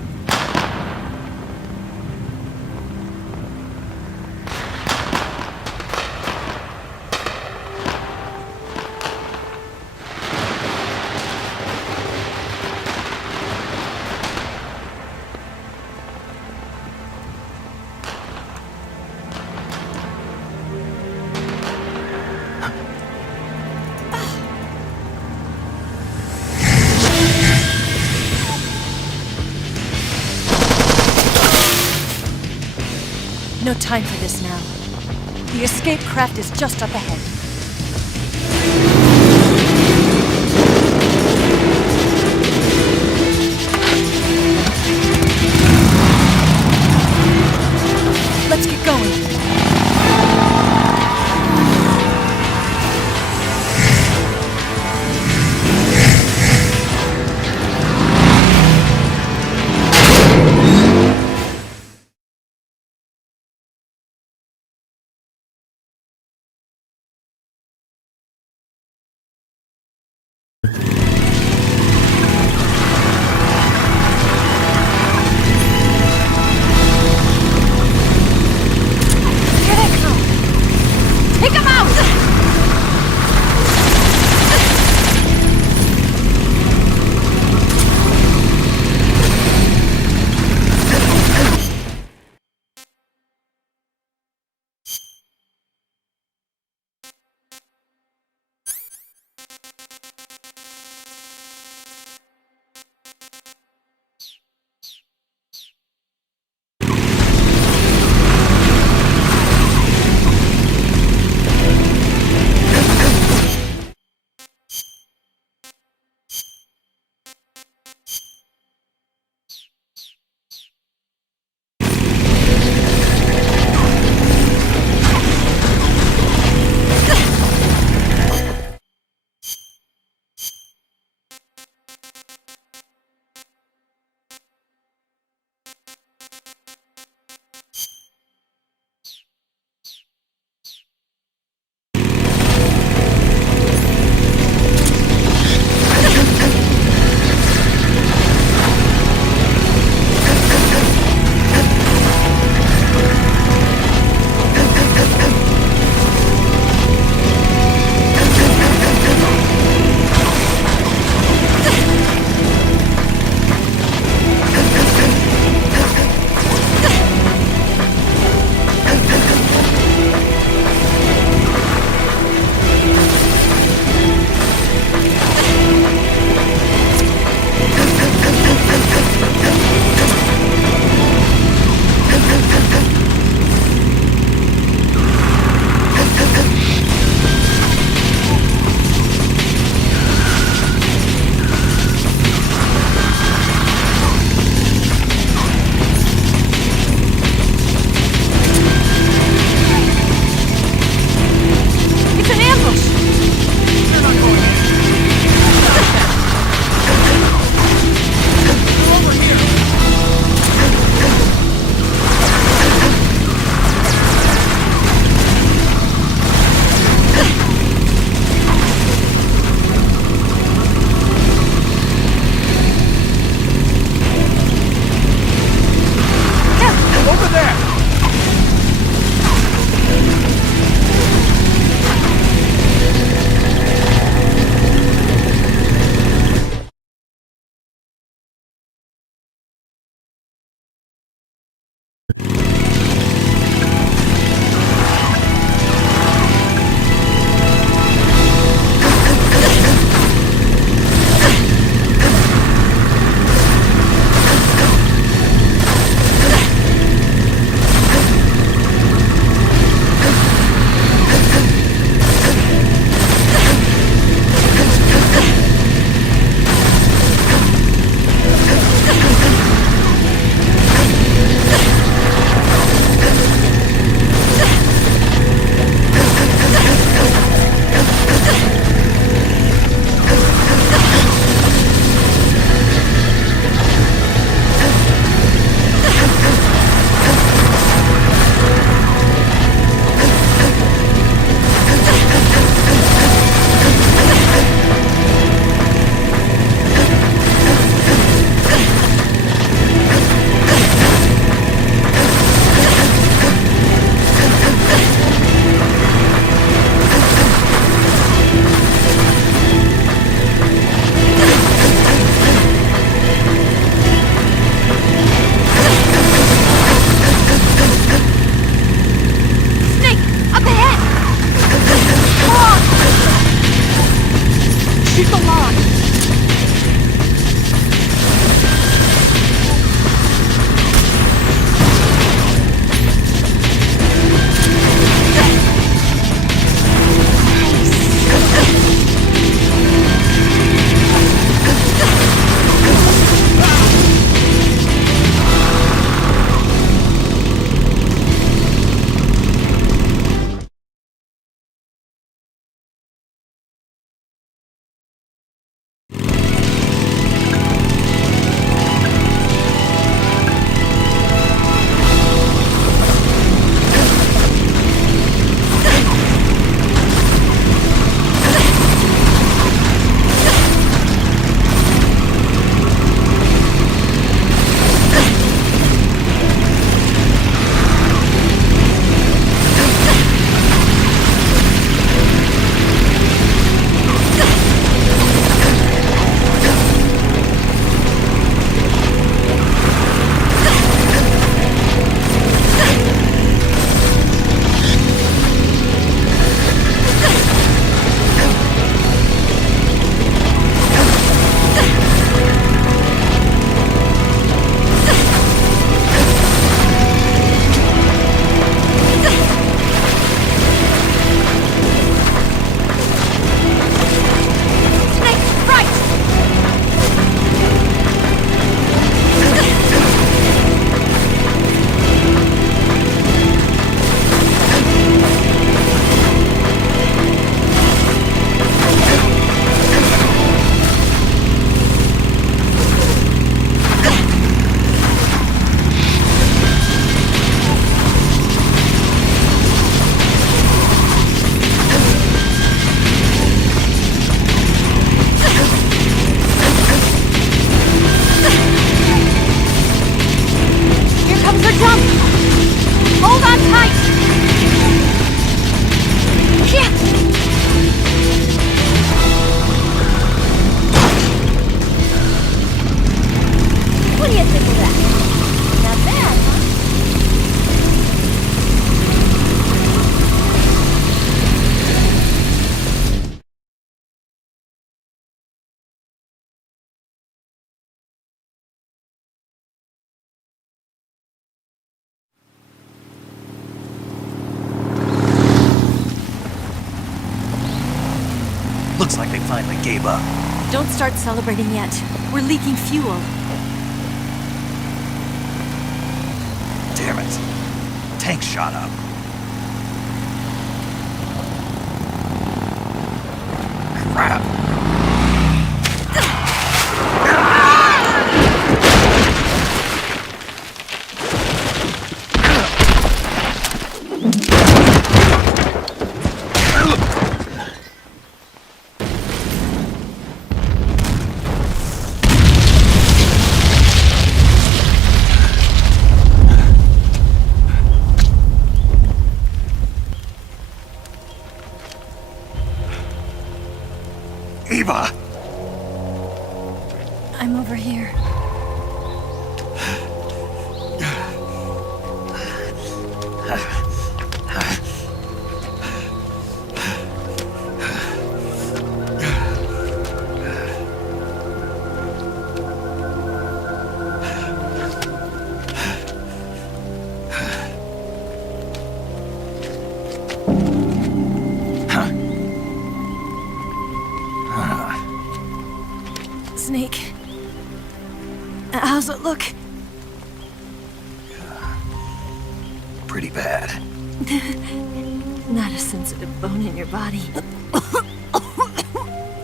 No time for this now. The escape craft is just up ahead. Let's get going. Looks like they finally gave up. Don't start celebrating yet. We're leaking fuel. Damn it. Tank shot up. Crap. Look, Pretty bad. not a sensitive bone in your body.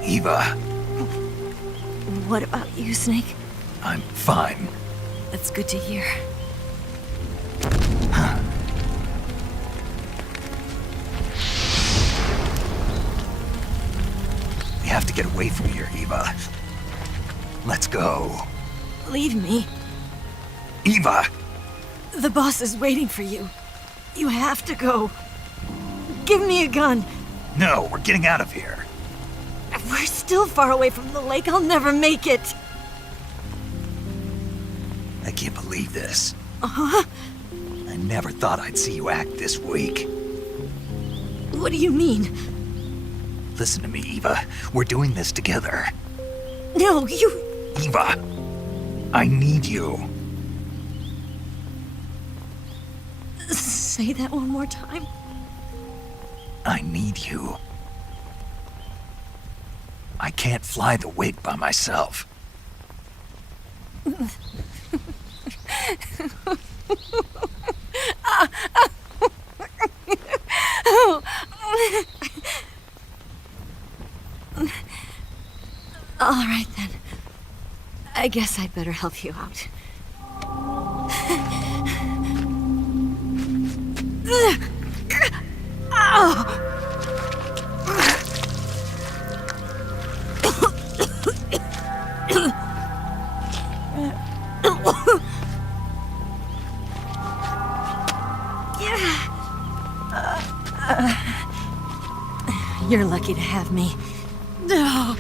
Eva, What about you, Snake? I'm fine. That's good to hear. We have to get away from here, Eva. Let's go. Leave me. Eva! The boss is waiting for you. You have to go. Give me a gun. No, we're getting out of here. We're still far away from the lake. I'll never make it. I can't believe this. Uh-huh. I never thought I'd see you act this weak. What do you mean? Listen to me, Eva. We're doing this together. No, you... Eva! I need you. Say that one more time. I need you. I can't fly the wig by myself. All right, then. I guess I'd better help you out. You're lucky to have me. No.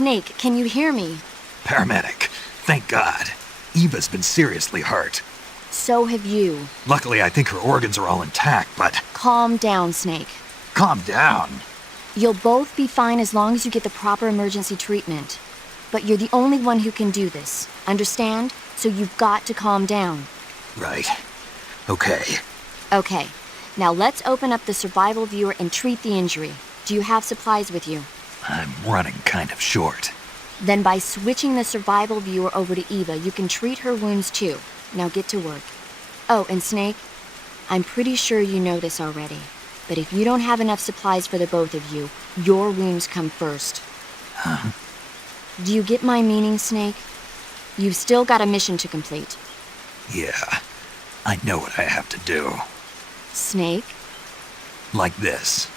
Snake, can you hear me? Paramedic. Thank God. Eva's been seriously hurt. So have you. Luckily, I think her organs are all intact, but... Calm down, Snake. Calm down. You'll both be fine as long as you get the proper emergency treatment. But you're the only one who can do this. Understand? So you've got to calm down. Right. Okay. Okay. Now let's open up the survival viewer and treat the injury. Do you have supplies with you? I'm running kind of short. Then by switching the survival viewer over to Eva, you can treat her wounds too. Now get to work. Oh, and Snake, I'm pretty sure you know this already, but if you don't have enough supplies for the both of you, your wounds come first. Huh? Do you get my meaning, Snake? You've still got a mission to complete. Yeah. I know what I have to do. Snake? Like this.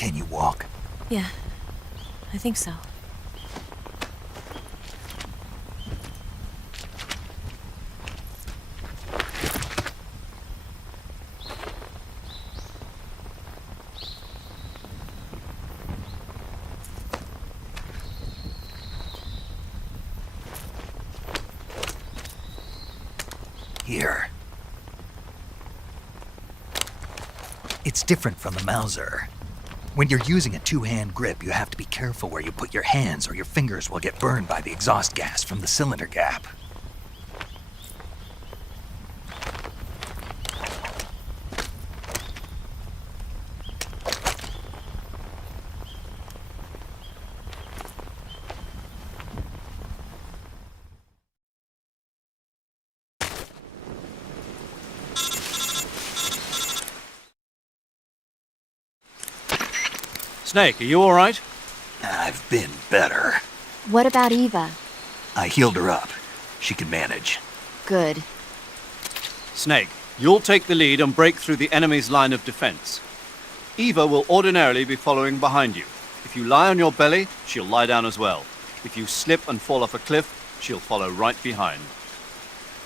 Can you walk? Yeah, I think so. Here. It's different from the Mauser. When you're using a two-hand grip, you have to be careful where you put your hands or your fingers will get burned by the exhaust gas from the cylinder gap. Snake, are you all right? I've been better. What about Eva? I healed her up. She can manage. Good. Snake, you'll take the lead and break through the enemy's line of defense. Eva will ordinarily be following behind you. If you lie on your belly, she'll lie down as well. If you slip and fall off a cliff, she'll follow right behind.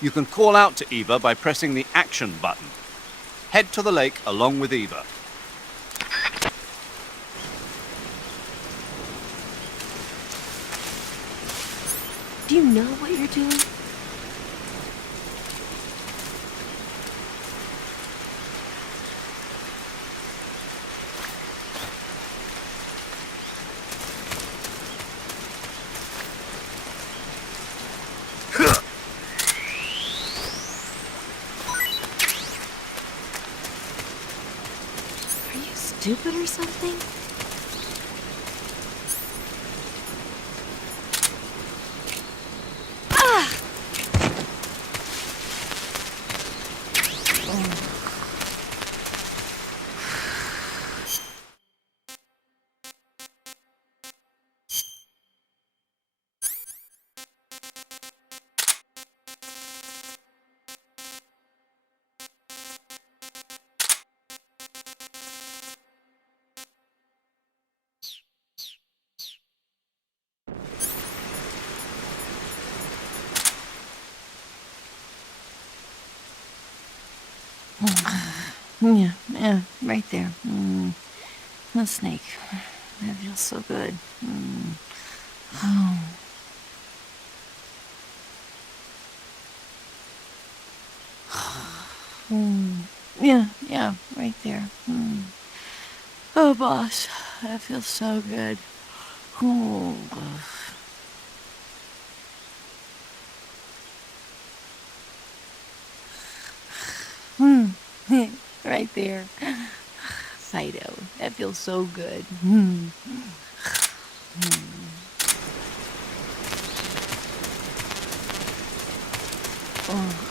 You can call out to Eva by pressing the action button. Head to the lake along with Eva. Do you know what you're doing? Are you stupid or something? Yeah, right there. The snake. That feels so good. Oh. Yeah, right there. Oh, boss, that feels so good. Oh. Right there. Fido, that feels so good. Oh.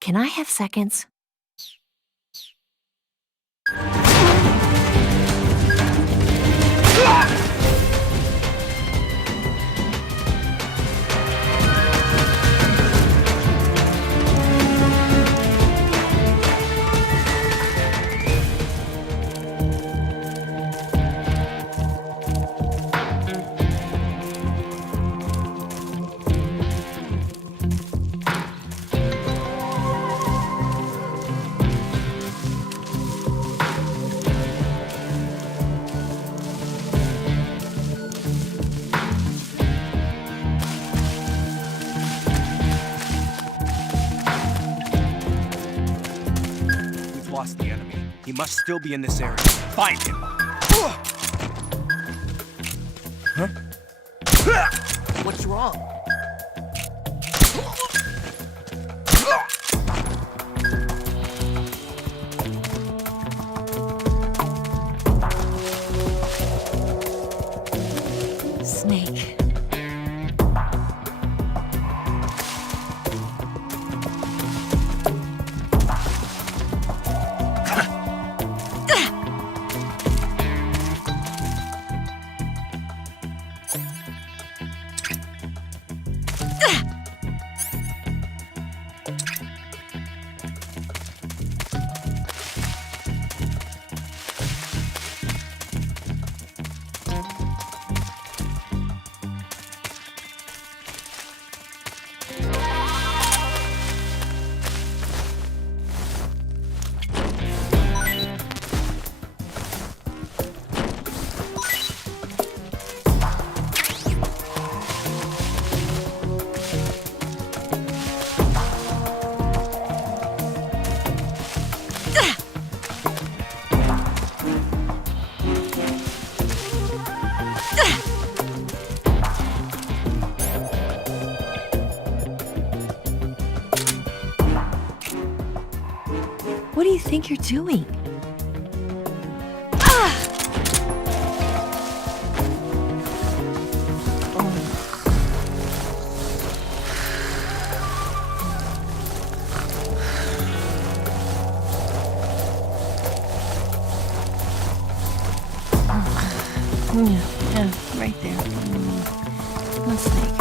Can I have seconds? We've lost the enemy. He must still be in this area. Find him! Huh? What's wrong? Snake. What do you think you're doing? Yeah, right there. The snake.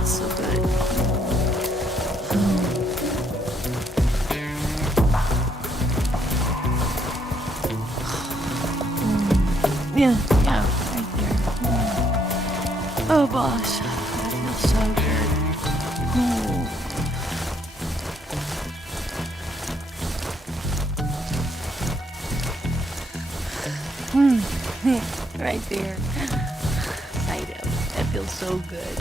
It's so good. Yeah, right there. Oh, boss, that feels so good. Right there. Fido, that feels so good.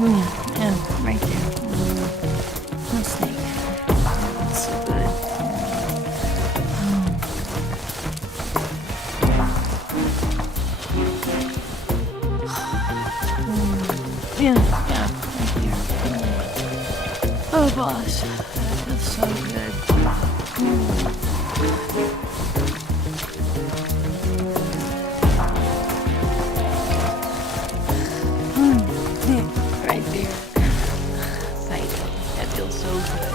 Yeah, right there. The snake. That's so good. Yeah, right there. Oh, boss, that feels so good. Right there. Fido, that feels so good.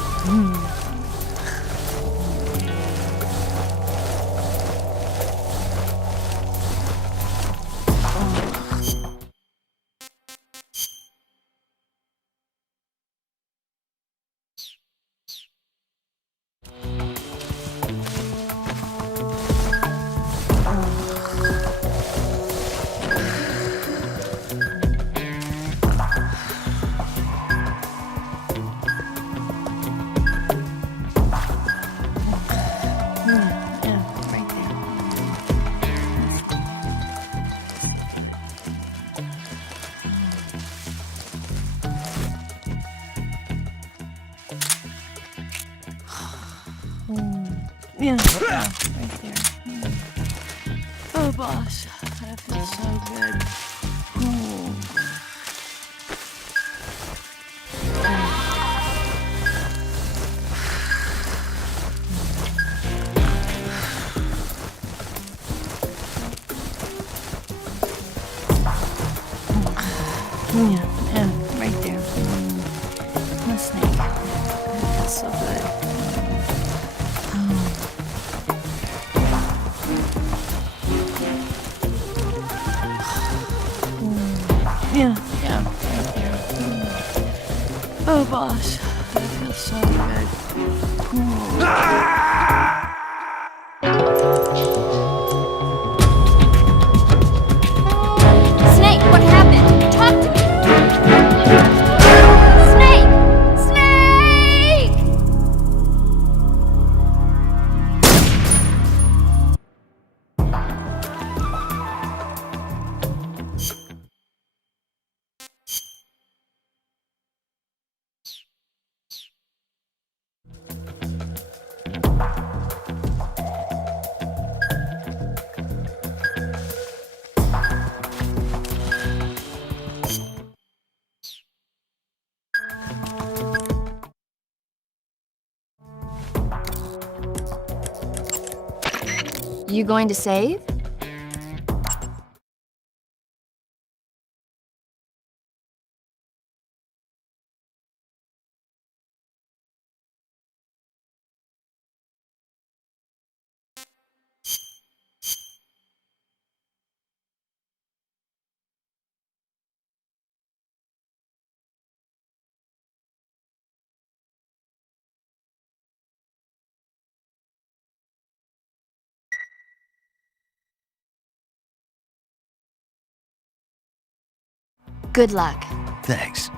Yeah, right there. Oh, boss, that feels feels so good. Ooh. Yeah, right there. The snake. It feels so good. Yeah, right there. Oh, boss, that feels so good. Snake, what happened? Talk to me! Snake! Snake! You going to save? Good luck. Thanks.